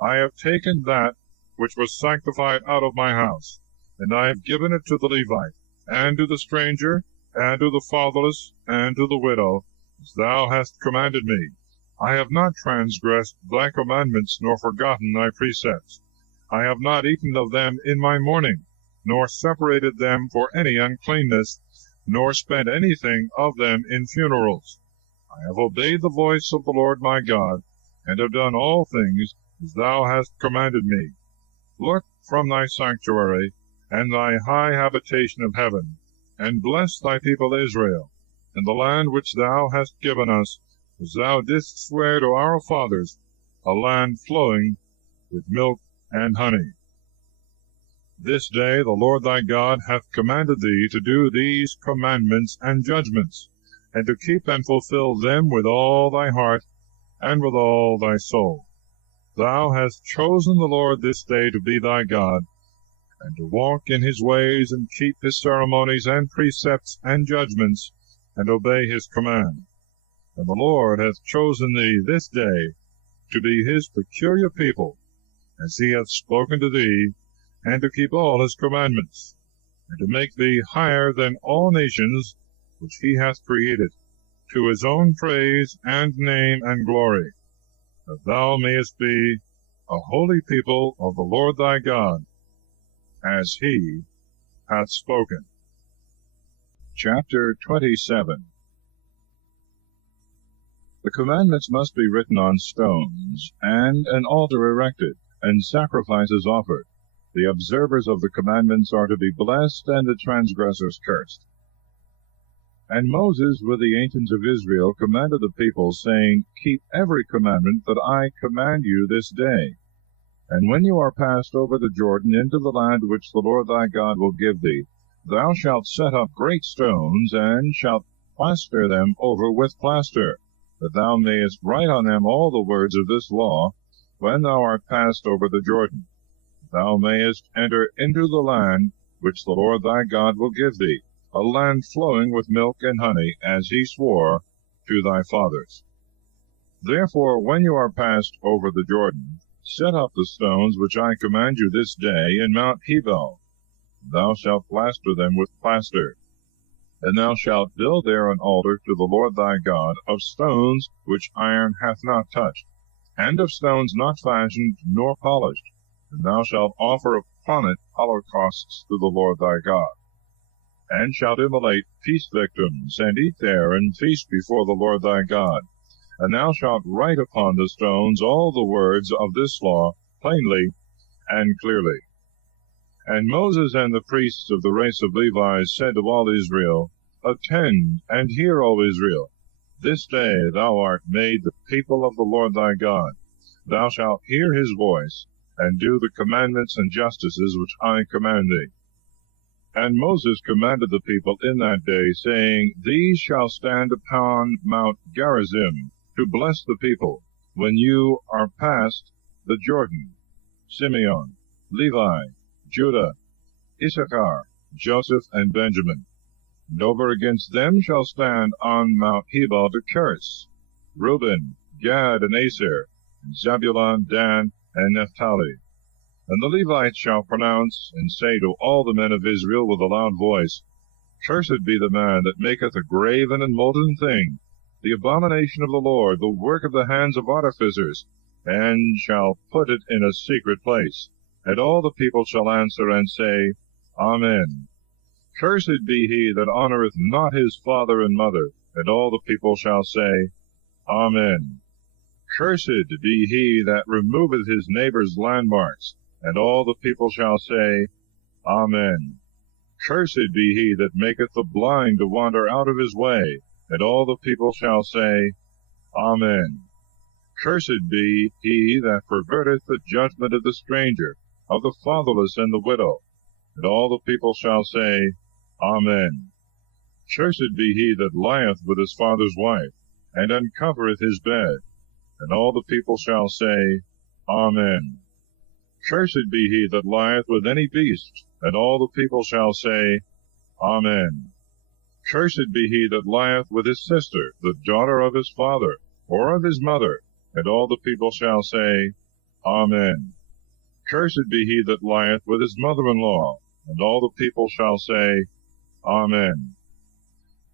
I have taken that which was sanctified out of my house, and I have given it to the Levite, and to the stranger, and to the fatherless, and to the widow, as thou hast commanded me. I have not transgressed thy commandments, nor forgotten thy precepts. I have not eaten of them in my mourning, nor separated them for any uncleanness, nor spent anything of them in funerals. I have obeyed the voice of the Lord my God, and have done all things as thou hast commanded me. Look from thy sanctuary, and thy high habitation of heaven, and bless thy people Israel, in the land which thou hast given us, as thou didst swear to our fathers, a land flowing with milk and honey. This day the Lord thy God hath commanded thee to do these commandments and judgments, and to keep and fulfill them with all thy heart and with all thy soul. Thou hast chosen the Lord this day to be thy God, and to walk in his ways, and keep his ceremonies and precepts and judgments, and obey his command. And the Lord hath chosen thee this day to be his peculiar people, as he hath spoken to thee, and to keep all his commandments, and to make thee higher than all nations which he hath created, to his own praise and name and glory, that thou mayest be a holy people of the Lord thy God, as he hath spoken. Chapter 27. The commandments must be written on stones, and an altar erected, and sacrifices offered. The observers of the commandments are to be blessed, and the transgressors cursed. And Moses with the ancients of Israel commanded the people, saying, Keep every commandment that I command you this day. And when you are passed over the Jordan into the land which the Lord thy God will give thee, thou shalt set up great stones, and shalt plaster them over with plaster, that thou mayest write on them all the words of this law, when thou art passed over the Jordan. Thou mayest enter into the land which the Lord thy God will give thee, a land flowing with milk and honey, as he swore to thy fathers. Therefore, when you are passed over the Jordan, set up the stones which I command you this day in Mount Hebal. Thou shalt plaster them with plaster. And thou shalt build there an altar to the Lord thy God of stones which iron hath not touched, and of stones not fashioned nor polished. And thou shalt offer upon it holocausts to the Lord thy God, and shalt immolate peace victims, and eat there, and feast before the Lord thy God. And thou shalt write upon the stones all the words of this law plainly and clearly. And Moses and the priests of the race of Levi said to all Israel, Attend, and hear, O Israel. This day thou art made the people of the Lord thy God. Thou shalt hear his voice, and do the commandments and justices which I command thee. And Moses commanded the people in that day, saying, These shall stand upon Mount Gerizim, to bless the people, when you are past the Jordan: Simeon, Levi, Judah, Issachar, Joseph, and Benjamin. And over against them shall stand on Mount Hebal to curse: Reuben, Gad, and Aser, and Zebulun, Dan, and Naphtali. And the Levites shall pronounce, and say to all the men of Israel with a loud voice, Cursed be the man that maketh a graven and molten thing, the abomination of the Lord, the work of the hands of artificers, and shall put it in a secret place. And all the people shall answer and say, Amen. Cursed be he that honoureth not his father and mother. And all the people shall say, Amen. Cursed be he that removeth his neighbour's landmarks. And all the people shall say, Amen. Cursed be he that maketh the blind to wander out of his way. And all the people shall say, Amen. Cursed be he that perverteth the judgment of the stranger, of the fatherless and the widow. And all the people shall say, Amen. Cursed be he that lieth with his father's wife, and uncovereth his bed. And all the people shall say, Amen. Cursed be he that lieth with any beast. And all the people shall say, Amen. Cursed be he that lieth with his sister, the daughter of his father. or of his mother. And all the people shall say, Amen. Cursed be he that lieth with his mother-in-law. And all the people shall say, Amen.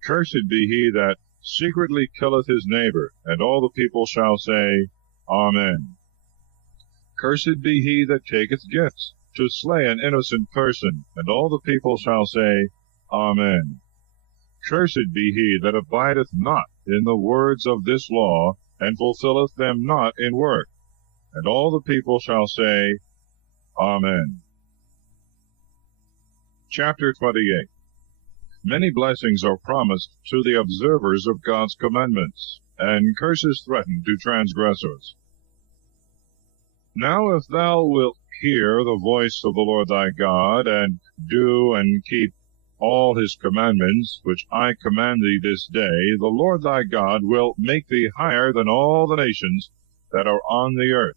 Cursed be he that secretly killeth his neighbor. And all the people shall say, Amen. Cursed be he that taketh gifts to slay an innocent person. And all the people shall say, Amen. Cursed be he that abideth not in the words of this law, and fulfilleth them not in work. And all the people shall say, Amen. Chapter 28. Many blessings are promised to the observers of God's commandments, and curses threaten to transgressors. Now if thou wilt hear the voice of the Lord thy God, and do and keep all his commandments, which I command thee this day, the Lord thy God will make thee higher than all the nations that are on the earth.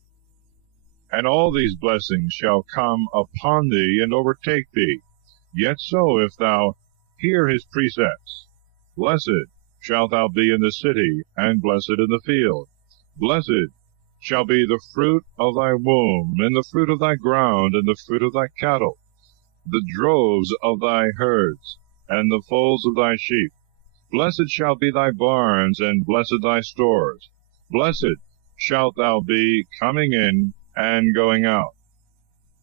And all these blessings shall come upon thee and overtake thee. Yet so, if thou hear his precepts, blessed shalt thou be in the city, and blessed in the field. Blessed shall be the fruit of thy womb, and the fruit of thy ground, and the fruit of thy cattle, the droves of thy herds, and the foals of thy sheep. Blessed shall be thy barns, and blessed thy stores. Blessed shalt thou be coming in and going out.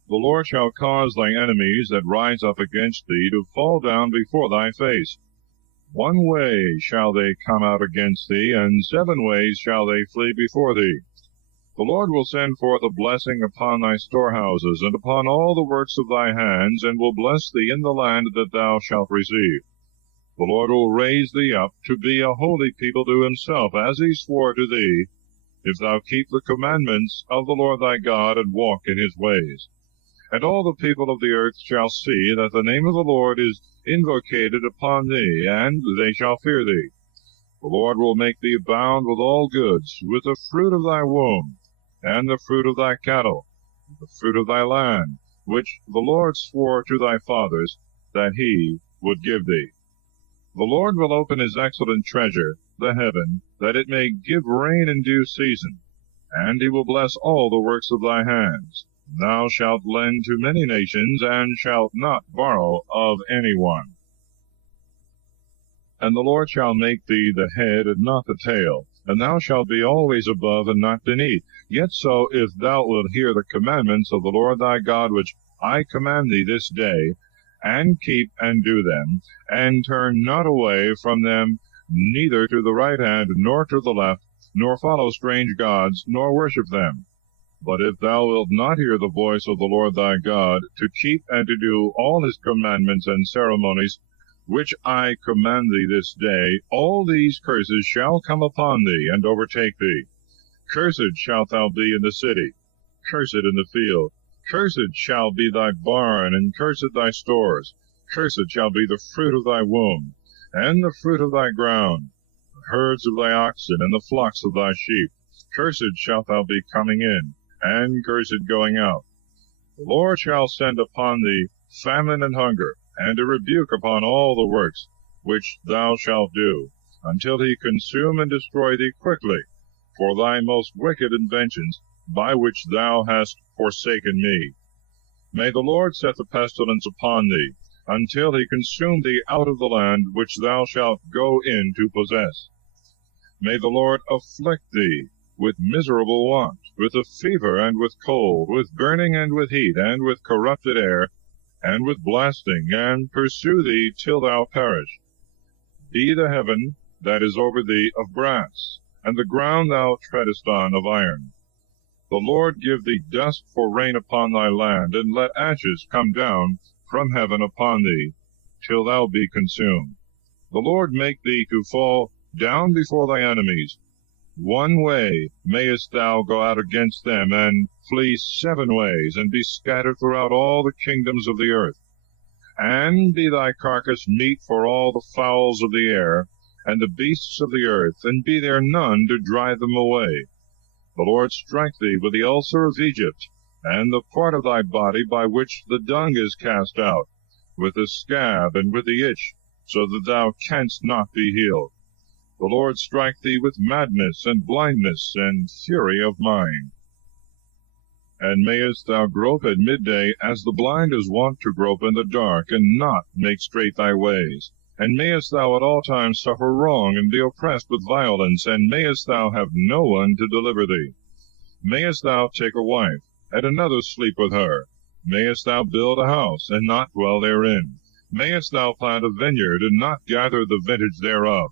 The Lord shall cause thy enemies that rise up against thee to fall down before thy face. One way shall they come out against thee, and 7 ways shall they flee before thee. The Lord will send forth a blessing upon thy storehouses, and upon all the works of thy hands, and will bless thee in the land that thou shalt receive. The Lord will raise thee up to be a holy people to himself, as he swore to thee, if thou keep the commandments of the Lord thy God, and walk in his ways. And all the people of the earth shall see that the name of the Lord is invocated upon thee, and they shall fear thee. The Lord will make thee abound with all goods, with the fruit of thy womb, and the fruit of thy cattle, the fruit of thy land, which the Lord swore to thy fathers that he would give thee. The Lord will open his excellent treasure, the heaven, that it may give rain in due season, and he will bless all the works of thy hands. Thou shalt lend to many nations, and shalt not borrow of any one. And the Lord shall make thee the head and not the tail, and thou shalt be always above and not beneath. Yet so, if thou wilt hear the commandments of the Lord thy God, which I command thee this day, and keep and do them, and turn not away from them, neither to the right hand, nor to the left, nor follow strange gods, nor worship them. But if thou wilt not hear the voice of the Lord thy God, to keep and to do all his commandments and ceremonies, which I command thee this day, all these curses shall come upon thee, and overtake thee. Cursed shalt thou be in the city, cursed in the field. Cursed shall be thy barn, and cursed thy stores. Cursed shall be the fruit of thy womb, and the fruit of thy ground, the herds of thy oxen, and the flocks of thy sheep. Cursed shalt thou be coming in, and cursed going out. The Lord shall send upon thee famine and hunger, and a rebuke upon all the works which thou shalt do, until he consume and destroy thee quickly, for thy most wicked inventions, by which thou hast forsaken me. May the Lord set the pestilence upon thee, until he consume thee out of the land which thou shalt go in to possess. May the Lord afflict thee with miserable want, with a fever and with cold, with burning and with heat, and with corrupted air, and with blasting, and pursue thee till thou perish. Be the heaven that is over thee of brass, and the ground thou treadest on of iron. The Lord give thee dust for rain upon thy land, and let ashes come down from heaven upon thee, till thou be consumed. The Lord make thee to fall down before thy enemies. One way mayest thou go out against them, and flee 7 ways, and be scattered throughout all the kingdoms of the earth. And be thy carcass meat for all the fowls of the air, and the beasts of the earth, and be there none to drive them away. The Lord strike thee with the ulcer of Egypt, and the part of thy body by which the dung is cast out, with the scab and with the itch, so that thou canst not be healed. The Lord strike thee with madness, and blindness, and fury of mind. And mayest thou grope at midday, as the blind is wont to grope in the dark, and not make straight thy ways. And mayest thou at all times suffer wrong, and be oppressed with violence, and mayest thou have no one to deliver thee. Mayest thou take a wife, and another sleep with her. Mayest thou build a house, and not dwell therein. Mayest thou plant a vineyard, and not gather the vintage thereof.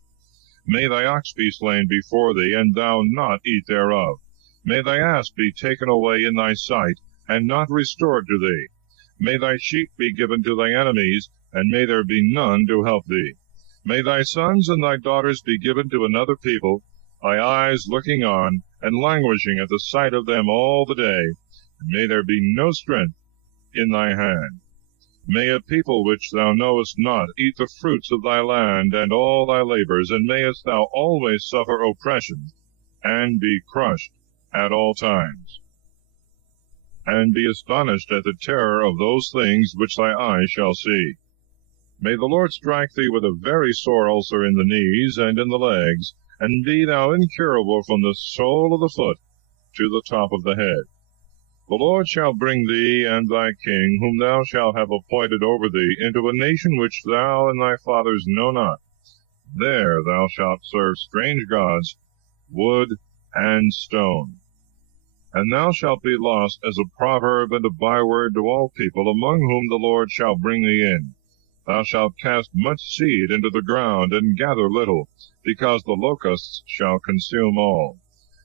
May thy ox be slain before thee, and thou not eat thereof. May thy ass be taken away in thy sight, and not restored to thee. May thy sheep be given to thy enemies, and may there be none to help thee. May thy sons and thy daughters be given to another people, thy eyes looking on, and languishing at the sight of them all the day, and may there be no strength in thy hand. May a people which thou knowest not eat the fruits of thy land and all thy labors, and mayest thou always suffer oppression, and be crushed at all times, and be astonished at the terror of those things which thy eye shall see. May the Lord strike thee with a very sore ulcer in the knees and in the legs, and be thou incurable from the sole of the foot to the top of the head. The Lord shall bring thee and thy king, whom thou shalt have appointed over thee, into a nation which thou and thy fathers know not. There thou shalt serve strange gods, wood and stone. And thou shalt be lost as a proverb and a byword to all people, among whom the Lord shall bring thee in. Thou shalt cast much seed into the ground, and gather little, because the locusts shall consume all.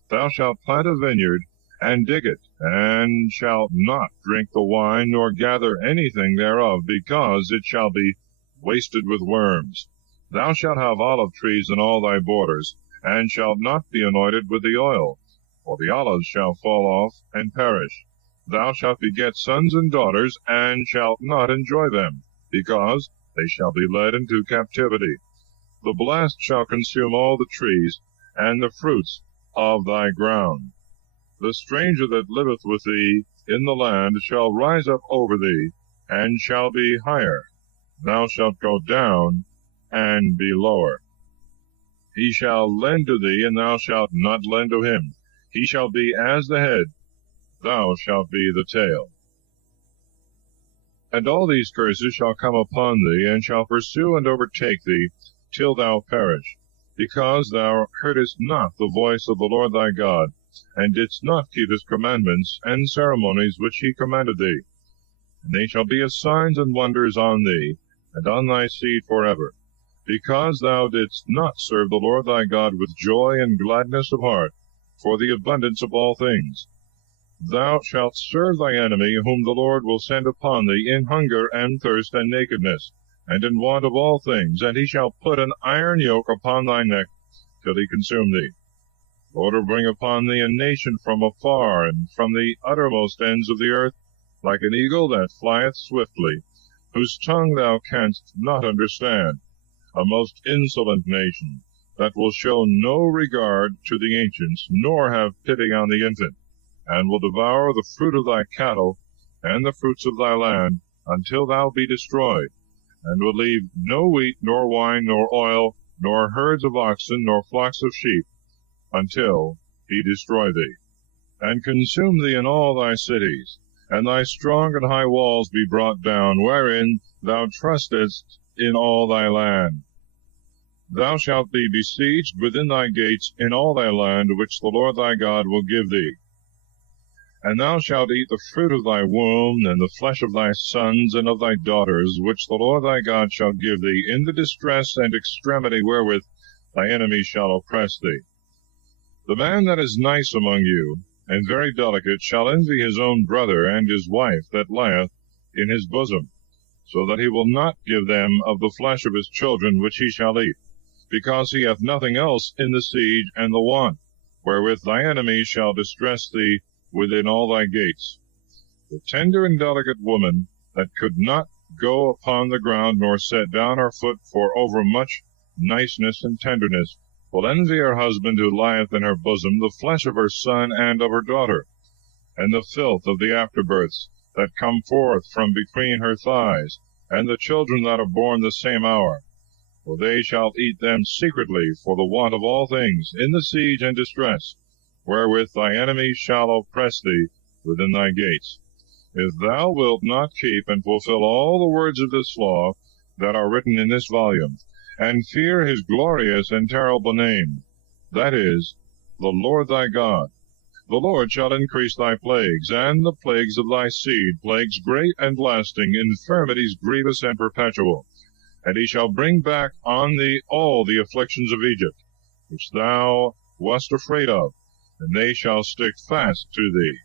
Thou shalt plant a vineyard, and dig it, and shalt not drink the wine, nor gather anything thereof, because it shall be wasted with worms. Thou shalt have olive trees in all thy borders, and shalt not be anointed with the oil, for the olives shall fall off and perish. Thou shalt beget sons and daughters, and shalt not enjoy them, because they shall be led into captivity. The blast shall consume all the trees, and the fruits of thy ground. The stranger that liveth with thee in the land shall rise up over thee, and shall be higher. Thou shalt go down, and be lower. He shall lend to thee, and thou shalt not lend to him. He shall be as the head, thou shalt be the tail. And all these curses shall come upon thee, and shall pursue and overtake thee, till thou perish, because thou heardest not the voice of the Lord thy God, and didst not keep his commandments and ceremonies which he commanded thee. And they shall be as signs and wonders on thee, and on thy seed forever, because thou didst not serve the Lord thy God with joy and gladness of heart, for the abundance of all things. Thou shalt serve thy enemy, whom the Lord will send upon thee, in hunger and thirst and nakedness, and in want of all things, and he shall put an iron yoke upon thy neck, till he consume thee. The Lord will bring upon thee a nation from afar, and from the uttermost ends of the earth, like an eagle that flieth swiftly, whose tongue thou canst not understand, a most insolent nation, that will show no regard to the ancients, nor have pity on the infant, and will devour the fruit of thy cattle, and the fruits of thy land, until thou be destroyed, and will leave no wheat, nor wine, nor oil, nor herds of oxen, nor flocks of sheep, until he destroy thee, and consume thee in all thy cities, and thy strong and high walls be brought down, wherein thou trustest in all thy land. Thou shalt be besieged within thy gates in all thy land, which the Lord thy God will give thee. And thou shalt eat the fruit of thy womb, and the flesh of thy sons and of thy daughters, which the Lord thy God shall give thee, in the distress and extremity wherewith thy enemies shall oppress thee. The man that is nice among you, and very delicate, shall envy his own brother and his wife that lieth in his bosom, so that he will not give them of the flesh of his children which he shall eat, because he hath nothing else in the siege and the want, wherewith thy enemies shall distress thee within all thy gates. The tender and delicate woman, that could not go upon the ground, nor set down her foot for overmuch niceness and tenderness, will envy her husband who lieth in her bosom the flesh of her son and of her daughter, and the filth of the afterbirths that come forth from between her thighs, and the children that are born the same hour. For they shall eat them secretly for the want of all things, in the siege and distress, wherewith thy enemies shall oppress thee within thy gates. If thou wilt not keep and fulfill all the words of this law that are written in this volume, and fear his glorious and terrible name, that is, the Lord thy God, the Lord shall increase thy plagues, and the plagues of thy seed, plagues great and lasting, infirmities grievous and perpetual. And he shall bring back on thee all the afflictions of Egypt, which thou wast afraid of, and they shall stick fast to thee.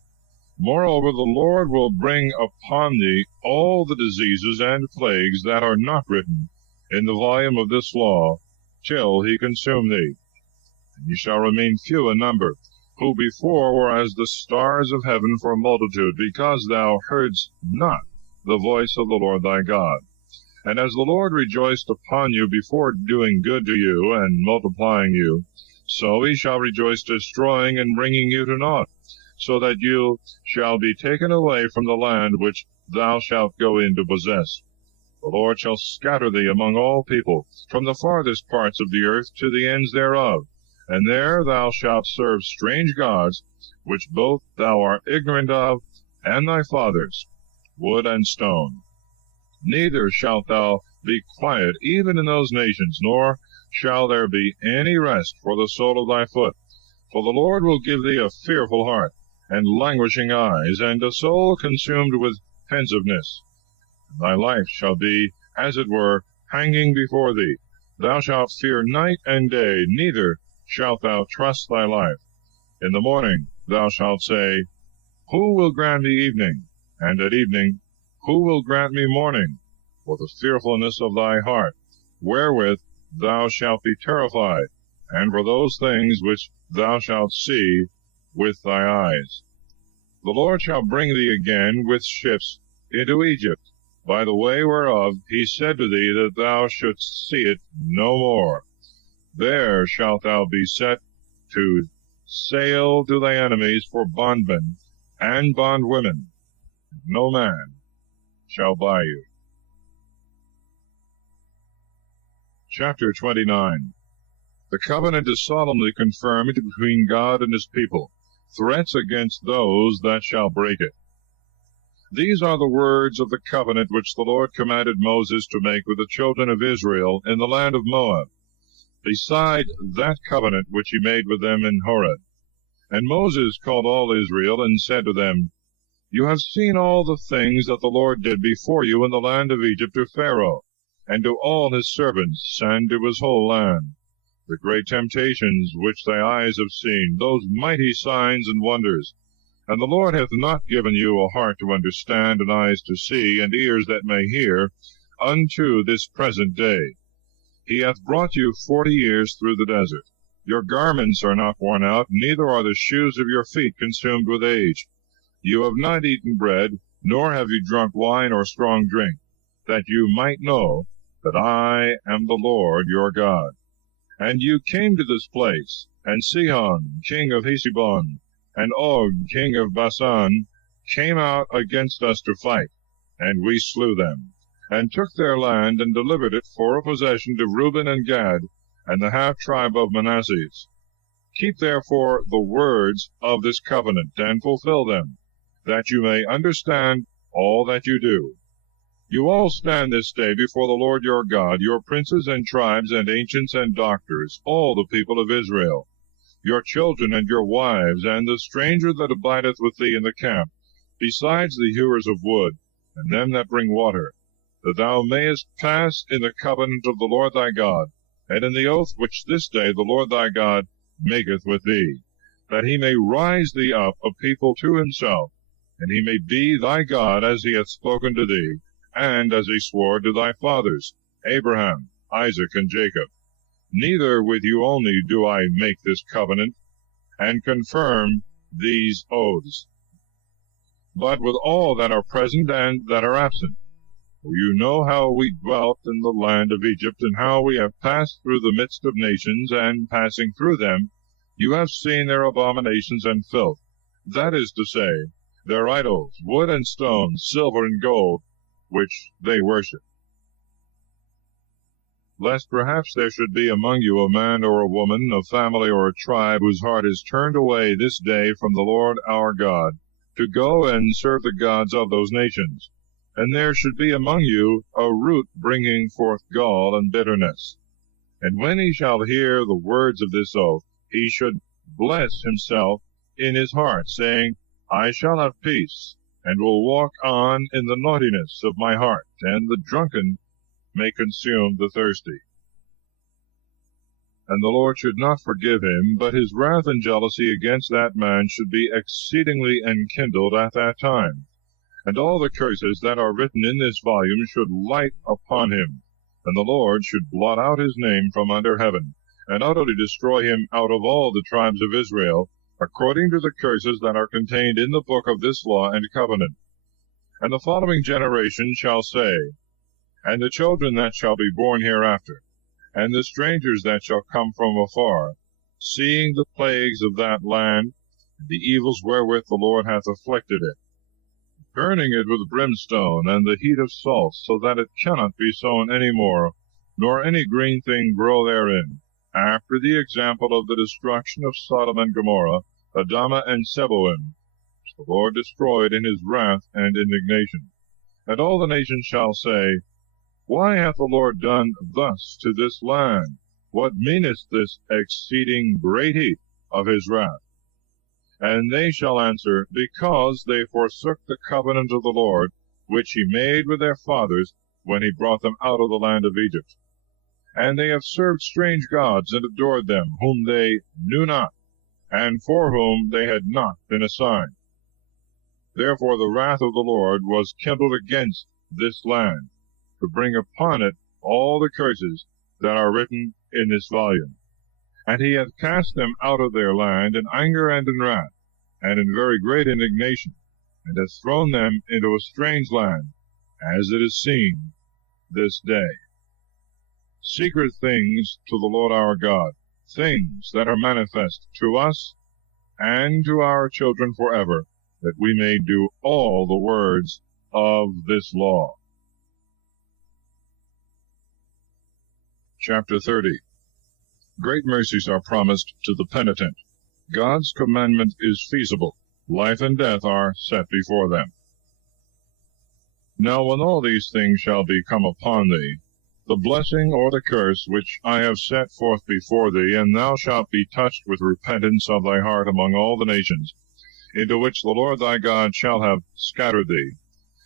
Moreover, the Lord will bring upon thee all the diseases and plagues that are not written in the volume of this law, till he consume thee. And ye shall remain few in number, who before were as the stars of heaven for multitude, because thou heardst not the voice of the Lord thy God. And as the Lord rejoiced upon you before doing good to you and multiplying you, so he shall rejoice destroying and bringing you to naught, so that you shall be taken away from the land which thou shalt go in to possess. The Lord shall scatter thee among all people, from the farthest parts of the earth to the ends thereof, and there thou shalt serve strange gods, which both thou art ignorant of, and thy fathers, wood and stone. Neither shalt thou be quiet even in those nations, nor shall there be any rest for the sole of thy foot. For the Lord will give thee a fearful heart, and languishing eyes, and a soul consumed with pensiveness. And thy life shall be, as it were, hanging before thee. Thou shalt fear night and day, neither shalt thou trust thy life. In the morning thou shalt say, Who will grant me evening? And at evening, Who will grant me morning? For the fearfulness of thy heart, wherewith thou shalt be terrified, and for those things which thou shalt see with thy eyes. The Lord shall bring thee again with ships into Egypt, by the way whereof he said to thee that thou shouldst see it no more. There shalt thou be set to sail to thy enemies for bondmen and bondwomen. No man shall buy you. Chapter 29. The covenant is solemnly confirmed between God and his people. Threats against those that shall break it. These are the words of the covenant which the Lord commanded Moses to make with the children of Israel in the land of Moab, beside that covenant which he made with them in Horeb. And Moses called all Israel, and said to them, You have seen all the things that the Lord did before you in the land of Egypt to Pharaoh, and to all his servants, and to his whole land, the great temptations which thy eyes have seen, those mighty signs and wonders. And the Lord hath not given you a heart to understand, and eyes to see, and ears that may hear, unto this present day. He hath brought you 40 years through the desert. Your garments are not worn out, neither are the shoes of your feet consumed with age. You have not eaten bread, nor have you drunk wine or strong drink, that you might know that I am the Lord your God. And you came to this place, and Sihon, king of Heshbon, and Og, king of Bashan, came out against us to fight, and we slew them, and took their land, and delivered it for a possession to Reuben and Gad, and the half-tribe of Manasseh. Keep therefore the words of this covenant, and fulfill them, that you may understand all that you do. You all stand this day before the Lord your God, your princes and tribes and ancients and doctors, all the people of Israel, your children and your wives, and the stranger that abideth with thee in the camp, besides the hewers of wood, and them that bring water, that thou mayest pass in the covenant of the Lord thy God, and in the oath which this day the Lord thy God maketh with thee, that he may rise thee up a people to himself, and he may be thy God as he hath spoken to thee, and as he swore to thy fathers, Abraham, Isaac, and Jacob. Neither with you only do I make this covenant, and confirm these oaths, but with all that are present and that are absent. For you know how we dwelt in the land of Egypt, and how we have passed through the midst of nations, and passing through them, you have seen their abominations and filth, that is to say, their idols, wood and stone, silver and gold, which they worship. lest perhaps there should be among you a man or a woman, a family or a tribe, whose heart is turned away this day from the Lord our God, to go and serve the gods of those nations. And there should be among you a root bringing forth gall and bitterness. And when he shall hear the words of this oath, he should bless himself in his heart, saying, I shall have peace, and will walk on in the naughtiness of my heart, and the drunken may consume the thirsty. And the Lord should not forgive him, but his wrath and jealousy against that man should be exceedingly enkindled at that time. And all the curses that are written in this volume should light upon him, and the Lord should blot out his name from under heaven, and utterly destroy him out of all the tribes of Israel, according to the curses that are contained in the book of this law and covenant. And the following generation shall say, and the children that shall be born hereafter, and the strangers that shall come from afar, seeing the plagues of that land, and the evils wherewith the Lord hath afflicted it, burning it with brimstone and the heat of salt, so that it cannot be sown any more, nor any green thing grow therein, after the example of the destruction of Sodom and Gomorrah, Admah and Zeboim, which the Lord destroyed in his wrath and indignation. And all the nations shall say, Why hath the Lord done thus to this land? What meaneth this exceeding great heat of his wrath? And they shall answer, Because they forsook the covenant of the Lord, which he made with their fathers when he brought them out of the land of Egypt. And they have served strange gods, and adored them, whom they knew not, and for whom they had not been assigned. Therefore the wrath of the Lord was kindled against this land, to bring upon it all the curses that are written in this volume. And he hath cast them out of their land in anger and in wrath, and in very great indignation, and hath thrown them into a strange land, as it is seen this day. Secret things to the Lord our God, things that are manifest to us and to our children forever, that we may do all the words of this law. Chapter 30. Great mercies are promised to the penitent. God's commandment is feasible. Life and death are set before them. Now when all these things shall be come upon thee, the blessing or the curse which I have set forth before thee, and thou shalt be touched with repentance of thy heart among all the nations, into which the Lord thy God shall have scattered thee,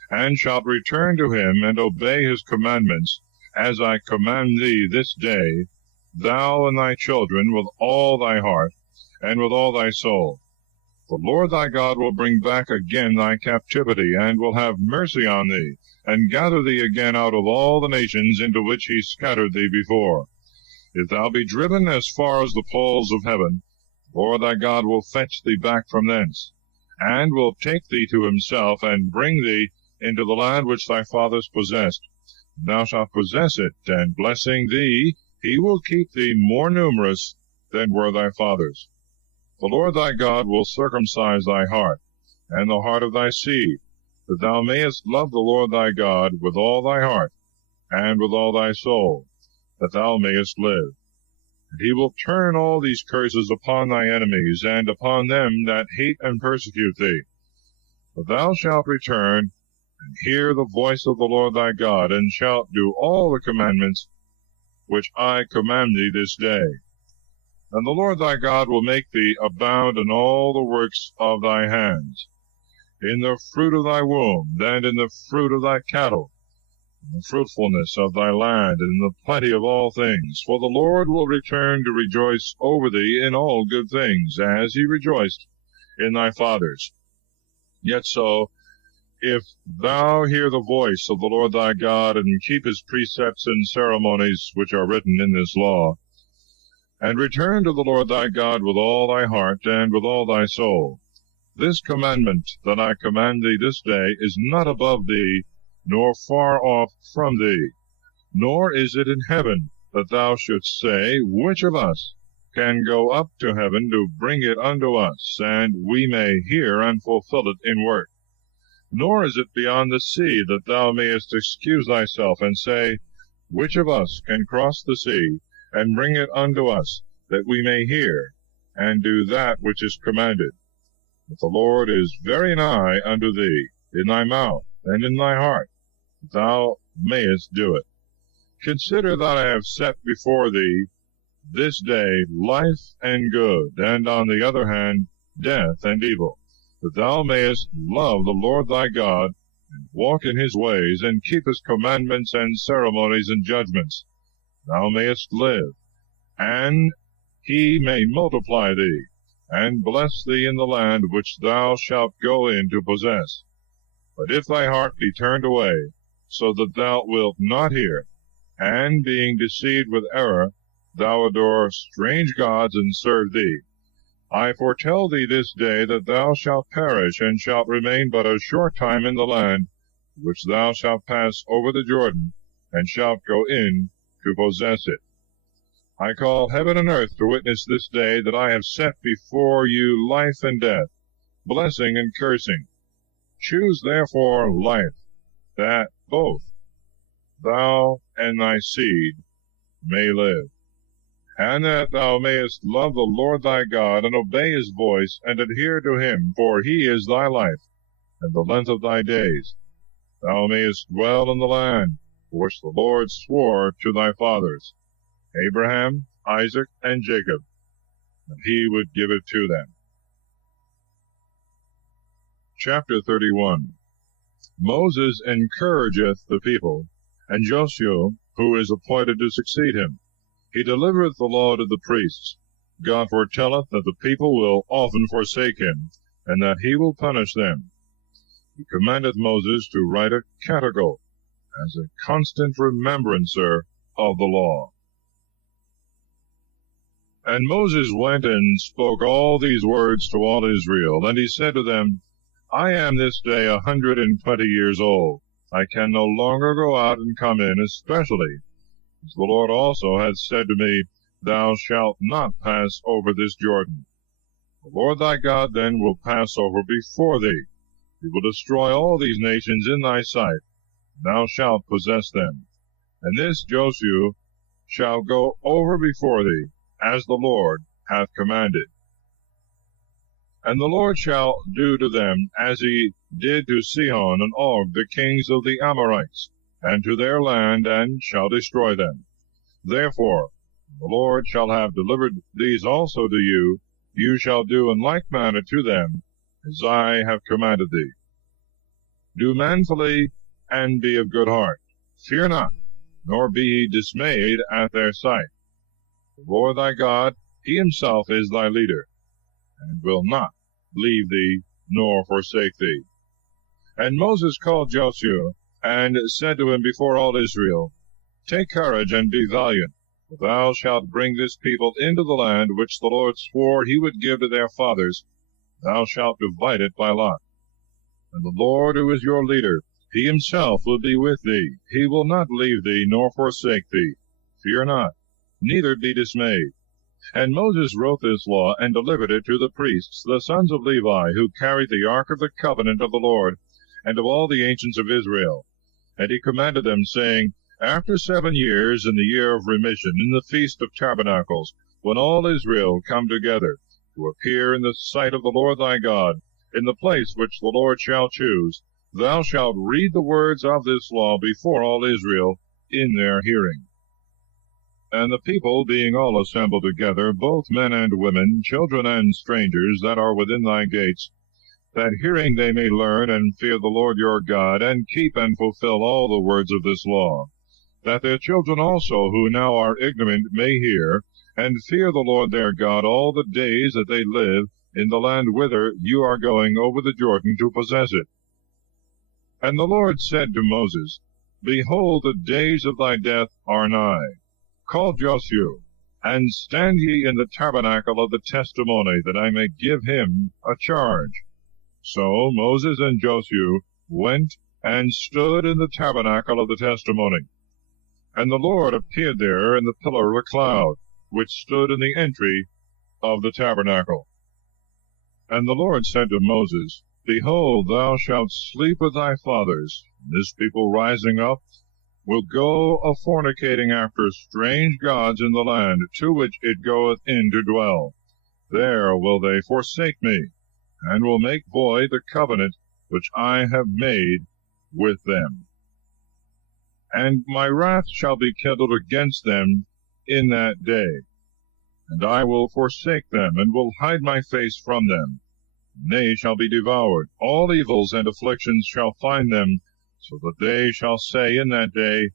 and shalt return to him, and obey his commandments, as I command thee this day, thou and thy children, with all thy heart, and with all thy soul. The Lord thy God will bring back again thy captivity, and will have mercy on thee, and gather thee again out of all the nations into which he scattered thee before. If thou be driven as far as the poles of heaven, the Lord thy God will fetch thee back from thence, and will take thee to himself, and bring thee into the land which thy fathers possessed. Thou shalt possess it, and blessing thee, he will keep thee more numerous than were thy fathers. The Lord thy God will circumcise thy heart, and the heart of thy seed, that thou mayest love the Lord thy God with all thy heart, and with all thy soul, that thou mayest live. And he will turn all these curses upon thy enemies, and upon them that hate and persecute thee. But thou shalt return, and hear the voice of the Lord thy God, and shalt do all the commandments which I command thee this day. And the Lord thy God will make thee abound in all the works of thy hands, in the fruit of thy womb, and in the fruit of thy cattle, in the fruitfulness of thy land, and in the plenty of all things. For the Lord will return to rejoice over thee in all good things, as he rejoiced in thy fathers. Yet so, if thou hear the voice of the Lord thy God, and keep his precepts and ceremonies which are written in this law, and return to the Lord thy God with all thy heart and with all thy soul, this commandment that I command thee this day is not above thee, nor far off from thee, nor is it in heaven, that thou shouldst say, Which of us can go up to heaven to bring it unto us, and we may hear and fulfill it in work? Nor is it beyond the sea, that thou mayest excuse thyself, and say, which of us can cross the sea, and bring it unto us, that we may hear, and do that which is commanded? But the Lord is very nigh unto thee, in thy mouth, and in thy heart, that thou mayest do it. Consider that I have set before thee this day life and good, and on the other hand death and evil, that thou mayest love the Lord thy God, and walk in his ways, and keep his commandments and ceremonies and judgments. Thou mayest live, and he may multiply thee, and bless thee in the land which thou shalt go in to possess. But if thy heart be turned away, so that thou wilt not hear, and being deceived with error, thou adore strange gods and serve thee, I foretell thee this day that thou shalt perish, and shalt remain but a short time in the land which thou shalt pass over the Jordan, and shalt go in to possess it. I call heaven and earth to witness this day that I have set before you life and death, blessing and cursing. Choose therefore life, that both thou and thy seed may live, and that thou mayest love the Lord thy God, and obey his voice, and adhere to him, for he is thy life, and the length of thy days. Thou mayest dwell in the land which the Lord swore to thy fathers, Abraham, Isaac, and Jacob, that he would give it to them. Chapter 31. Moses encourageth the people, and Joshua, who is appointed to succeed him. He delivereth the law to the priests. God foretelleth that the people will often forsake him, and that he will punish them. He commandeth Moses to write a catechol, as a constant remembrancer of the law. And Moses went and spoke all these words to all Israel, and he said to them, I am this day 120 years old. I can no longer go out and come in, especially as the Lord also hath said to me, Thou shalt not pass over this Jordan. The Lord thy God then will pass over before thee. He will destroy all these nations in thy sight, and thou shalt possess them. And this Joshua shall go over before thee, as the Lord hath commanded. And the Lord shall do to them as he did to Sihon and Og, the kings of the Amorites, and to their land, and shall destroy them. Therefore the Lord shall have delivered these also to you, you shall do in like manner to them, as I have commanded thee. Do manfully, and be of good heart. Fear not, nor be ye dismayed at their sight. The Lord thy God, he himself is thy leader, and will not leave thee, nor forsake thee. And Moses called Joshua, and said to him before all Israel, Take courage, and be valiant, for thou shalt bring this people into the land which the Lord swore he would give to their fathers. Thou shalt divide it by lot. And the Lord, who is your leader, he himself will be with thee. He will not leave thee, nor forsake thee. Fear not, neither be dismayed. And Moses wrote this law, and delivered it to the priests, the sons of Levi, who carried the ark of the covenant of the Lord, and of all the ancients of Israel. And he commanded them, saying, After 7 years, in the year of remission, in the feast of tabernacles, when all Israel come together, to appear in the sight of the Lord thy God, in the place which the Lord shall choose, thou shalt read the words of this law before all Israel in their hearing. And the people being all assembled together, both men and women, children and strangers that are within thy gates, that hearing they may learn and fear the Lord your God, and keep and fulfill all the words of this law, that their children also, who now are ignorant, may hear, and fear the Lord their God all the days that they live in the land whither you are going over the Jordan to possess it. And the Lord said to Moses, Behold, the days of thy death are nigh. Call Joshua, and stand ye in the tabernacle of the testimony, that I may give him a charge. So Moses and Joshua went and stood in the tabernacle of the testimony. And the Lord appeared there in the pillar of a cloud, which stood in the entry of the tabernacle. And the Lord said to Moses, Behold, thou shalt sleep with thy fathers. And this people rising up will go a fornicating after strange gods in the land to which it goeth in to dwell. There will they forsake me, and will make void the covenant which I have made with them. And my wrath shall be kindled against them in that day, and I will forsake them, and will hide my face from them. And they shall be devoured. All evils and afflictions shall find them, so that they shall say in that day,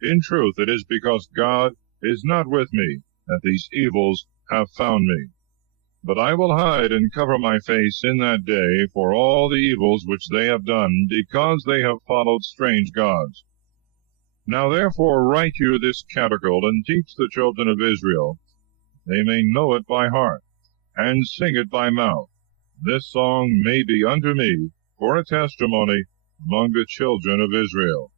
In truth it is because God is not with me, that these evils have found me. But I will hide and cover my face in that day for all the evils which they have done, because they have followed strange gods. Now therefore write you this catechol, and teach the children of Israel, they may know it by heart, and sing it by mouth. This song may be unto me for a testimony among the children of Israel.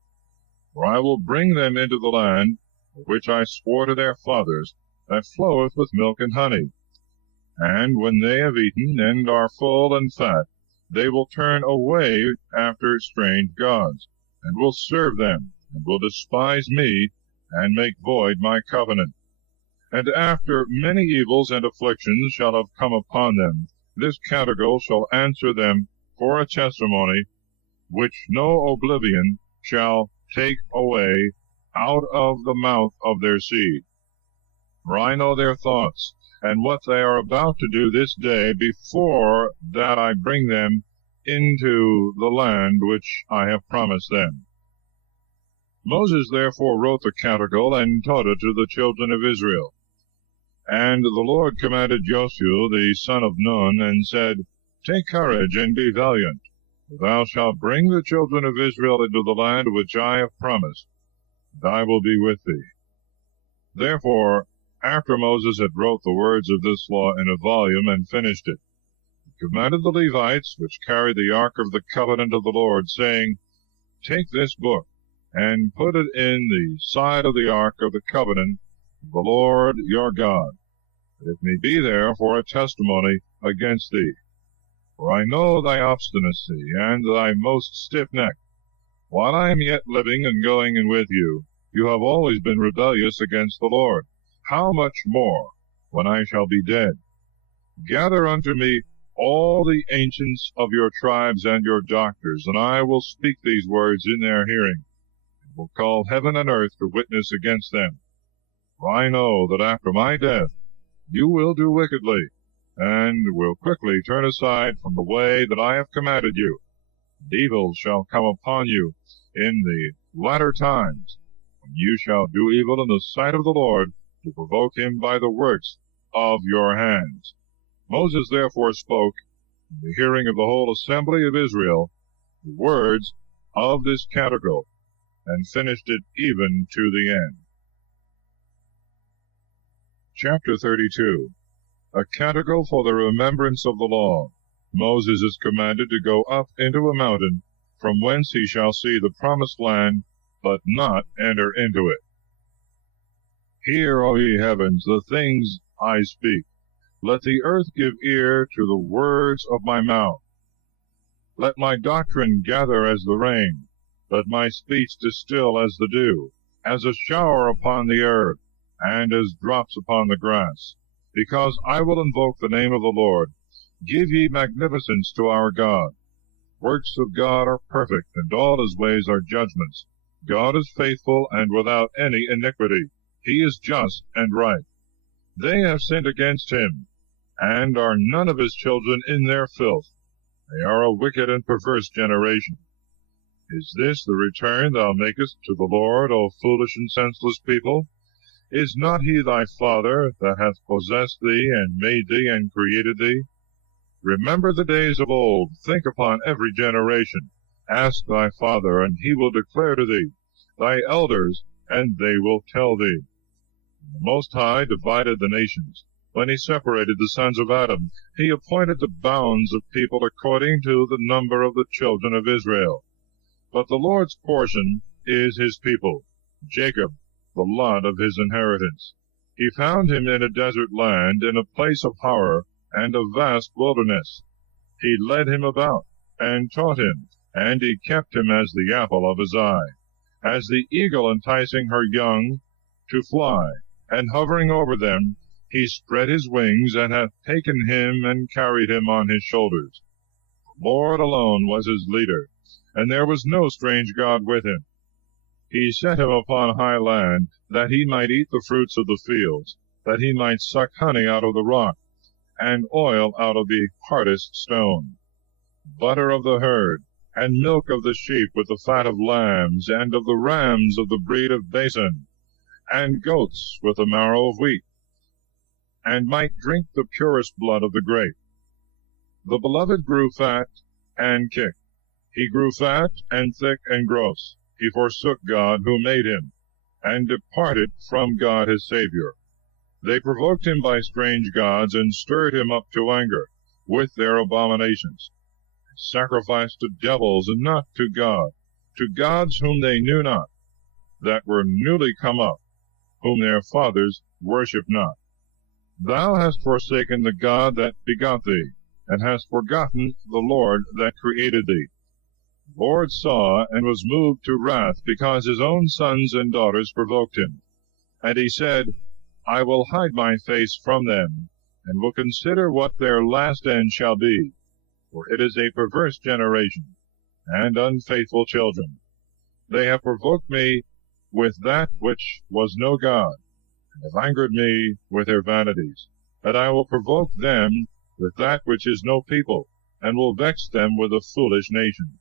For I will bring them into the land which I swore to their fathers, that floweth with milk and honey. And when they have eaten, and are full and fat, they will turn away after strange gods, and will serve them, and will despise me, and make void my covenant. And after many evils and afflictions shall have come upon them, this catechol shall answer them for a testimony, which no oblivion shall take away out of the mouth of their seed. For I know their thoughts, and what they are about to do this day, before that I bring them into the land which I have promised them. Moses therefore wrote the catechol, and taught it to the children of Israel. And the Lord commanded Joshua the son of Nun, and said, Take courage, and be valiant. Thou shalt bring the children of Israel into the land which I have promised, and I will be with thee. Therefore, after Moses had wrote the words of this law in a volume, and finished it, he commanded the Levites, which carried the ark of the covenant of the Lord, saying, Take this book, and put it in the side of the ark of the covenant of the Lord your God, that it may be there for a testimony against thee. For I know thy obstinacy, and thy most stiff neck. While I am yet living and going in with you, you have always been rebellious against the Lord. How much more when I shall be dead? Gather unto me all the ancients of your tribes and your doctors, and I will speak these words in their hearing, and will call heaven and earth to witness against them. For I know that after my death you will do wickedly, and will quickly turn aside from the way that I have commanded you. And evil shall come upon you in the latter times, when you shall do evil in the sight of the Lord, to provoke him by the works of your hands. Moses therefore spoke, in the hearing of the whole assembly of Israel, the words of this catechol, and finished it even to the end. Chapter 32. A catechol for the remembrance of the law. Moses is commanded to go up into a mountain, from whence he shall see the promised land, but not enter into it. Hear, O ye heavens, the things I speak. Let the earth give ear to the words of my mouth. Let my doctrine gather as the rain. Let my speech distill as the dew, as a shower upon the earth, and as drops upon the grass. Because I will invoke the name of the Lord. Give ye magnificence to our God. Works of God are perfect, and all his ways are judgments. God is faithful and without any iniquity. He is just and right. They have sinned against him, and are none of his children in their filth. They are a wicked and perverse generation. Is this the return thou makest to the Lord, O foolish and senseless people? Is not he thy father, that hath possessed thee, and made thee, and created thee? Remember the days of old, think upon every generation. Ask thy father, and he will declare to thee, thy elders, and they will tell thee. The Most High divided the nations. When he separated the sons of Adam, he appointed the bounds of people according to the number of the children of Israel. But the Lord's portion is his people, Jacob, the lot of his inheritance. He found him in a desert land, in a place of horror, and a vast wilderness. He led him about, and taught him, and he kept him as the apple of his eye. as the eagle enticing her young to fly, and hovering over them, he spread his wings, and hath taken him and carried him on his shoulders. The Lord alone was his leader, and there was no strange god with him. He set him upon high land, that he might eat the fruits of the fields, that he might suck honey out of the rock, and oil out of the hardest stone, butter of the herd, and milk of the sheep with the fat of lambs, and of the rams of the breed of Basan, and goats with the marrow of wheat, and might drink the purest blood of the grape. The beloved grew fat and kicked. He grew fat and thick and gross. He forsook God who made him, and departed from God his Saviour. They provoked him by strange gods, and stirred him up to anger with their abominations. They sacrificed to devils, and not to God, to gods whom they knew not, that were newly come up, whom their fathers worshipped not. Thou hast forsaken the God that begot thee, and hast forgotten the Lord that created thee. The Lord saw, and was moved to wrath, because his own sons and daughters provoked him. And he said, I will hide my face from them, and will consider what their last end shall be. For it is a perverse generation, and unfaithful children. They have provoked me with that which was no God, and have angered me with their vanities. That I will provoke them with that which is no people, and will vex them with a foolish nation.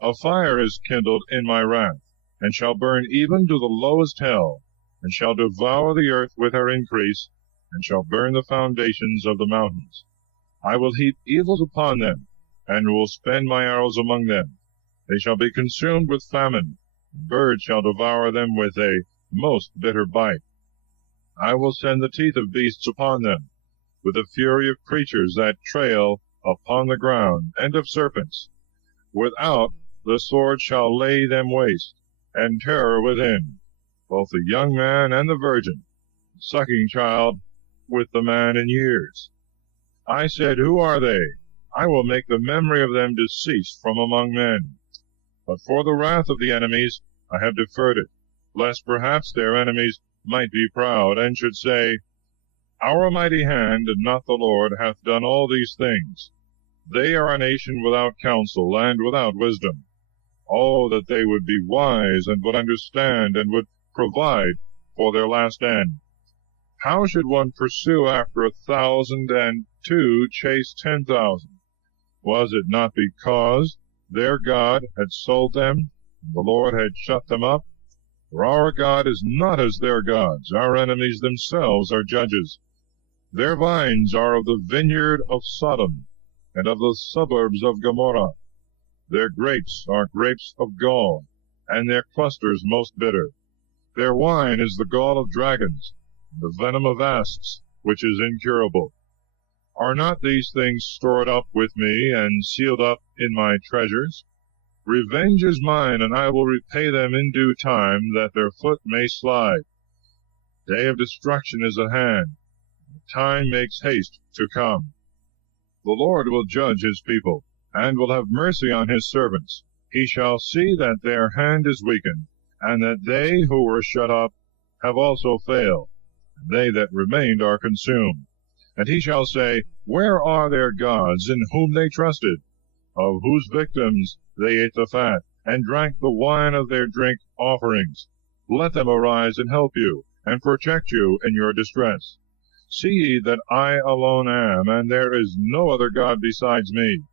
A fire is kindled in my wrath, and shall burn even to the lowest hell, and shall devour the earth with her increase, and shall burn the foundations of the mountains. I will heap evils upon them, and will spend my arrows among them. They shall be consumed with famine, and birds shall devour them with a most bitter bite. I will send the teeth of beasts upon them, with the fury of creatures that trail upon the ground, and of serpents. Without the sword shall lay them waste, and terror within, both the young man and the virgin, the sucking child with the man in years. I said, Who are they? I will make the memory of them to cease from among men. But for the wrath of the enemies I have deferred it, lest perhaps their enemies might be proud, and should say, Our mighty hand, and not the Lord, hath done all these things. They are a nation without counsel, and without wisdom. Oh, that they would be wise, and would understand, and would provide for their last end. How should one pursue after 1,000, and two chase 10,000? Was it not because their God had sold them, and the Lord had shut them up? For our God is not as their gods. Our enemies themselves are judges. Their vines are of the vineyard of Sodom, and of the suburbs of Gomorrah. Their grapes are grapes of gall, and their clusters most bitter. Their wine is the gall of dragons, and the venom of asps, which is incurable. Are not these things stored up with me, and sealed up in my treasures? Revenge is mine, and I will repay them in due time, that their foot may slide. The day of destruction is at hand. The time makes haste to come. The Lord will judge his people, and will have mercy on his servants. He shall see that their hand is weakened, and that they who were shut up have also failed, and they that remained are consumed. And he shall say, Where are their gods, in whom they trusted, of whose victims they ate the fat, and drank the wine of their drink offerings? Let them arise and help you, and protect you in your distress. See ye that I alone am, and there is no other God besides me.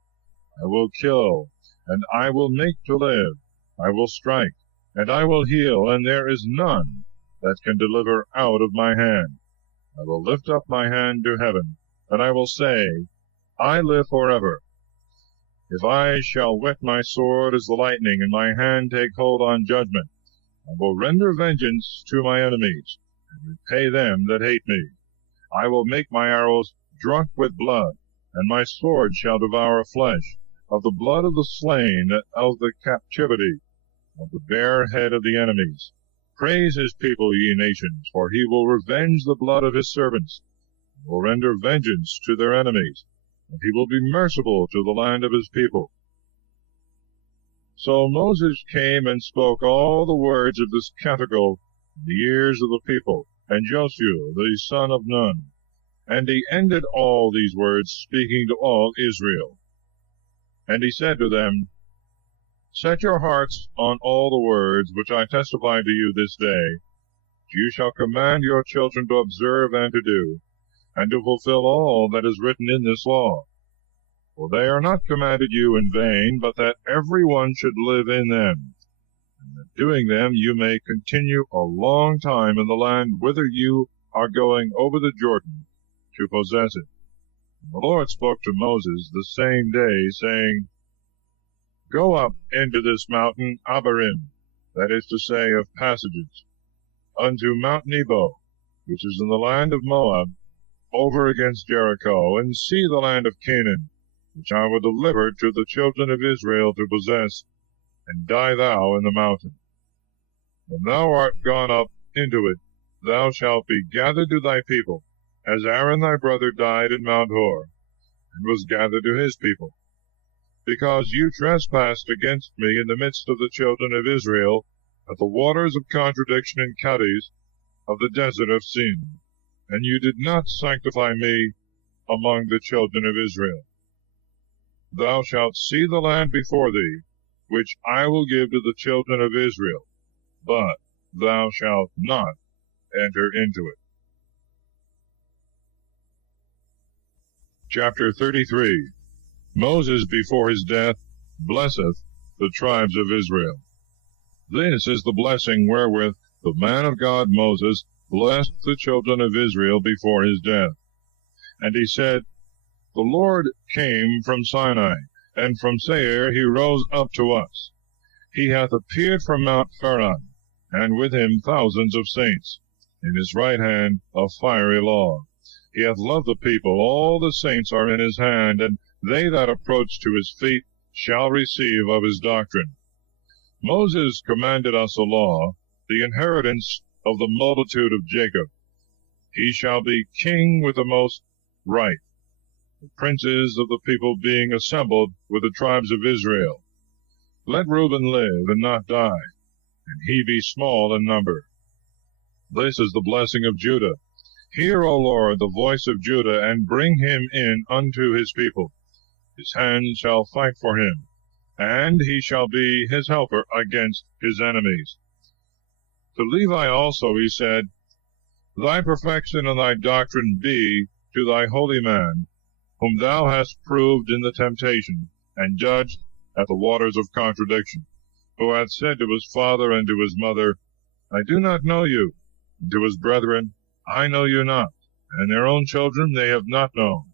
I will kill, and I will make to live. I will strike, and I will heal, and there is none that can deliver out of my hand. I will lift up my hand to heaven, and I will say, I live forever. If I shall whet my sword as the lightning, and my hand take hold on judgment, I will render vengeance to my enemies, and repay them that hate me. I will make my arrows drunk with blood, and my sword shall devour flesh, of the blood of the slain, of the captivity, of the bare head of the enemies. Praise his people, ye nations, for he will revenge the blood of his servants, and will render vengeance to their enemies, and he will be merciful to the land of his people. So Moses came and spoke all the words of this canticle in the ears of the people, and Joshua the son of Nun. And he ended all these words, speaking to all Israel. And he said to them, Set your hearts on all the words which I testify to you this day. You shall command your children to observe and to do, and to fulfill all that is written in this law. For they are not commanded you in vain, but that every one should live in them, and that doing them you may continue a long time in the land whither you are going over the Jordan to possess it. And the Lord spoke to Moses the same day, saying, Go up into this mountain Abarim, that is to say, of passages, unto Mount Nebo, which is in the land of Moab, over against Jericho, and see the land of Canaan, which I will deliver to the children of Israel to possess, and die thou in the mountain. When thou art gone up into it, thou shalt be gathered to thy people, as Aaron thy brother died in Mount Hor, and was gathered to his people. Because you trespassed against me in the midst of the children of Israel, at the waters of contradiction in Kadesh of the desert of Sin, and you did not sanctify me among the children of Israel. Thou shalt see the land before thee, which I will give to the children of Israel, but thou shalt not enter into it. Chapter 33. Moses before his death blesseth the tribes of Israel. This is the blessing wherewith the man of God Moses blessed the children of Israel before his death. And he said, The Lord came from Sinai, and from Seir he rose up to us. He hath appeared from Mount Paran, and with him thousands of saints, in his right hand a fiery law. He hath loved the people, all the saints are in his hand, and they that approach to his feet shall receive of his doctrine. Moses commanded us a law, the inheritance of the multitude of Jacob. He shall be king with the most right, the princes of the people being assembled with the tribes of Israel. Let Reuben live and not die, and he be small in number. This is the blessing of Judah. Hear, O Lord, the voice of Judah, and bring him in unto his people. His hand shall fight for him, and he shall be his helper against his enemies. To Levi also he said, Thy perfection and thy doctrine be to thy holy man, whom thou hast proved in the temptation, and judged at the waters of contradiction, who hath said to his father and to his mother, I do not know you, and to his brethren, I know you not, and their own children they have not known.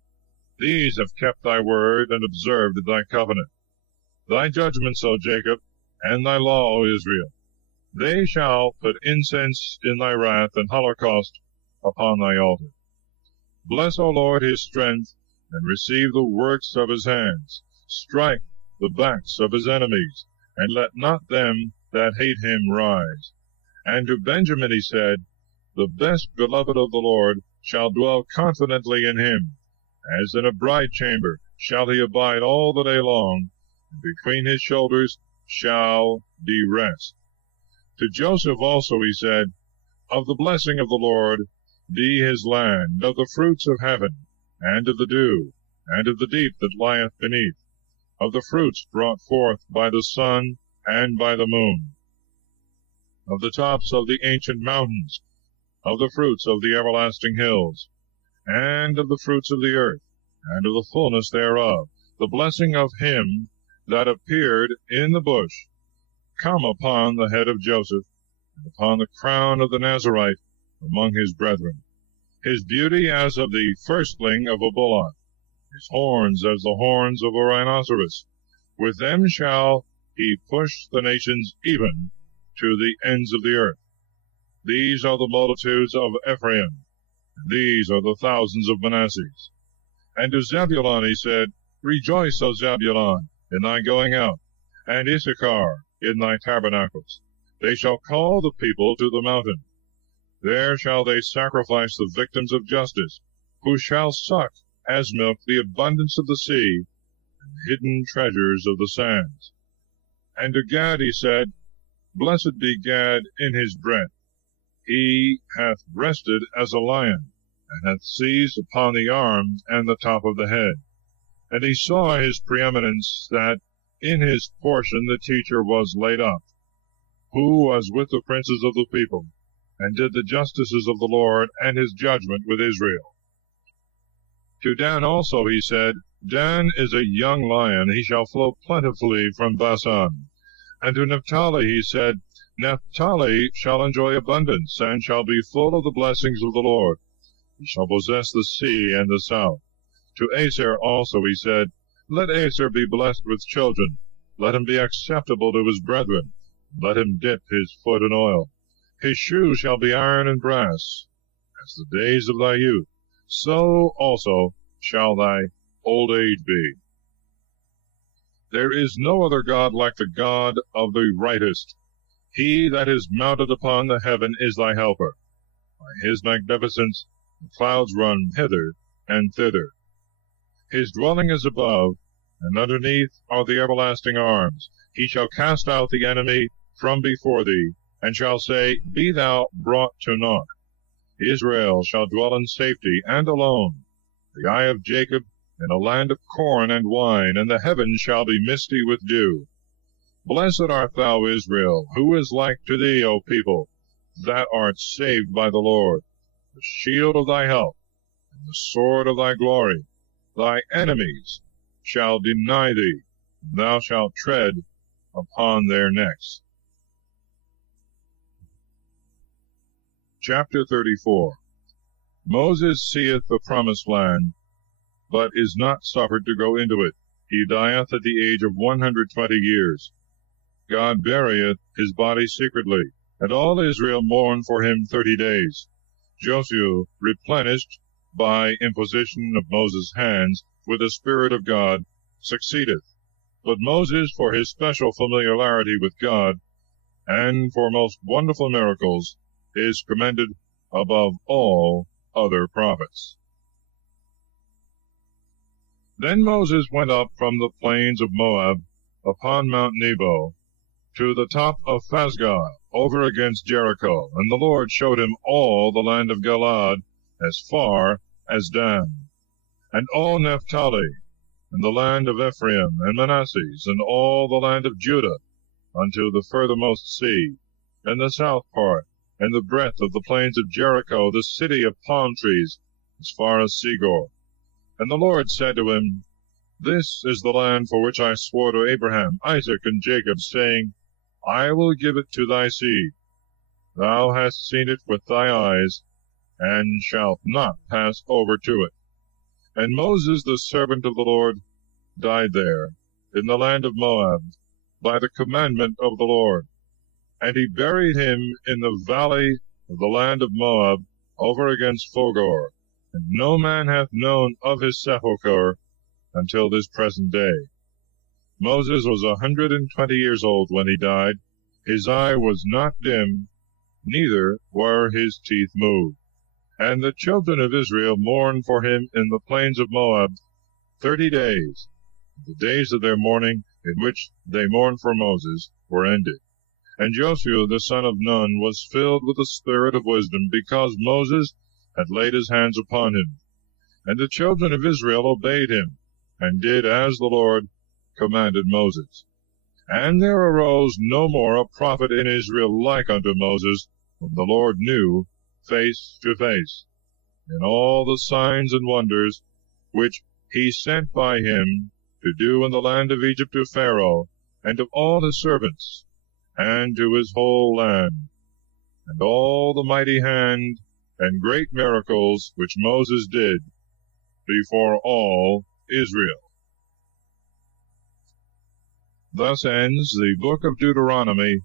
These have kept thy word, and observed thy covenant. Thy judgments, O Jacob, and thy law, O Israel. They shall put incense in thy wrath, and holocaust upon thy altar. Bless, O Lord, his strength, and receive the works of his hands. Strike the backs of his enemies, and let not them that hate him rise. And to Benjamin he said, The best beloved of the Lord shall dwell confidently in him. As in a bride chamber shall he abide all the day long, and between his shoulders shall be rest. To Joseph also he said, Of the blessing of the Lord be his land, of the fruits of heaven, and of the dew, and of the deep that lieth beneath, of the fruits brought forth by the sun and by the moon, of the tops of the ancient mountains, of the fruits of the everlasting hills, and of the fruits of the earth, and of the fullness thereof, the blessing of him that appeared in the bush, come upon the head of Joseph, and upon the crown of the Nazarite among his brethren. His beauty as of the firstling of a bullock, his horns as the horns of a rhinoceros. With them shall he push the nations even to the ends of the earth. These are the multitudes of Ephraim, and these are the thousands of Manasseh. And to Zebulun he said, Rejoice, O Zebulun, in thy going out, and Issachar in thy tabernacles. They shall call the people to the mountain. There shall they sacrifice the victims of justice, who shall suck as milk the abundance of the sea, and hidden treasures of the sands. And to Gad he said, Blessed be Gad in his breath. He hath rested as a lion, and hath seized upon the arm and the top of the head. And he saw his preeminence, that in his portion the teacher was laid up, who was with the princes of the people, and did the justices of the Lord and his judgment with Israel. To Dan also he said, Dan is a young lion, he shall flow plentifully from Bashan. And to Naphtali he said, Naphtali shall enjoy abundance, and shall be full of the blessings of the Lord. He shall possess the sea and the south. To Aser also he said, Let Aser be blessed with children. Let him be acceptable to his brethren. Let him dip his foot in oil. His shoe shall be iron and brass. As the days of thy youth, so also shall thy old age be. There is no other God like the God of the righteous. He that is mounted upon the heaven is thy helper. By his magnificence the clouds run hither and thither. His dwelling is above, and underneath are the everlasting arms. He shall cast out the enemy from before thee, and shall say, Be thou brought to naught. Israel shall dwell in safety and alone. The eye of Jacob in a land of corn and wine, and the heavens shall be misty with dew. Blessed art thou, Israel, who is like to thee, O people, that art saved by the Lord, the shield of thy help, and the sword of thy glory. Thy enemies shall deny thee, and thou shalt tread upon their necks. Chapter 34. Moses seeth the promised land, but is not suffered to go into it. He dieth at the age of 120 years. God burieth his body secretly, and all Israel mourn for him 30 days. Joshua, replenished by imposition of Moses' hands with the Spirit of God, succeedeth. But Moses, for his special familiarity with God, and for most wonderful miracles, is commended above all other prophets. Then Moses went up from the plains of Moab upon Mount Nebo to the top of Phasgah, over against Jericho, and the Lord showed him all the land of Galaad as far as Dan, and all Naphtali, and the land of Ephraim and Manasseh, and all the land of Judah, unto the furthermost sea, and the south part, and the breadth of the plains of Jericho, the city of palm trees, as far as Segor. And the Lord said to him, This is the land for which I swore to Abraham, Isaac, and Jacob, saying, I will give it to thy seed. Thou hast seen it with thy eyes, and shalt not pass over to it. And Moses, the servant of the Lord, died there, in the land of Moab, by the commandment of the Lord. And he buried him in the valley of the land of Moab, over against Fogor, and no man hath known of his sepulchre until this present day. Moses was 120 years old when he died. His eye was not dim, neither were his teeth moved. And the children of Israel mourned for him in the plains of Moab 30 days. The days of their mourning, in which they mourned for Moses, were ended. And Joshua the son of Nun was filled with the spirit of wisdom, because Moses had laid his hands upon him. And the children of Israel obeyed him, and did as the Lord commanded Moses. And there arose no more a prophet in Israel like unto Moses, whom the Lord knew face to face, in all the signs and wonders which he sent by him to do in the land of Egypt to Pharaoh, and to all his servants, and to his whole land, and all the mighty hand and great miracles which Moses did before all Israel. Thus ends the book of Deuteronomy,